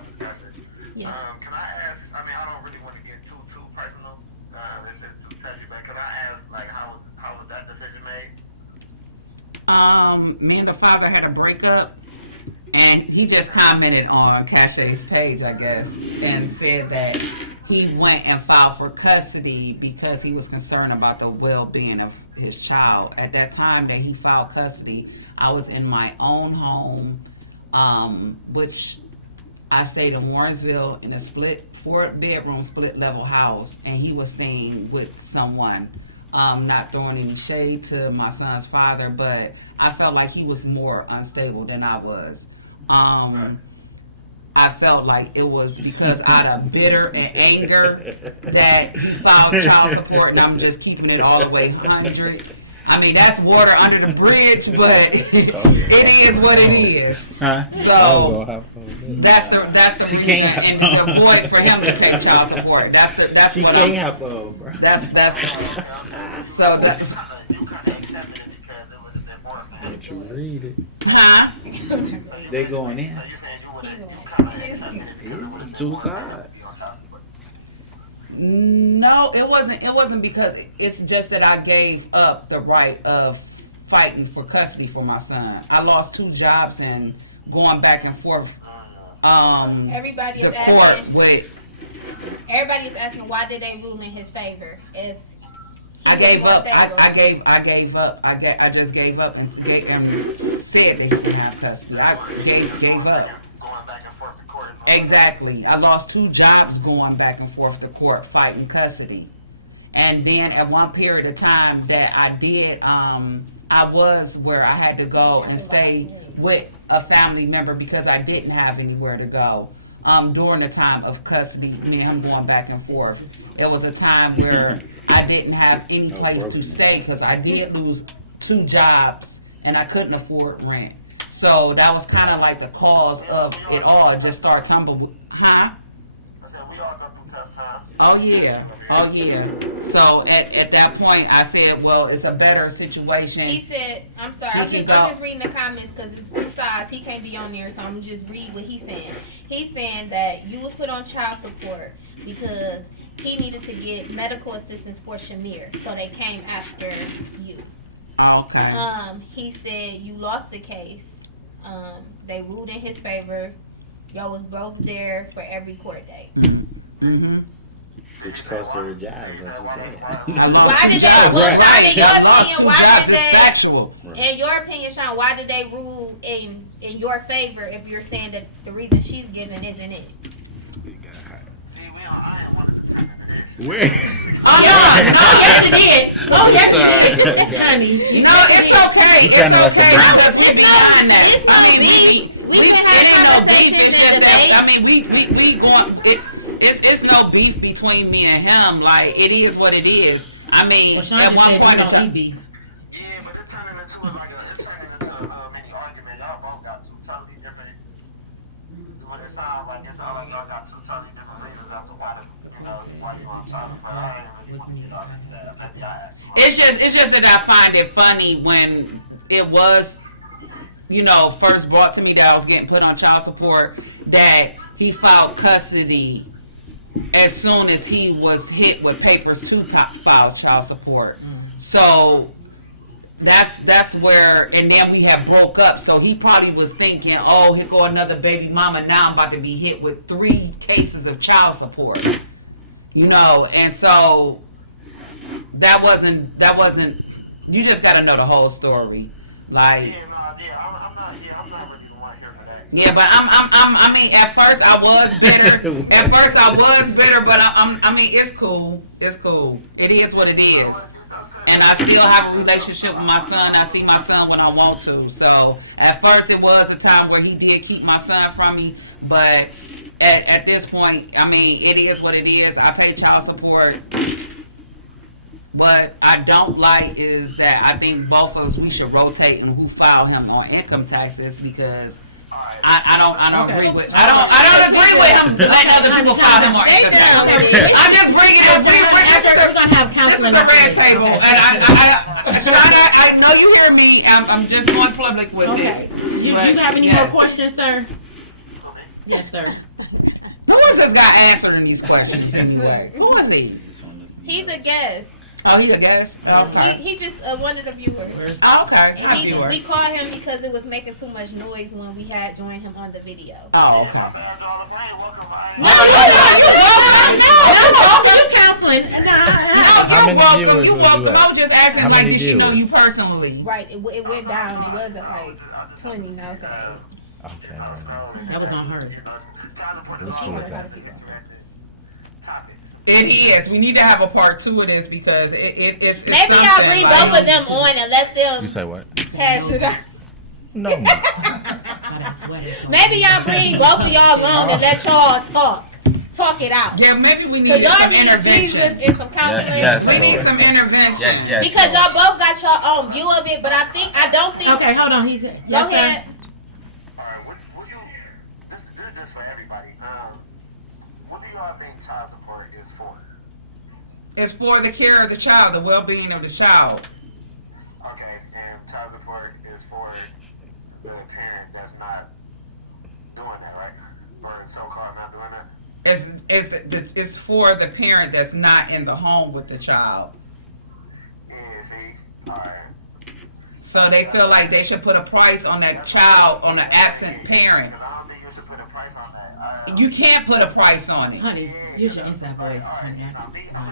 discussion. Yes. Can I ask? I mean, I don't really want to get too personal. If it's too touchy, but can I ask, like, how was that decision made? Me and the father had a breakup, and he just commented on Cashe's page, I guess, and said that he went and filed for custody because he was concerned about the well-being of his child. At that time that he filed custody, I was in my own home, which I stayed in Warrensville in a 4-bedroom split-level house, and he was staying with someone. Not throwing any shade to my son's father, but I felt like he was more unstable than I was. I felt like it was because out of bitter and anger that he filed child support, and I'm just keeping it all the way 100. I mean, that's water under the bridge, but it is what it is. Huh? So that's the She reason, can't and to avoid for him to pay child support. That's She what can't I'm. have bro. That's so that's. You kind of accepted it because it would have been more for him. Don't you read it? Huh? They going in. So you're saying you kind of accepted it because it would It's 2 sides. be on child support. No, it wasn't. It wasn't because it's just that I gave up the right of fighting for custody for my son. I lost 2 jobs and going back and forth. Everybody The is court asking. with. Everybody is asking why did they rule in his favor if he I was gave more up. stable? I gave up. I just gave up and said that he didn't have custody. I gave up. Going back and forth to court. Exactly. I lost 2 jobs going back and forth to court fighting custody. And then at one period of time that I did, I was where I had to go and stay with a family member because I didn't have anywhere to go. During the time of custody, me and him going back and forth. It was a time where I didn't have any place to stay because I did lose 2 jobs and I couldn't afford rent. So that was kind of like the cause of it all. It just started tumbling. Huh? I said we all go through tough times. Oh yeah. Oh yeah. So at that point I said, well, it's a better situation. He said, I'm sorry, You I'm can just go. reading the comments because it's 2 sides. He can't be on there, so I'm gonna just read what he's saying. He's saying that you was put on child support because he needed to get medical assistance for Shamir, so they came after you. Okay. He said you lost the case. They ruled in his favor. Y'all was both there for every court date. Mm-hmm. Which cost her a job, as you said. I lost Why 2 did they? jobs. Well, Sean, in your I lost opinion, 2 why jobs. did It's they? factual. In your opinion, Sean, why did they rule in your favor if you're saying that the reason she's giving isn't it? See, I ain't wanted to turn into this. Where? Oh, yeah. Oh, yes, you did. Oh, yes, Honey, No, it's okay. You It's trying to let the okay brown- because we beyond that. it's no I mean, beef. We can it have ain't no beef. conversations It's and just that, debate. I mean, we going. It's no beef between me and him. Like it is what it is. I mean, Well, Sean at just one said point you in don't time. eat beef. Yeah, but it's turning into a mini argument. Y'all both got two totally different. When it sounds like it's all like y'all got two totally different reasons as to why you on child support. I ain't really want to get off that. Maybe I asked. It's just that I find it funny when it was, first brought to me that I was getting put on child support, that he filed custody as soon as he was hit with papers to file child support. So that's where, and then we have broke up. So he probably was thinking, oh, here go another baby mama. Now I'm about to be hit with 3 cases of child support. And so that wasn't. You just got to know the whole story, like. I'm not really the one here for that. Yeah, but I mean, at first I was bitter. But I mean, it's cool. It's cool. It is what it is. And I still have a relationship with my son. I see my son when I want to. So at first it was a time where he did keep my son from me. But at this point, I mean, it is what it is. I pay child support. What I don't like is that I think both of us, we should rotate and who file him on income taxes, because I don't agree with him letting other people file him on income taxes. I'm just bringing up. We're gonna have This is counseling. the after red this, table, okay? and I know you hear me. I'm just going public with Okay. it. You But, have any yes. more questions, sir? Yes, sir. Who is this guy answering these questions anyway? Who is he? He's a guest. Oh, he's a guest. Okay. He just one of the viewers. Oh, okay. And Hi, we viewer. called him because it was making too much noise when we had joined him on the video. Oh, okay. You counseling. How many viewers You was welcome. you at? I was just asking, How like, many did she know you viewers? personally? Right, it went down. It was at like 20, now it's at 8. Okay, right. That was on her. Which one was that? It is. We need to have a part 2 of this because it's Maybe y'all something, bring like- both of them on and let them You say what? hash it out. No. Maybe y'all bring both of y'all on and let y'all talk it out. Yeah, maybe we Cause need y'all some need Jesus intervention. and some counseling. yes, We need Lord. some intervention. Yes, Because Lord. y'all both got your own view of it, but I don't think. Okay, hold on. He's Go yes, sir. ahead. Alright, what you this is just for everybody. What do y'all think child support is for? It's for the care of the child, the well-being of the child. Okay, and child support is for the parent that's not doing that, right? Or so-called not doing that? It's for the parent that's not in the home with the child. Yeah, see? Alright. So they feel like they should put a price on that child, on the absent parent. Because I don't think you should put a price on that. You can't put a price on it. Honey, use your inside voice. Alright, Honey, I'm I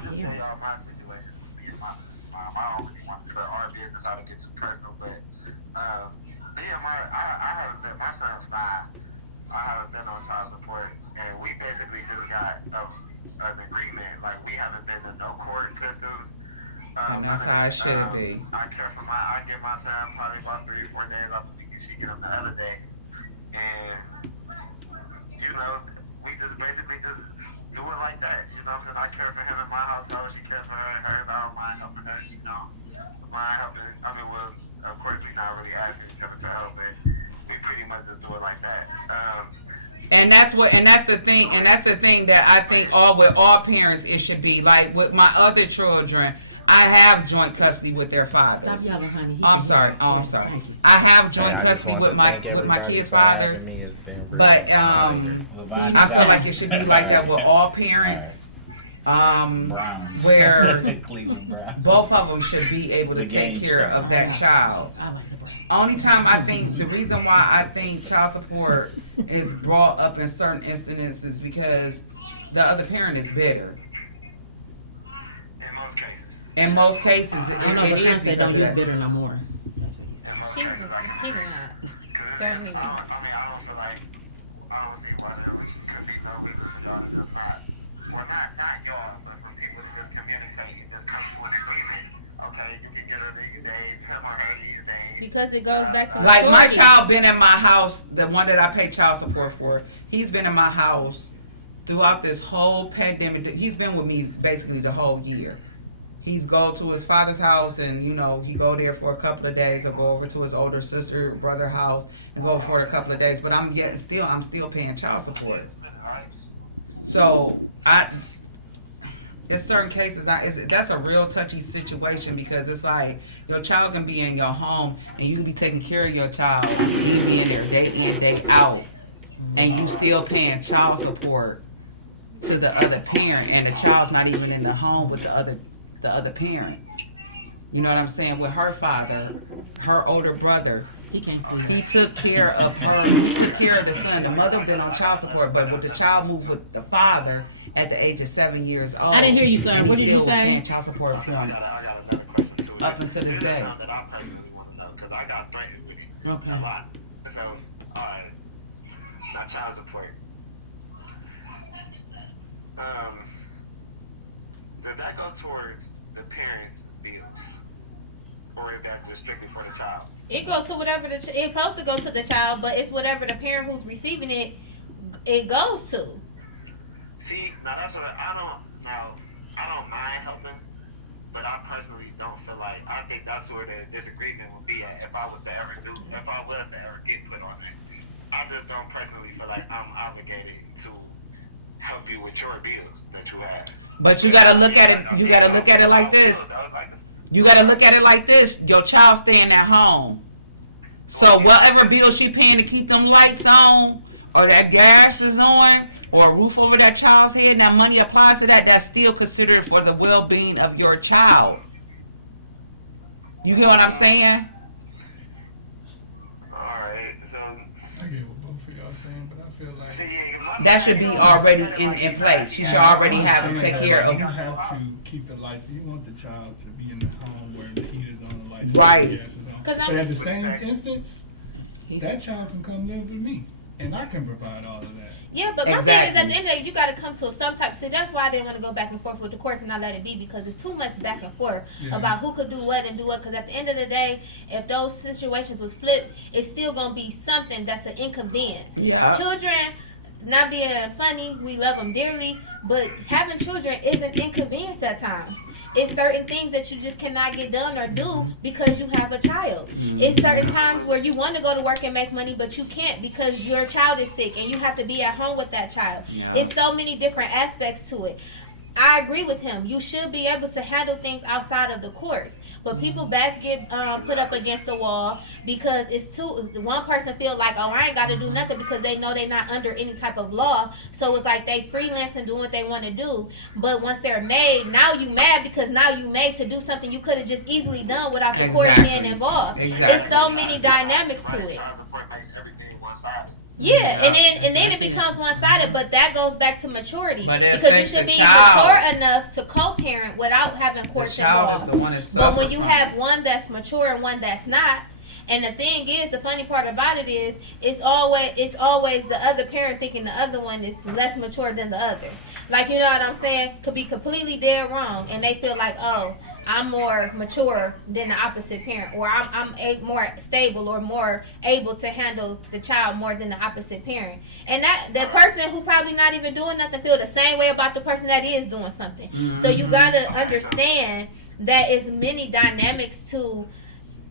just hear tell it. y'all my situation. I don't really want to cut our business out and get too personal, but I haven't been, my son's 5. I haven't been on child support, and we basically just got an agreement. Like, we haven't been in no court systems. And that's how it should be. I care for I get my son probably about 3 or 4 days off the week, and she get him the other days. And, we just basically just do it like that. You know what I'm saying? I care for him in my household, she cares for her in hers. I don't mind helping her, mind helping. I mean, well, of course, we're not really asking each other for help, but we pretty much just do it like that. And that's the thing that I think with all parents it should be. Like with my other children, I have joint custody with their fathers. Stop yelling, honey. He I'm can sorry. hear. Oh, I'm Yeah, sorry. thank you. I have joint Hey, I just custody want with to my thank everybody kids' for having fathers. me. It's been real. But Levine I feel Tower. like it should be like that with all parents. Browns. Where Cleveland Browns. both of them should be able to The take game care star. of that child. I like the brown. Only time I think, the reason why I think child support is brought up in certain instances because the other parent is bitter. In most cases. In most cases, I don't know, it but Sean is said don't because of use that. bitter no more. That's what he said. He was not. Don't even. I don't feel like, I don't see why there could be no reason for y'all to just not y'all, but for people to just communicate and just come to an agreement. Okay, you can get her the because it goes back to Like my maturity. child been in my house, the one that I pay child support for, he's been in my house throughout this whole pandemic. He's been with me basically the whole year. He's go to his father's house and, you know, he go there for a couple of days or go over to his older sister, brother house and go for a couple of days. But I'm still paying child support. So in certain cases, that's a real touchy situation because it's like your child can be in your home and you be taking care of your child. You be in there day in, day out, and you still paying child support to the other parent, and the child's not even in the home with the other parent. You know what I'm saying? With her father, her older brother, He can't see he that. took care of her. He took care of the son. The mother been on child support, but with the child moved with the father at the age of 7 years old. I didn't hear you, sir. and he What did you still was say? paying child support for him I got another question too. up until this day. Something that I personally want to know because I got threatened with it Okay. a lot. So, alright, not child support. Does that go towards the parents' bills, or is that just strictly for the child? It goes to whatever it's supposed to go to the child, but it's whatever the parent who's receiving it goes to. See, now that's what I don't mind helping, but I personally don't feel like, I think that's where the disagreement would be at if I was to ever get put on it. I just don't personally feel like I'm obligated to help you with your bills that you have. But you gotta look at it. You gotta look at it like this. You gotta look at it like this. Your child staying at home, so whatever bill she paying to keep them lights on, or that gas is on, or a roof over that child's head, and that money applies to that. That's still considered for the well-being of your child. You get what I'm saying? Alright, so, I get what both of y'all saying, but I feel like see, yeah, That should be already in place. She should already have them take care of. You have to keep the lights. You want the child to be in the home where the heat is on, the lights, Right. the gas is on. 'Cause But at the same instance, He's- that child can come live with me, and I can provide all of that. Yeah, but my thing is Exactly. at the end of the day, you got to come to some type. See, that's why I didn't want to go back and forth with the courts and not let it be because it's too much back and forth Yeah. about who could do what and do what. Because at the end of the day, if those situations was flipped, it's still gonna be something that's an inconvenience. Yeah. Children, not being funny, we love them dearly, but having children is an inconvenience at times. It's certain things that you just cannot get done or do because you have a child. It's certain times where you want to go to work and make money, but you can't because your child is sick and you have to be at home with that child. Yeah. It's so many different aspects to it. I agree with him. You should be able to handle things outside of the courts. But people backs get put up against the wall because it's one person feel like, oh, I ain't got to do nothing because they know they're not under any type of law. So it's like they freelance and doing what they want to do. But once they're made, now you mad because now you made to do something you could have just easily done without the courts Exactly. being involved. Exactly. It's so many dynamics to it. Child support makes everything one-sided. Yeah, and then it Exactly. becomes one-sided, but that goes back to maturity But it because you affects should the be child. mature enough to co-parent without having The courts child is involved. the one that's But when you have one that's mature and one that's not, and the thing is, the funny part about it is, it's always the other parent thinking the other one is less mature than the other. Like, you know what I'm saying? Could be completely dead wrong, and they feel like, oh, I'm more mature than the opposite parent, or I'm more stable or more able to handle the child more than the opposite parent. And that person who probably not even doing nothing feel the same way about the person that is doing something. So you gotta understand that it's many dynamics to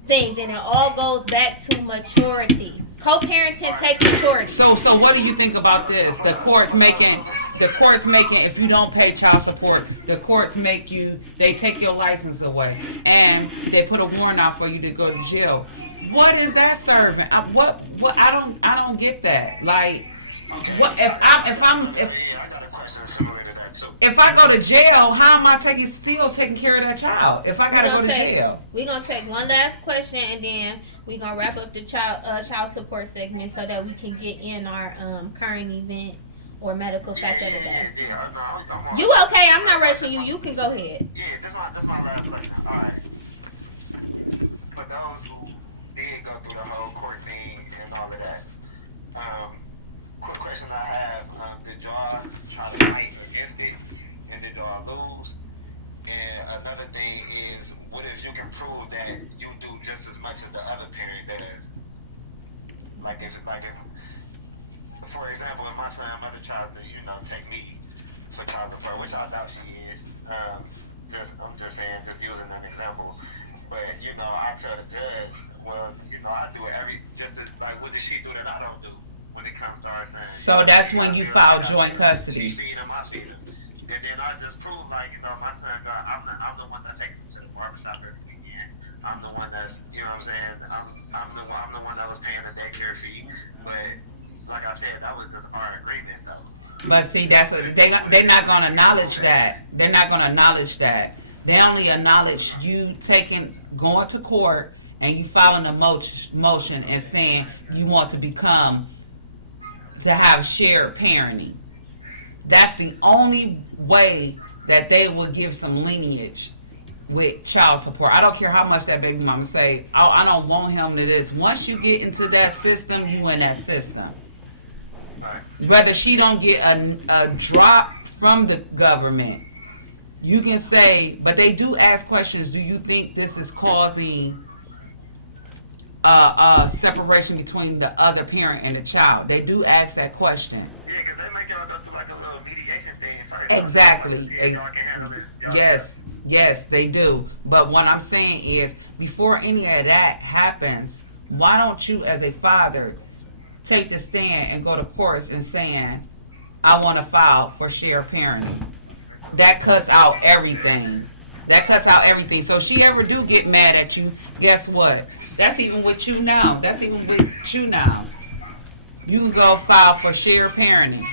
things, and it all goes back to maturity. Co-parenting takes maturity. So what do you think about this? The courts making, if you don't pay child support, the courts they take your license away, and they put a warrant out for you to go to jail. What is that serving? I don't get that. Like, what if I got a question similar to that too. if I go to jail, how am I still taking care of that child? If I gotta go to jail. We're gonna take one last question and then we're gonna wrap up the child support segment so that we can get in our current event or medical fact of the day. I'm You okay? I'm not rushing you. You can go ahead. Yeah, that's my last question. Alright. For those who did go through the whole court thing and all of that, quick question I have, did y'all try to fight against it, and did y'all lose? And another thing is, what if you can prove that you do just as much as the other parent, like it's like for example, if my son mother tries to, take me for child support, which I doubt she is. I'm just saying, just using an example. But I tell the judge, well, I do it just as, like, what does she do that I don't do when it comes to our son? So that's when you file joint custody. She feed him, I feed him. And then I just prove, like, my son I'm the one that takes him to the barbershop every weekend. I'm the one that's, I'm saying, I'm the one that was paying the daycare fee. But like I said, that was just our agreement, though. But see, that's what they're not going to acknowledge that. They're not going to acknowledge that. They only acknowledge you going to court and you filing a motion and saying you want to have shared parenting. That's the only way that they will give some lineage with child support. I don't care how much that baby mama say, I don't want him to this. Once you get into that system, you in that system. Whether she don't get a drop from the government, you can say, but they do ask questions. Do you think this is causing a separation between the other parent and the child? They do ask that question. Yeah, because they make y'all go through like a little mediation thing first. Exactly. Y'all can handle this. Yes, they do. But what I'm saying is, before any of that happens, why don't you, as a father, take the stand and go to courts and saying, I want to file for shared parenting? That cuts out everything. So if she ever do get mad at you, guess what? That's even with you now. You can go file for shared parenting.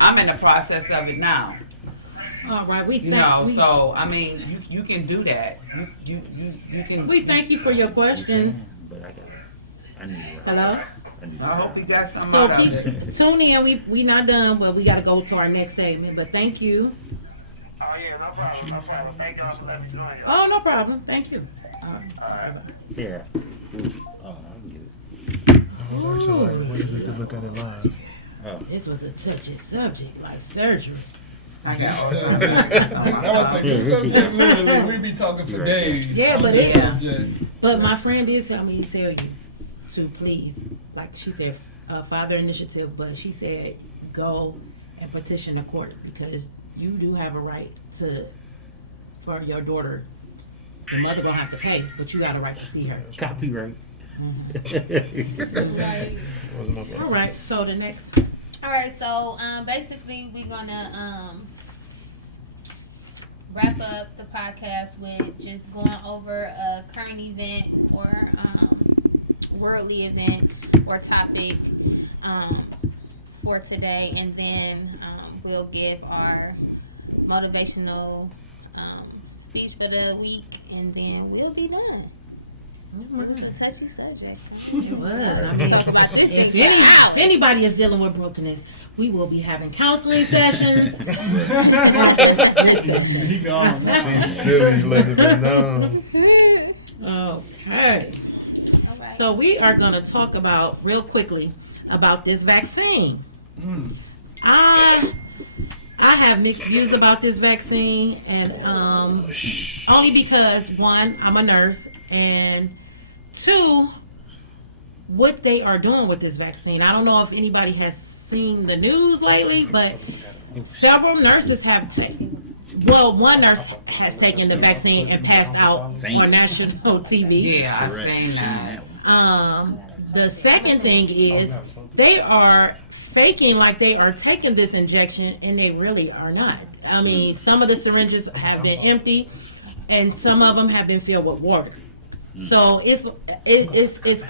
I'm in the process of it now. All right, So I mean, you can do that. You can. We thank you for your questions. But I need to. Hello? I hope we got something So out of it. tune in. We not done, but we got to go to our next segment. But thank you. Oh, yeah, no problem. Thank y'all for letting me join you. Oh, no problem. Thank you. All right. Yeah. Oh, I get it. I was asking, like, what is it to look at it live? This was a touchy subject, like surgery. I That was a good subject. Literally, we be talking for days. Yeah, on but this it's- subject. But my friend did tell me to tell you to please, like she said, father initiative, but she said go and petition the court because you do have a right for your daughter. The mother gonna have to pay, but you got a right to see her. Copyright. Right. Wasn't my fault. All right, so the next. All right, so basically we're gonna wrap up the podcast with just going over a current event or worldly event or topic for today, and then we'll give our motivational speech for the week, and then we'll be done. It's a touchy subject. It was. I mean, Talk about this if thing. anybody is dealing with brokenness, we will be having counseling sessions after this session. He gone now. She's silly, let it be known. Okay. All right. So we are going to talk about real quickly about this vaccine. I have mixed views about this vaccine, and only because one, I'm a nurse, and two, what they are doing with this vaccine. I don't know if anybody has seen the news lately, but several nurses have taken. Well, one nurse has taken the vaccine and passed out on national TV. Yeah, I seen that. The second thing is they are faking like they are taking this injection, and they really are not. I mean, some of the syringes have been empty, and some of them have been filled with water. So it's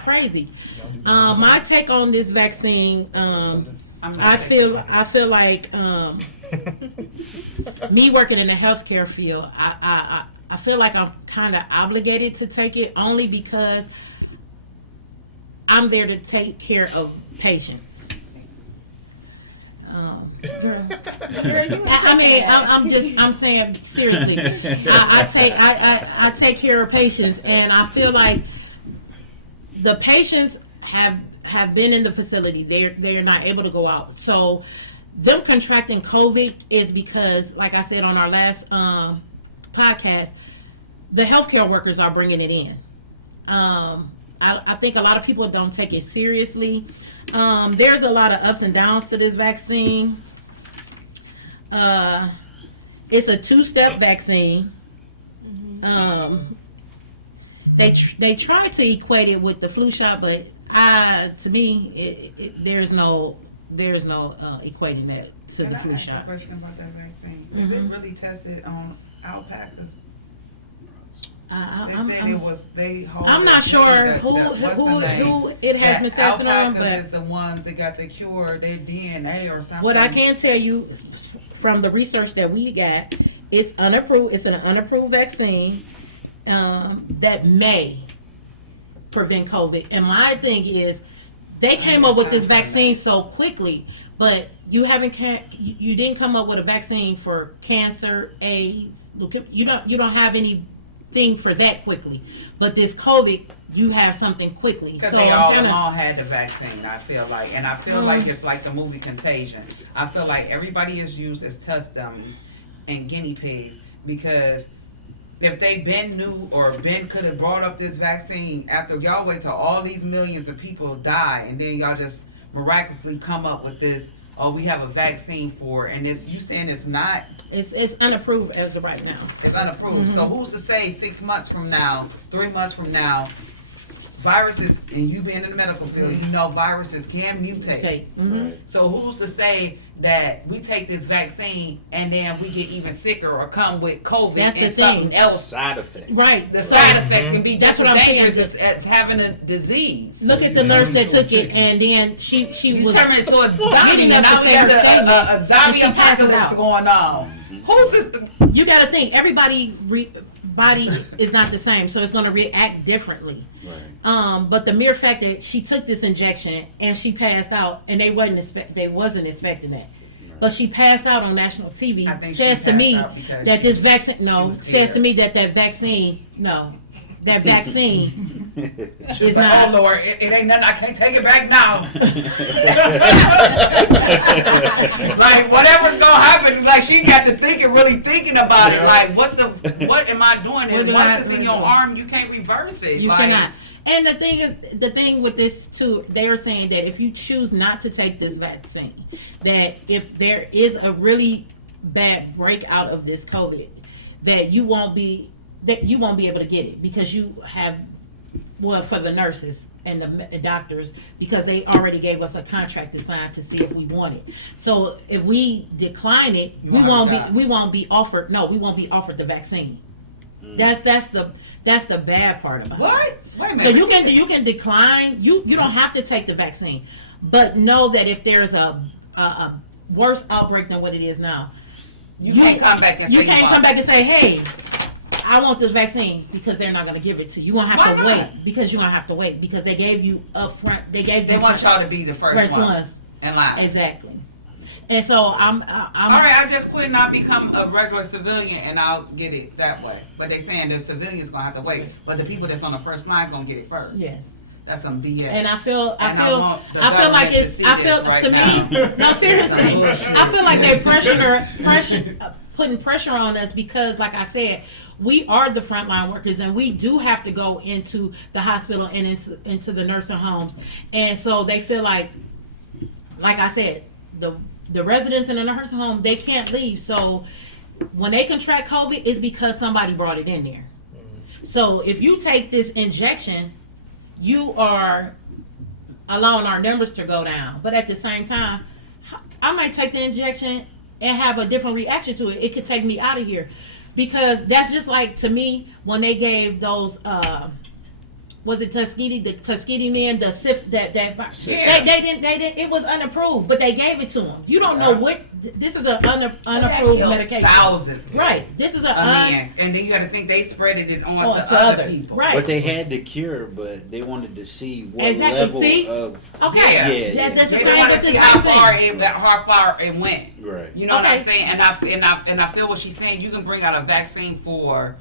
crazy. My take on this vaccine, I feel like me working in the healthcare field, I feel like I'm kind of obligated to take it only because I'm there to take care of patients. I'm saying seriously. I take care of patients, and I feel like the patients have been in the facility. They're not able to go out. So them contracting COVID is because, like I said on our last podcast, the healthcare workers are bringing it in. I think a lot of people don't take it seriously. There's a lot of ups and downs to this vaccine. It's a 2-step vaccine. They try to equate it with the flu shot, but to me, there's no equating that to the flu Can I ask shot. a question about that vaccine? Is it really tested on alpacas? They said it was. I'm not sure who it has been tested on, but is the ones that got the cure, their DNA or something. what I can tell you from the research that we got, it's unapproved. It's an unapproved vaccine that may prevent COVID. And my thing is, they came up with this vaccine so quickly, but you didn't come up with a vaccine for cancer, AIDS. You don't have anything for that quickly. But this COVID, you have something quickly. Because so they all along had the vaccine, I feel like. And I feel like it's like the movie Contagion. I feel like everybody is used as test dummies and guinea pigs, because if they been knew or Ben could have brought up this vaccine after y'all wait till all these millions of people die, and then y'all just miraculously come up with this, we have a vaccine for it, and you saying it's not? It's unapproved as of right now. It's unapproved. So who's to say 6 months from now, 3 months from now, viruses, and you being in the medical field, you know viruses can mutate. Okay. Right. So who's to say that we take this vaccine and then we get even sicker or come with COVID That's the and something thing. else? Side effect. Right. The side effects can be That's just what as I'm saying. dangerous as having a disease. Look at the nurse that took it, and then she You was turn it into a getting zombie, and up now to we say have her statement, a and zombie she passes apocalypse out. going on. Who's this? You got to think everybody body is not the same, so it's going to react differently. Right. But the mere fact that she took this injection and she passed out, and they wasn't expecting that. But she passed out on national TV. I think Says she to me passed out because that she this was- vaccine she was says scared. to me that vaccine that vaccine She's is like, not. oh Lord, it ain't nothing. I can't take it back now. Like whatever's gonna happen, like she got to really thinking about it. Like what am I doing? What And am once I it's in doing? your arm, you can't reverse it. You like, cannot. And the thing with this too, they are saying that if you choose not to take this vaccine, that if there is a really bad breakout of this COVID, that you won't be able to get it, because you have, well, for the nurses and the doctors, because they already gave us a contract to sign to see if we want it. So if we decline it, we won't be offered the vaccine. That's the bad part about it. What? Wait a So minute. you can decline. You don't have to take the vaccine, but know that if there's a worse outbreak than what it is now, you can't come back and say you can't want come it. back and say, "Hey, I want this vaccine," because they're not going to give it to you. You're going to have Why to not? wait, because you're going to have to wait, because they gave you upfront. They want y'all to be the first ones in line. Exactly. And so I'm All right, I just quit and I'll become a regular civilian and I'll get it that way. But they saying the civilians gonna have to wait, but the people that's on the first line gonna get it first. yes. That's some BS. And I feel And I want the like government to it's see I this feel right to now. me no seriously Bullshit. I feel like they putting pressure on us, because like I said, we are the frontline workers, and we do have to go into the hospital and into the nursing homes, and so they feel like I said, the residents in the nursing home, they can't leave. So when they contract COVID, it's because somebody brought it in there. So if you take this injection, you are allowing our numbers to go down. But at the same time, I might take the injection and have a different reaction to it. It could take me out of here, because that's just like, to me, when they gave those was it Tuskegee, the Tuskegee men, the SIF, that Yeah. they didn't, it was unapproved, but they gave it to them. You don't know what, this is an unapproved That killed medication. Thousands. Right. This is a Man. And then you gotta think they spread it on on to other others. people. Right. But they had the cure, but they wanted to see what Exactly. level See? of Okay. Yeah. That's the They same want with to this see how vaccine. far it went. right. You know what I'm Okay. saying? And I feel what she's saying. You can bring out a vaccine for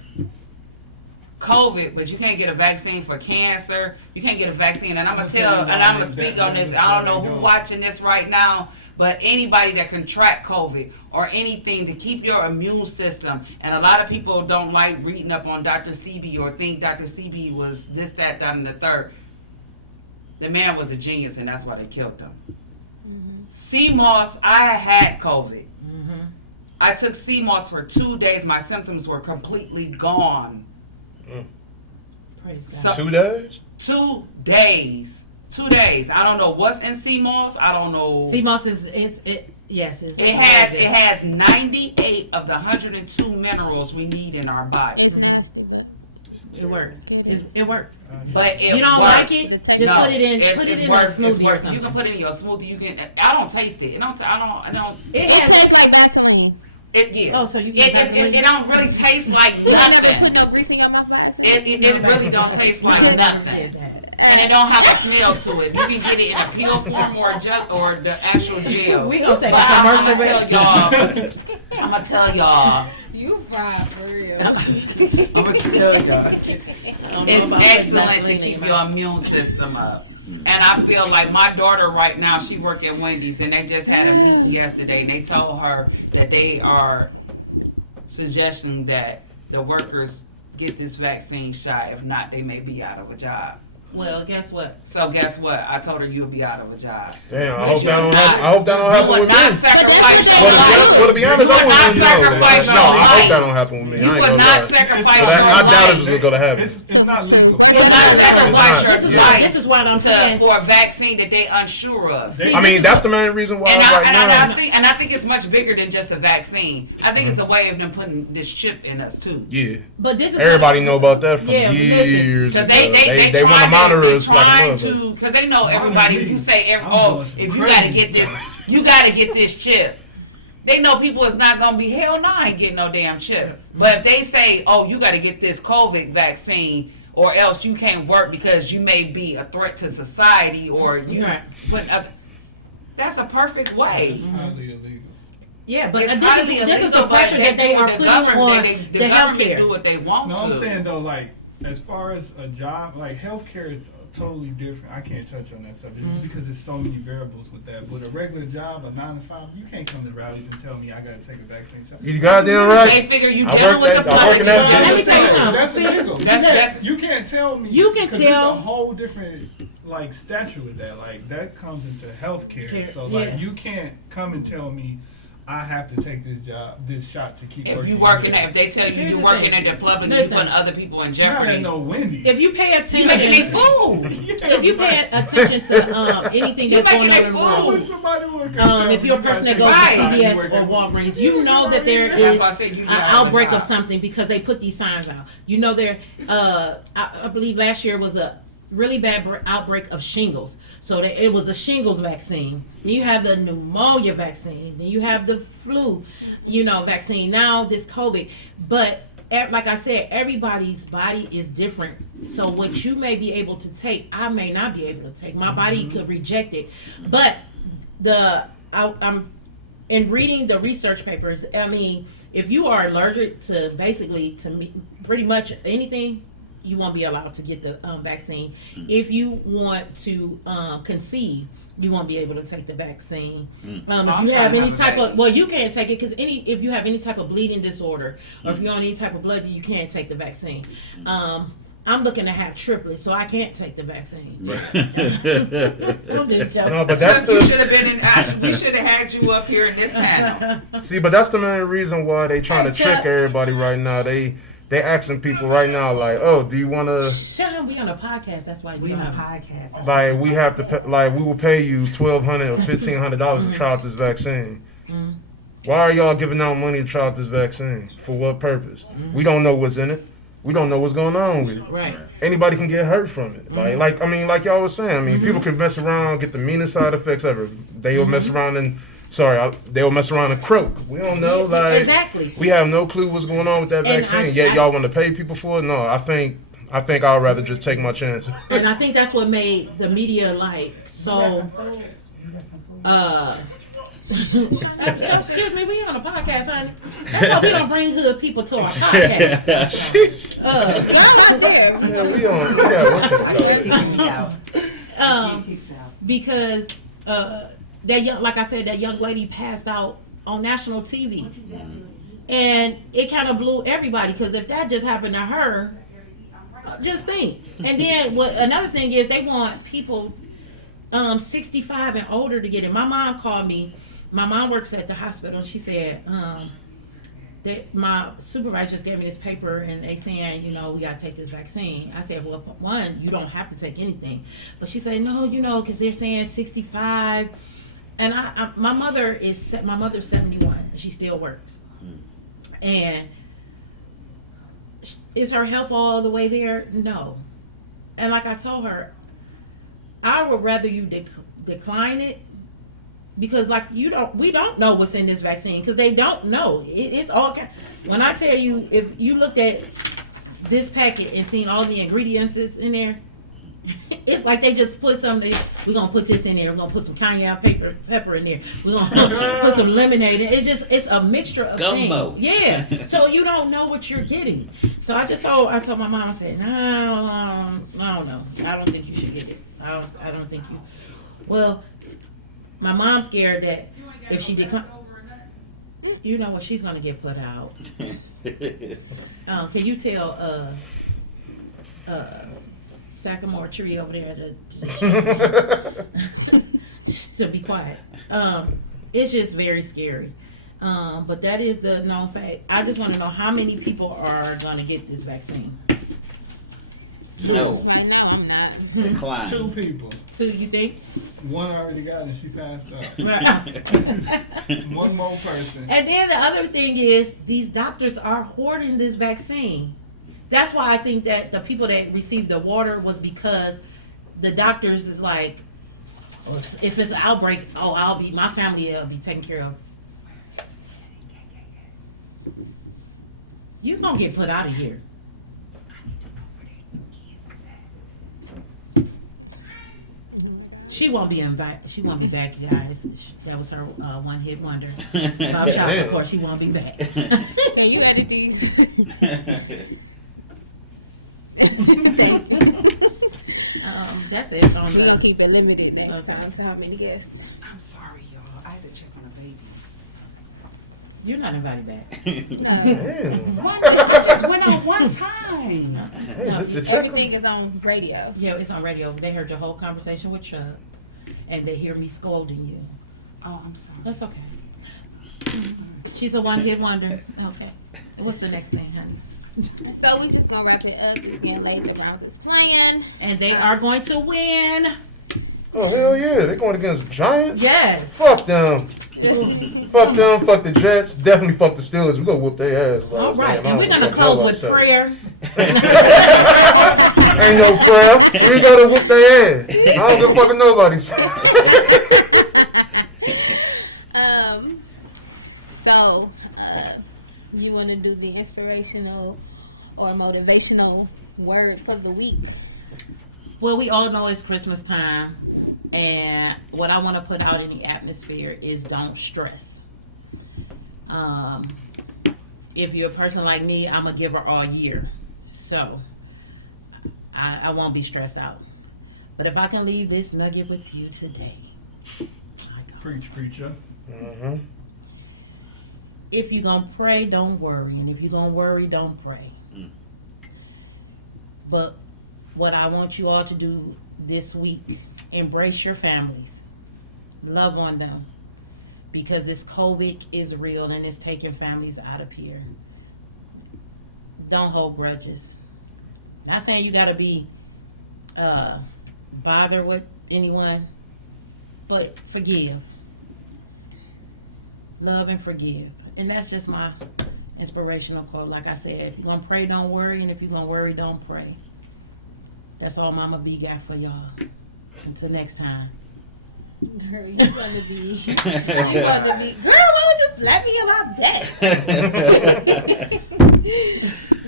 COVID, but you can't get a vaccine for cancer. You can't get a vaccine. And I'm gonna speak on this. I don't know who's watching this right now, but anybody that contract COVID or anything to keep your immune system. And a lot of people don't like reading up on Dr. Sebi or think Dr. Sebi was this, that, and the third. The man was a genius, and that's why they killed him. CMOS, I had COVID. I took CMOS for 2 days. My symptoms were completely gone. Praise God. 2 days? 2 days. 2 days. I don't know what's in CMOS. I don't know. CMOS is yes. It has 98 of the 102 minerals we need in our body. It's nasty, but It works. It works. But it You don't works. like it? Just put it in. Put it in a smoothie or something. You can put it in your smoothie. You can. I don't taste it. I don't. It it has. tastes like Vaseline. Yeah. Oh, so you can It don't really taste like You never put nothing. no grease in your mouth like that. It really don't taste like nothing. And it don't have a smell to it. You can get it in a pill form or the actual gel. We gonna take But a I'm commercial gonna break. I'm gonna tell y'all. You fried for real. I'm gonna tell y'all. It's excellent to keep your immune system up. And I feel like my daughter right now, she work at Wendy's, and they just had a meeting yesterday, and they told her that they are suggesting that the workers get this vaccine shot. If not, they may be out of a job. Well, guess what? So guess what? I told her you'll be out of a job. Damn, I hope that don't happen. I hope that don't happen You would with me. not sacrifice your life. Well, to be honest, I You would not wouldn't know. sacrifice No, your I hope life. that don't happen with me. You I ain't would gonna not lie. sacrifice But your I doubt life. it was gonna happen. It's not legal. You would not sacrifice your Yeah. life This is what I'm saying. for a vaccine that they unsure of. I mean, that's the main reason why And right now. I think it's much bigger than just a vaccine. I think it's a way of them putting this chip in us too. Yeah. But this is Everybody know about that for Yeah, listen. years. Because ago. they want to monitor us like a motherfucker. because they know everybody. If you say if you gotta get this, you gotta get this chip. They know people is not gonna be hell no, I ain't getting no damn chip. But if they say, oh, you gotta get this COVID vaccine, or else you can't work because you may be a threat to society, or you. Right. But that's a perfect way. It's highly illegal. Yeah, but It's this highly is the illegal, pressure but that they do are the putting government- on the the government healthcare. do what they want No, to. I'm saying though, like as far as a job, like healthcare is totally different. I can't touch on that subject just because there's so many variables with that. But a regular job, a 9 to 5, you can't come to rallies and tell me I gotta take a vaccine shot. You goddamn right. They figure you I dealing work with that- the I work public. in that Let me tell you something. That's See, illegal. That's- You can't tell me. You can 'cause tell- It's a whole different like statute with that. Like that comes into healthcare. Care, So like yeah. you can't come and tell me I have to take this shot to keep If working. you working here. at, if they tell you Here's you the working thing. at the public, you Listen. putting other people in Not jeopardy. at no Wendy's. If you pay You making their attention, food. if you pay attention to anything You that's going making on in the it Why would world, somebody want to if you're a person that goes Right. to CVS or Walgreens, you know that there That's is why I an said you gotta have a outbreak of job. something because they put these signs out. You know there, I believe last year was a really bad outbreak of shingles. So it was a shingles vaccine. Then you have the pneumonia vaccine. Then you have the flu, vaccine. Now this COVID. But like I said, everybody's body is different. So what you may be able to take, I may not be able to take. My body could reject it. But I'm in reading the research papers. I mean, if you are allergic to pretty much anything, you won't be allowed to get the vaccine. If you want to conceive, you won't be able to take the vaccine. If you have any type of, well, you can't take it because if you have any type of bleeding disorder or if you're on any type of blood, you can't take the vaccine. I'm looking to have triplets, so I can't take the vaccine. I'm just joking. No, but that's You the should have been in. We should have had you up here in this panel. see, but that's the main reason why they trying to Hey, trick Chuck. everybody right now. They asking people right now like, oh, do you want to? Tell him we on a podcast. That's why We you on a know. podcast. Like we have to pay, like we will pay you $1,200 or $1,500 to try out this vaccine. Mhm. Why are y'all giving out money to try out this vaccine? For what purpose? We don't know what's in it. We don't know what's going on with it. Right. Anybody can get hurt from it. Like y'all was saying. I mean, people can mess around, get the meanest side effects ever. They'll mess around and they'll mess around and croak. We don't know. Like Exactly. we have no clue what's going on with that And vaccine. Yet y'all want to pay people for it? No, I think I'd rather just take my chances. And I think that's what made the media so excuse me, we on a podcast, honey. That's why we don't bring hood people to our podcast. Jeez. Yeah, we on. Yeah, Because that young, like I said, that young lady passed out on national TV, and it kind of blew everybody. Because if that just happened to her, just think. And then another thing is they want people 65 and older to get it. My mom called me. My mom works at the hospital, and she said, that my supervisor just gave me this paper, and they saying, you know, we gotta take this vaccine. I said, well, one, you don't have to take anything. But she said, no, you know, because they're saying 65. And my mother's 71. She still works. And is her health all the way there? No. And like I told her, I would rather you decline it, because like we don't know what's in this vaccine, because they don't know. It's all when I tell you, if you looked at this packet and seen all the ingredients that's in there, it's like they just put something. We're gonna put this in there. We're gonna put some cayenne pepper in there. We're gonna put some lemonade. It's a mixture of Gumbo. things. Yeah. So you don't know what you're getting. So I told my mom, I said, no, I don't know. I don't think you should get it. I don't think you. Well, my mom's scared that if she decline, you know what, she's gonna get put out. Can you tell Sycamore tree over there to be quiet? It's just very scary. But that is the known fact. I just want to know how many people are gonna get this vaccine. No. Right now, I'm not. Decline. 2 people. 2, you think? One already got it and she passed out. One more person. And then the other thing is, these doctors are hoarding this vaccine. That's why I think that the people that received the water was because the doctors is like, if it's an outbreak, my family will be taken care of. You're gonna get put out of here. She won't be back, guys. That was her one-hit wonder. About child support, she won't be back. So you had to do. That's it on We're gonna the. keep it limited next time. So how many guests? I'm sorry, y'all. I had to check on the babies. You're not invited back. What? I just went on one time. No, Everything is on radio. yeah, it's on radio. They heard your whole conversation with Chuck, and they hear me scolding you. Oh, I'm sorry. That's okay. She's a one-hit wonder. Okay. What's the next thing, honey? So we just gonna wrap it up. It's getting late. The Browns is playing. And they are going to win. Oh, hell yeah. They're going against Giants? Yes. Fuck them. Fuck them. Fuck the Jets. Definitely fuck the Steelers. We're going to whoop their ass. All right. And we're going to close with prayer. Ain't no prayer. We got to whoop their ass. I don't give a fuck with nobody. So, you want to do the inspirational or motivational word for the week? Well, we all know it's Christmas time, and what I want to put out in the atmosphere is don't stress. If you're a person like me, I'm a giver all year, so I won't be stressed out. But if I can leave this nugget with you today, Preach, preacher. Mm-hmm. if you're going to pray, don't worry, and if you're going to worry, don't pray. But what I want you all to do this week, embrace your families. Love on them. Because this COVID is real and it's taking families out of here. Don't hold grudges. Not saying you got to be bothered with anyone, but forgive. Love and forgive. And that's just my inspirational quote. Like I said, if you're going to pray, don't worry. And if you're going to worry, don't pray. That's all Mama B got for y'all. Until next time. Girl, you gonna be, girl, why would you slap me about that?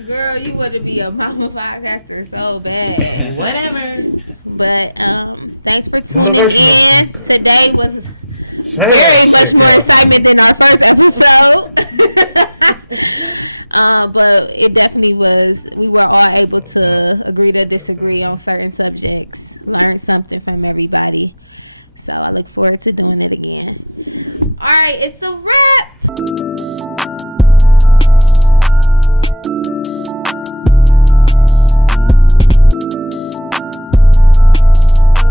Girl, you want to be a mama podcaster so bad. Whatever. But, thanks for Motivational. tuning in. Today was Say very that shit, much more girl. exciting than our first episode. But it definitely was, we were all able to agree to disagree on certain subjects, learn something from everybody. So I look forward to doing it again. All right, it's a wrap.